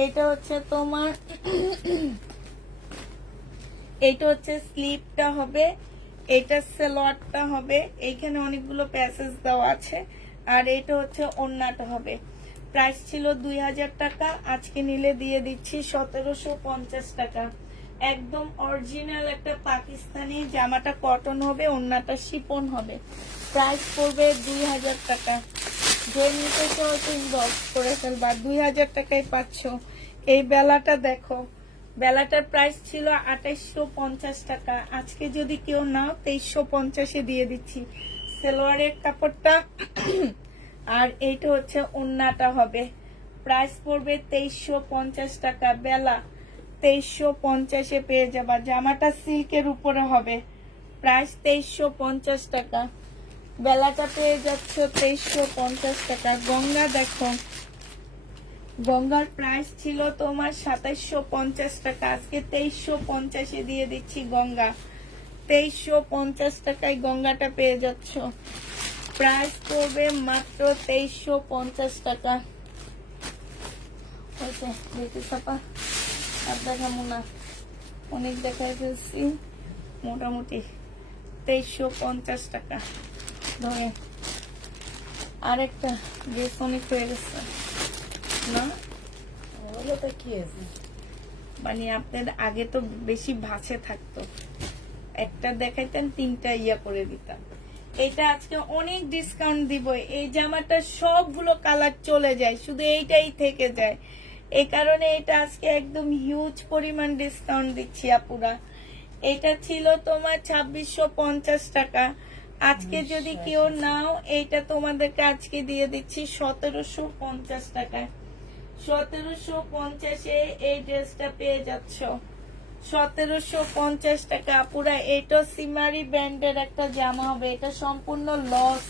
এটা হচ্ছে তোমার এটা হচ্ছে স্লিপটা হবে, এটা সালোয়ারটা হবে। এইখানে অনেকগুলো প্যাসেজ দেওয়া আছে। আর এটা হচ্ছে ওড়নাটা হবে। প্রাইস ছিল 2000 টাকা, আজকে নিলে দিয়ে দিচ্ছি 1750 টাকা। একদম অরিজিনাল একটা পাকিস্তানি জামাটা কটন হবে, ওড়নাটা শিপন হবে। প্রাইস পড়বে 2000 টাকা। যে নিতে চাও ইনবক্স করে ফেলবা। 2000 টাকায় পাচ্ছ। এই বেলাটা দেখো, বেলাটার প্রাইস ছিল 2850 টাকা, আজকে যদি কেউ নাও 2350 দিয়ে দিচ্ছি। সালোয়ারের কাপড়টা আর এইটা হচ্ছে ওন্নাটা হবে। প্রাইস পড়বে 2350 টাকা। বেলা 2350-এ পেয়ে যাবা। জামাটা সিল্কের উপরে হবে। প্রাইস 2350 টাকা। বেলাটা পেয়ে যাচ্ছ 2350 টাকা। গঙ্গা দেখো, গঙ্গার প্রাইস ছিল তোমার 2750 টাকা, আজকে 2350-এ দিয়ে দিচ্ছি গঙ্গা। 2350 টাকায় গঙ্গাটা পেয়ে যাচ্ছ। প্রাইস পড়বে মাত্র 2350 টাকা। দেখি সাপা আর দেখাবো না, অনেক দেখাই ফেলছি। মোটামুটি 2350 টাকা ধরে। আরেকটা ড্রেস অনেক হয়ে গেছে না, ওগুলো তো কি আছে, মানে আপনার আগে তো বেশি ভাঁজে থাকতো, একটা দেখাইতেন তিনটা ইয়া করে দিতাম। এটা আজকে অনেক ডিসকাউন্ট দিব। এই জামাটা সবগুলো কালার চলে যায়, শুধু এইটাই থেকে যায়। এই কারণে এটা আজকে একদম হিউজ পরিমাণ ডিসকাউন্ট দিচ্ছি আপুরা। এটা ছিল তোমার 2650 টাকা, আজকে যদি কেউ নাও এইটা তোমাদেরকে আজকে দিয়ে দিচ্ছি 1750 টাকায়। 1750-এ এই ড্রেসটা পেয়ে যাচ্ছ। 1750 টাকা আপুরা। এটা সিমারি ব্র্যান্ডের একটা জামা হবে। এটা সম্পূর্ণ লস,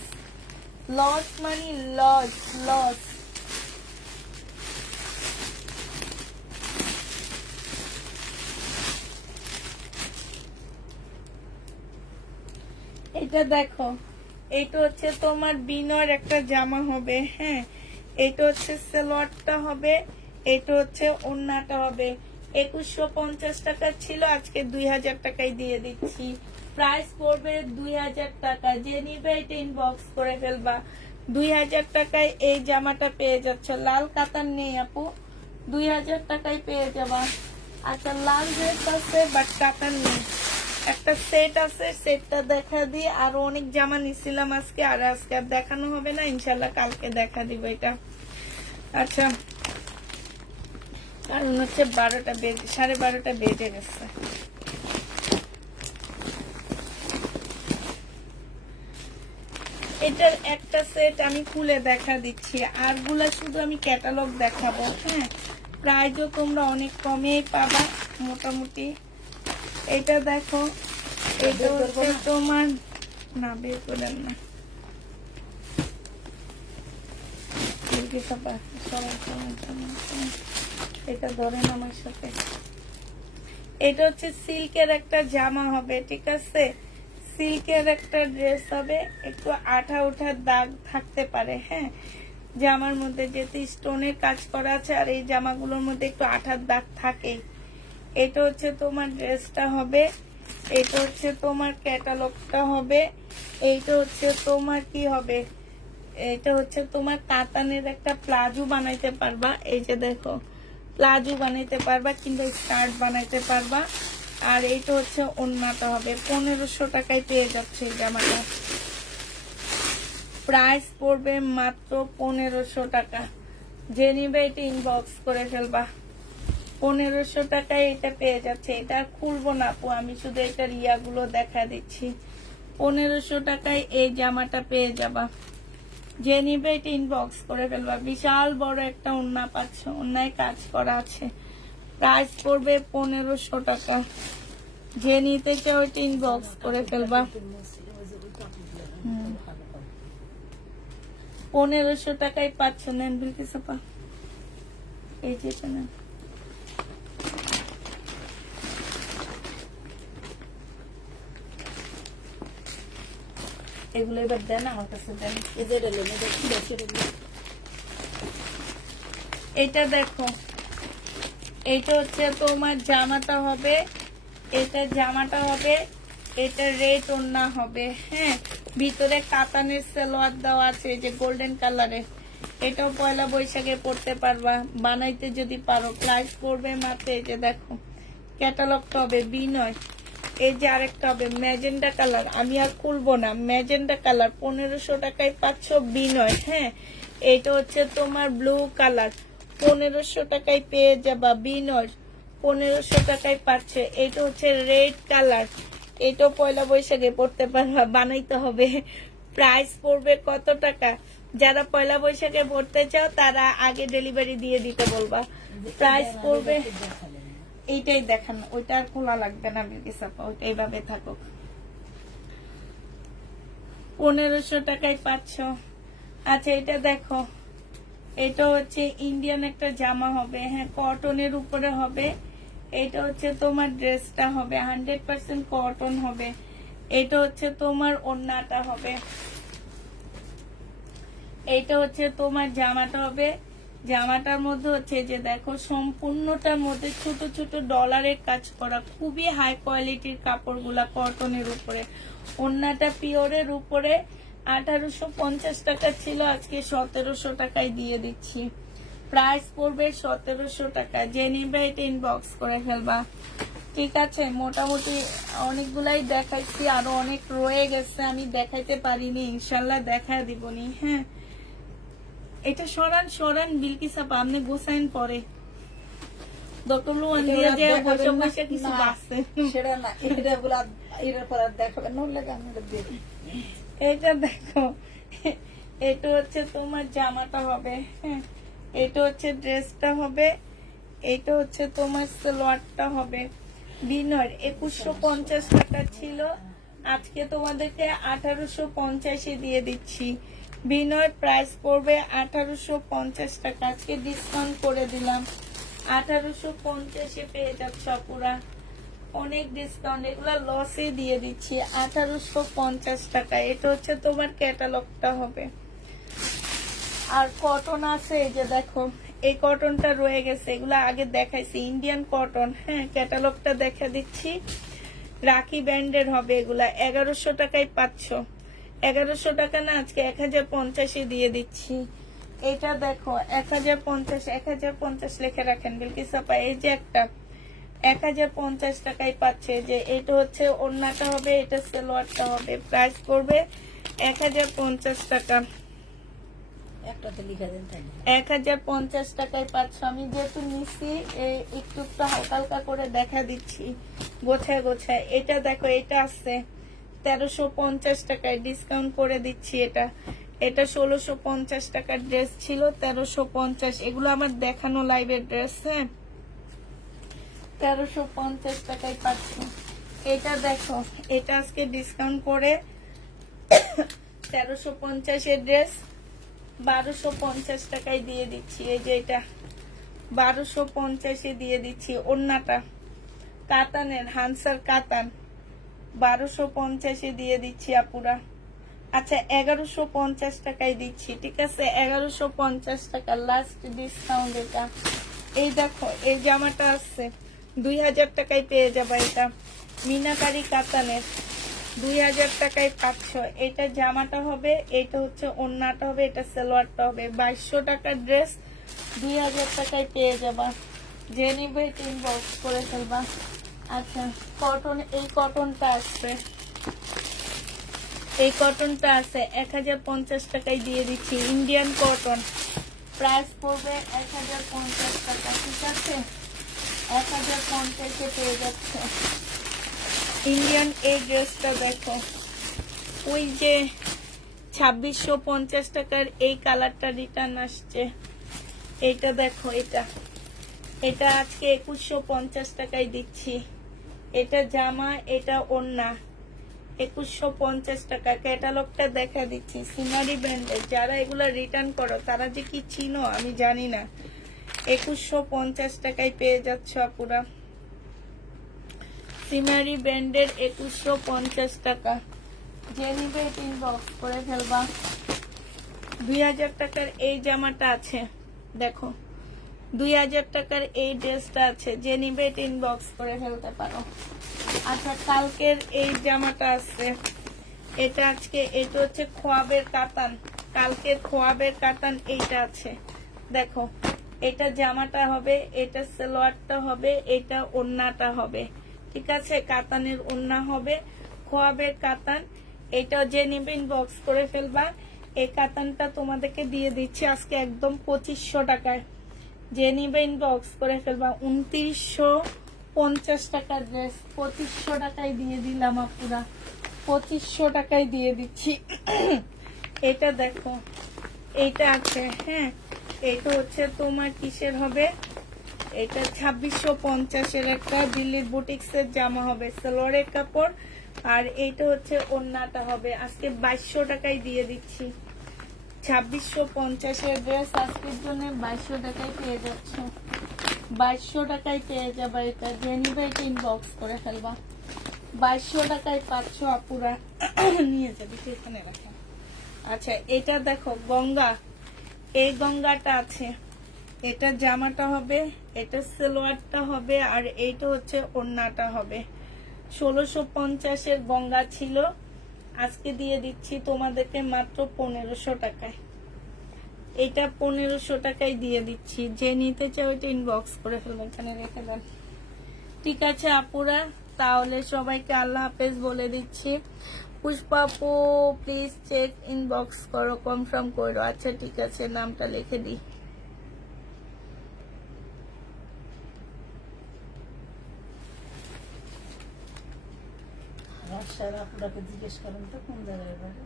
লস মানে লস, লস। এটা দেখো, এটা হচ্ছে তোমার বিনয়ের একটা জামা হবে। হ্যাঁ, এটা হচ্ছে সালোয়ারটা হবে, এটা হচ্ছে ওড়নাটা হবে। 2150 টাকা ছিল, আজকে 2000 টাকায় দিয়ে দিচ্ছি। প্রাইস পড়বে 2000 টাকা। যে নিবে এটা ইনবক্স করে ফেলবা। 2000 টাকায় এই জামাটা পেয়ে যাচ্ছ। লাল কাতান নেই আপু, 2000 টাকায় পেয়ে যাবা। আচ্ছা, লাল ড্রেস আছে বাট কাতান নেই। একটা সেট আছে, সেটটা দেখা দিয়ে আরো অনেক জামা নিছিলাম আজকে, আর আজকে আর দেখানো হবে না, ইনশাল্লাহ কালকে দেখা দিব এটা। আচ্ছা, কারণ হচ্ছে 12টা বেজে, 12:30 বেজে গেছে। এটার একটা সেট আমি খুলে দেখা দিচ্ছি, আর গুলা শুধু আমি ক্যাটালগ দেখাবো। হ্যাঁ, প্রাইসও তোমরা অনেক কমেই পাবা মোটামুটি। এটা দেখো, এটা হচ্ছে তোমার, না বের করেন না, এটা ধরেন আমার সাথে। এটা হচ্ছে সিল্কের একটা জামা হবে, ঠিক আছে? সিল্কের একটা ড্রেস হবে, একটু আঠা উঠার দাগ থাকতে পারে। হ্যাঁ, জামার মধ্যে যেহেতু স্টোনের কাজ করা আছে, আর এই জামাগুলোর মধ্যে একটু আঠার দাগ থাকে। এটা হচ্ছে তোমার ড্রেসটা হবে, এটা হচ্ছে তোমার ক্যাটালগটা হবে, এইটা হচ্ছে তোমার কি হবে, এটা হচ্ছে তোমার কাতানের একটা প্লাজো বানাইতে পারবা। এই যে দেখো, প্লাজো বানাইতে পারবা কিংবা স্কার্ট বানাইতে পারবা। আর এইটা হচ্ছে ওড়নাটা হবে। 1500 টাকায় পেয়ে যাচ্ছে এই জামাটা। প্রাইস পড়বে মাত্র 1500 টাকা। যে নিবে এটা ইনবক্স করে ফেলবা। 1500 টাকায় এটা পেয়ে যাচ্ছে। এটা আর খুলবো না আপু, আমি শুধু এটার ইয়াগুলো দেখা দিচ্ছি। 1500 টাকায় এই জামাটা পেয়ে যাবা। যে নিবে এটা ইনবক্স করে ফেলবা। বিশাল বড় একটা ওড়না পাচ্ছ, ওড়নায় কাজ করা আছে। প্রাইস পড়বে 1500 টাকা। যে নিতে চাও এটা ইনবক্স করে ফেলবা। 1500 টাকায় পাচ্ছ। নেন বিলকিসাপা, এই যে এটা নেন। এগুলো এবার দেন আমার কাছে, দেন। এটা দেখো, এটা হচ্ছে তোমার জামাটা হবে, এটা জামাটা হবে, এটা রেড ওড়না হবে। হ্যাঁ, ভিতরে কাতানের সালোয়ার দেওয়া আছে, যে গোল্ডেন কালারের। এটাও পয়লা বৈশাখে পড়তে পারবা, বানাইতে যদি পারো। প্রাইস পড়বে মাত্র, এই যে দেখো ক্যাটালগটা হবে বিনয়। এই যে আরেকটা হবে ম্যাজেন্ডা কালার, আমি আর খুলবো না, ম্যাজেন্ডা কালার। 1500 টাকায় পাচ্ছ বিনয়। হ্যাঁ, এটা হচ্ছে তোমার ব্লু কালার, 1500 টাকায় পেয়ে যাবা বিনয়। 1500 টাকায় পাচ্ছে। এটা হচ্ছে রেড কালার, এটাও পয়লা বৈশাখে পড়তে পারবা, বানাইতে হবে। প্রাইস পড়বে কত টাকা? যারা পয়লা বৈশাখে ভরতে চাও তারা আগে ডেলিভারি দিয়ে দিতে বলবা। প্রাইস পড়বে, এইটাই দেখান, ওইটা আর খোলা লাগবে না বিলকিস আপা, ওইটা এইভাবে থাকুক। 1500 টাকায় পাচ্ছ। আচ্ছা এটা দেখো, এটা হচ্ছে ইন্ডিয়ান একটা জামা হবে, হ্যাঁ কটনের উপরে হবে। এটা হচ্ছে তোমার ড্রেসটা হবে 100% কটন হবে। এটা হচ্ছে তোমার ওড়নাটা হবে, এইটা হচ্ছে তোমার জামাটা হবে। জামাটার মধ্যে হচ্ছে যে দেখো সম্পূর্ণটার মধ্যে ছোট ছোট ডলারের কাজ করা, খুবই হাই কোয়ালিটির কাপড়গুলা কটনের উপরে। ওড়নাটা পিওরের উপরে 1850 টাকা ছিল, আজকে 1700 টাকায় দিয়ে দিচ্ছি। প্রাইস পড়বে 1700 টাকা। যে নিবে এটা ইনবক্স করে ফেলবা, ঠিক আছে? মোটামুটি অনেকগুলাই দেখাইছি, আরো অনেক রয়ে গেছে, আমি দেখাইতে পারিনি, ইনশাল্লাহ দেখা দিবনি। হ্যাঁ এটা সরান সরান বিলকিস আপা, আপনি গোসাইন পরে ডক্টর লুয়ান দিয়ে যে বসে বসে কিছু বাসছে সেটা না, এটা বলে এটার পর আর দেখাবেন না, লাগে আমি এটা দিয়ে দিই। এটা দেখো, এটা হচ্ছে তোমার জামাটা হবে, হ্যাঁ এটা হচ্ছে ড্রেসটা হবে, এটা হচ্ছে তোমার সালোয়ারটা হবে। বিনর 2150 টাকা ছিল, আজকে তোমাদেরকে 1850 দিয়ে দিচ্ছি। বিনয় প্রাইস পড়বে 1850 টাকা, আজকে ডিসকাউন্ট করে দিলাম। 1850 পেয়ে যাচ্ছ পুরা, অনেক ডিসকাউন্ট, এগুলা লসে দিয়ে দিচ্ছি 1850 টাকা। এটা হচ্ছে তোমার ক্যাটালগটা হবে। আর কটন আছে, এই যে দেখো এই কটনটা রয়ে গেছে, এগুলা আগে দেখাইছি ইন্ডিয়ান কটন, হ্যাঁ ক্যাটালগটা দেখা দিচ্ছি। রাখি ব্র্যান্ডের হবে এগুলা, 1100 টাকায় পাচ্ছ। 1100 টাকা না, আজকে 1050 দিয়ে দিচ্ছি। এটা দেখো 1050, 1050 লিখে রাখেন বিলকিস আপা। এই যে একটা 1050 টাকায় পাচ্ছে, যে এটা হচ্ছে ওড়নাটা হবে, এটা সালোয়ারটা হবে। প্রাইস পড়বে 1050 টাকা। একটাতে লিখে দেন তাই 1050 টাকায় পাচ্ছ। আমি যেহেতু নিচ্ছি একটু একটু হালকা হালকা করে দেখা দিচ্ছি, গোছায় গোছায়। এটা দেখো, এটা আছে 1350 টাকায়, ডিসকাউন্ট করে দিচ্ছি। এটা 1650 টাকার ড্রেস ছিল, 1350। এগুলো আমার দেখানো লাইভের ড্রেস, হ্যাঁ 1350 টাকায় পাচ্ছ। এটা দেখো, এটা আজকে ডিসকাউন্ট করে 1350 এর ড্রেস 1250 টাকায় দিয়ে দিচ্ছি। এই যে এটা 1250 দিয়ে দিচ্ছি। ওড়নাটা কাতানের, হানসার কাতান, 1250 দিয়ে দিচ্ছি আপুরা। আচ্ছা 1150 টাকায় দিচ্ছি, ঠিক আছে 1150 টাকা লাস্ট ডিসকাউন্ট এটা। এই দেখো এই জামাটা আছে 2000 টাকায় পেয়ে যাবে, এটা মিনাকারি কাতানের 2000 টাকায় পাচ্ছ। এটা জামাটা হবে, এটা হচ্ছে ওড়নাটা হবে, এটা সালোয়ারটা হবে। 2200 টাকার ড্রেস 2000 টাকায় পেয়ে যাবা। যে নিবে ইনবক্স করে ফেলবা। আচ্ছা কটন, এই কটনটা আসবে, এই কটনটা আছে 1050 টাকায় দিয়ে দিচ্ছি। ইন্ডিয়ান কটন, প্রাইস পড়বে 1050 টাকা, ঠিক আছে 1050 পেয়ে যাচ্ছে। ইন্ডিয়ান এই ড্রেসটা দেখো, ওই যে 2650 টাকার এই কালারটা রিটার্ন আসছে, এইটা দেখো, এটা এটা আজকে 2150 টাকায় দিচ্ছি। এটা জামা, এটা ওড়না 2150 টাকা। ক্যাটালগটা দেখা দিচ্ছি, সিনারি ব্র্যান্ডের। যারা এগুলা রিটার্ন করো তারা যে কি চিনো আমি জানি না। 2150 টাকায় পেয়ে যাচ্ছ আপুরা, সিনারি ব্র্যান্ডের 2150 টাকা। যে নিবে ইনবক্স করে ফেলবা। 2000 টাকার এই জামাটা আছে, দেখো 2000 টাকার এই ড্রেসটা আছে, যে নিবে ইনবক্স করে ফেলতে পারো। আচ্ছা কালকের এই জামাটা আছে, এটা আজকে, এটা হচ্ছে খোয়াবের কাতান, কালকের খোয়াবের কাতান এইটা আছে। দেখো এটা জামাটা হবে, এটা সালোয়ারটা হবে, এটা ওড়নাটা হবে, ঠিক আছে কাতানের ওড়না হবে, খোয়াবের কাতান। এটা যে নিবে ইনবক্স করে ফেলবা। এই কাতানটা তোমাদেরকে দিয়ে দিচ্ছি আজকে একদম 2500 টাকায়। যে নিবে ইনবক্স করে ফেলবা। 2950 টাকার ড্রেস 2500 টাকায় দিয়ে দিলাম আপুরা। 2500 টাকায় দিয়ে দিচ্ছি। এটা দেখো, এইটা আছে, হ্যাঁ, এটা হচ্ছে তোমার কিসের হবে, এটা 2650-এর একটা দিল্লির বুটিক্সের জামা হবে, সালোয়ারের কাপড়। আর এইটা হচ্ছে ওড়নাটা হবে, আজকে 2200 টাকায় দিয়ে দিচ্ছি। 2650-এর ড্রেস আজকের জন্য 2200 টাকায় পেয়ে যাচ্ছ। 2200 টাকায় পেয়ে যাবা, এটা যে নিবে এটা ইনবক্স করে ফেলবা। 2200 টাকায় পাচ্ছ আপুরা, নিয়ে যাবে সেখানে রাখা। আচ্ছা, এটা দেখো গঙ্গা, এই গঙ্গাটা আছে, এটা জামাটা হবে, এটা সালোয়ারটা হবে, আর এইটা হচ্ছে ওড়নাটা হবে। 1650-এর গঙ্গা ছিল, আজকে দিয়ে দিচ্ছি তোমাদেরকে মাত্র 1500 টাকায়। এটা 1500 টাকায় দিয়ে দিচ্ছি, যে নিতে চাও এটা ইনবক্স করে ফেলবো, এখানে রেখে দেন। ঠিক আছে আপুরা, তাহলে সবাইকে আল্লাহ হাফেজ বলে দিচ্ছি। পুষ্পা আপু প্লিজ চেক ইনবক্স করো, কনফার্ম করো। আচ্ছা ঠিক আছে, নামটা লিখে দিই। রাজশাহীর আপুরাকে জিজ্ঞেস করেন তো কোন জায়গায় বাড়ি।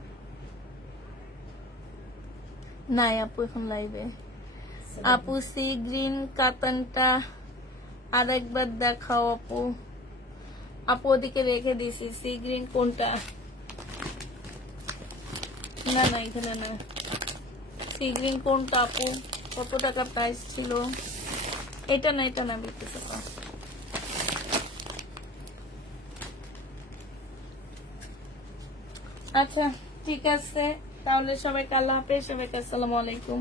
নাই আপু এখন লাইভে। আপু সি গ্রিন কাতানটা আরেকবার দেখাও আপু। আপু ওদিকে রেখে দিছি, সি গ্রিন কোনটা? না না, এখানে না। সি গ্রিন কোনটা আপু? কত টাকা প্রাইস ছিল? এটা না, এটা না, বিক্রি। আচ্ছা ঠিক আছে, তাহলে সবাইকে আল্লাহ হাফেজ, সবাইকে আসসালামু আলাইকুম।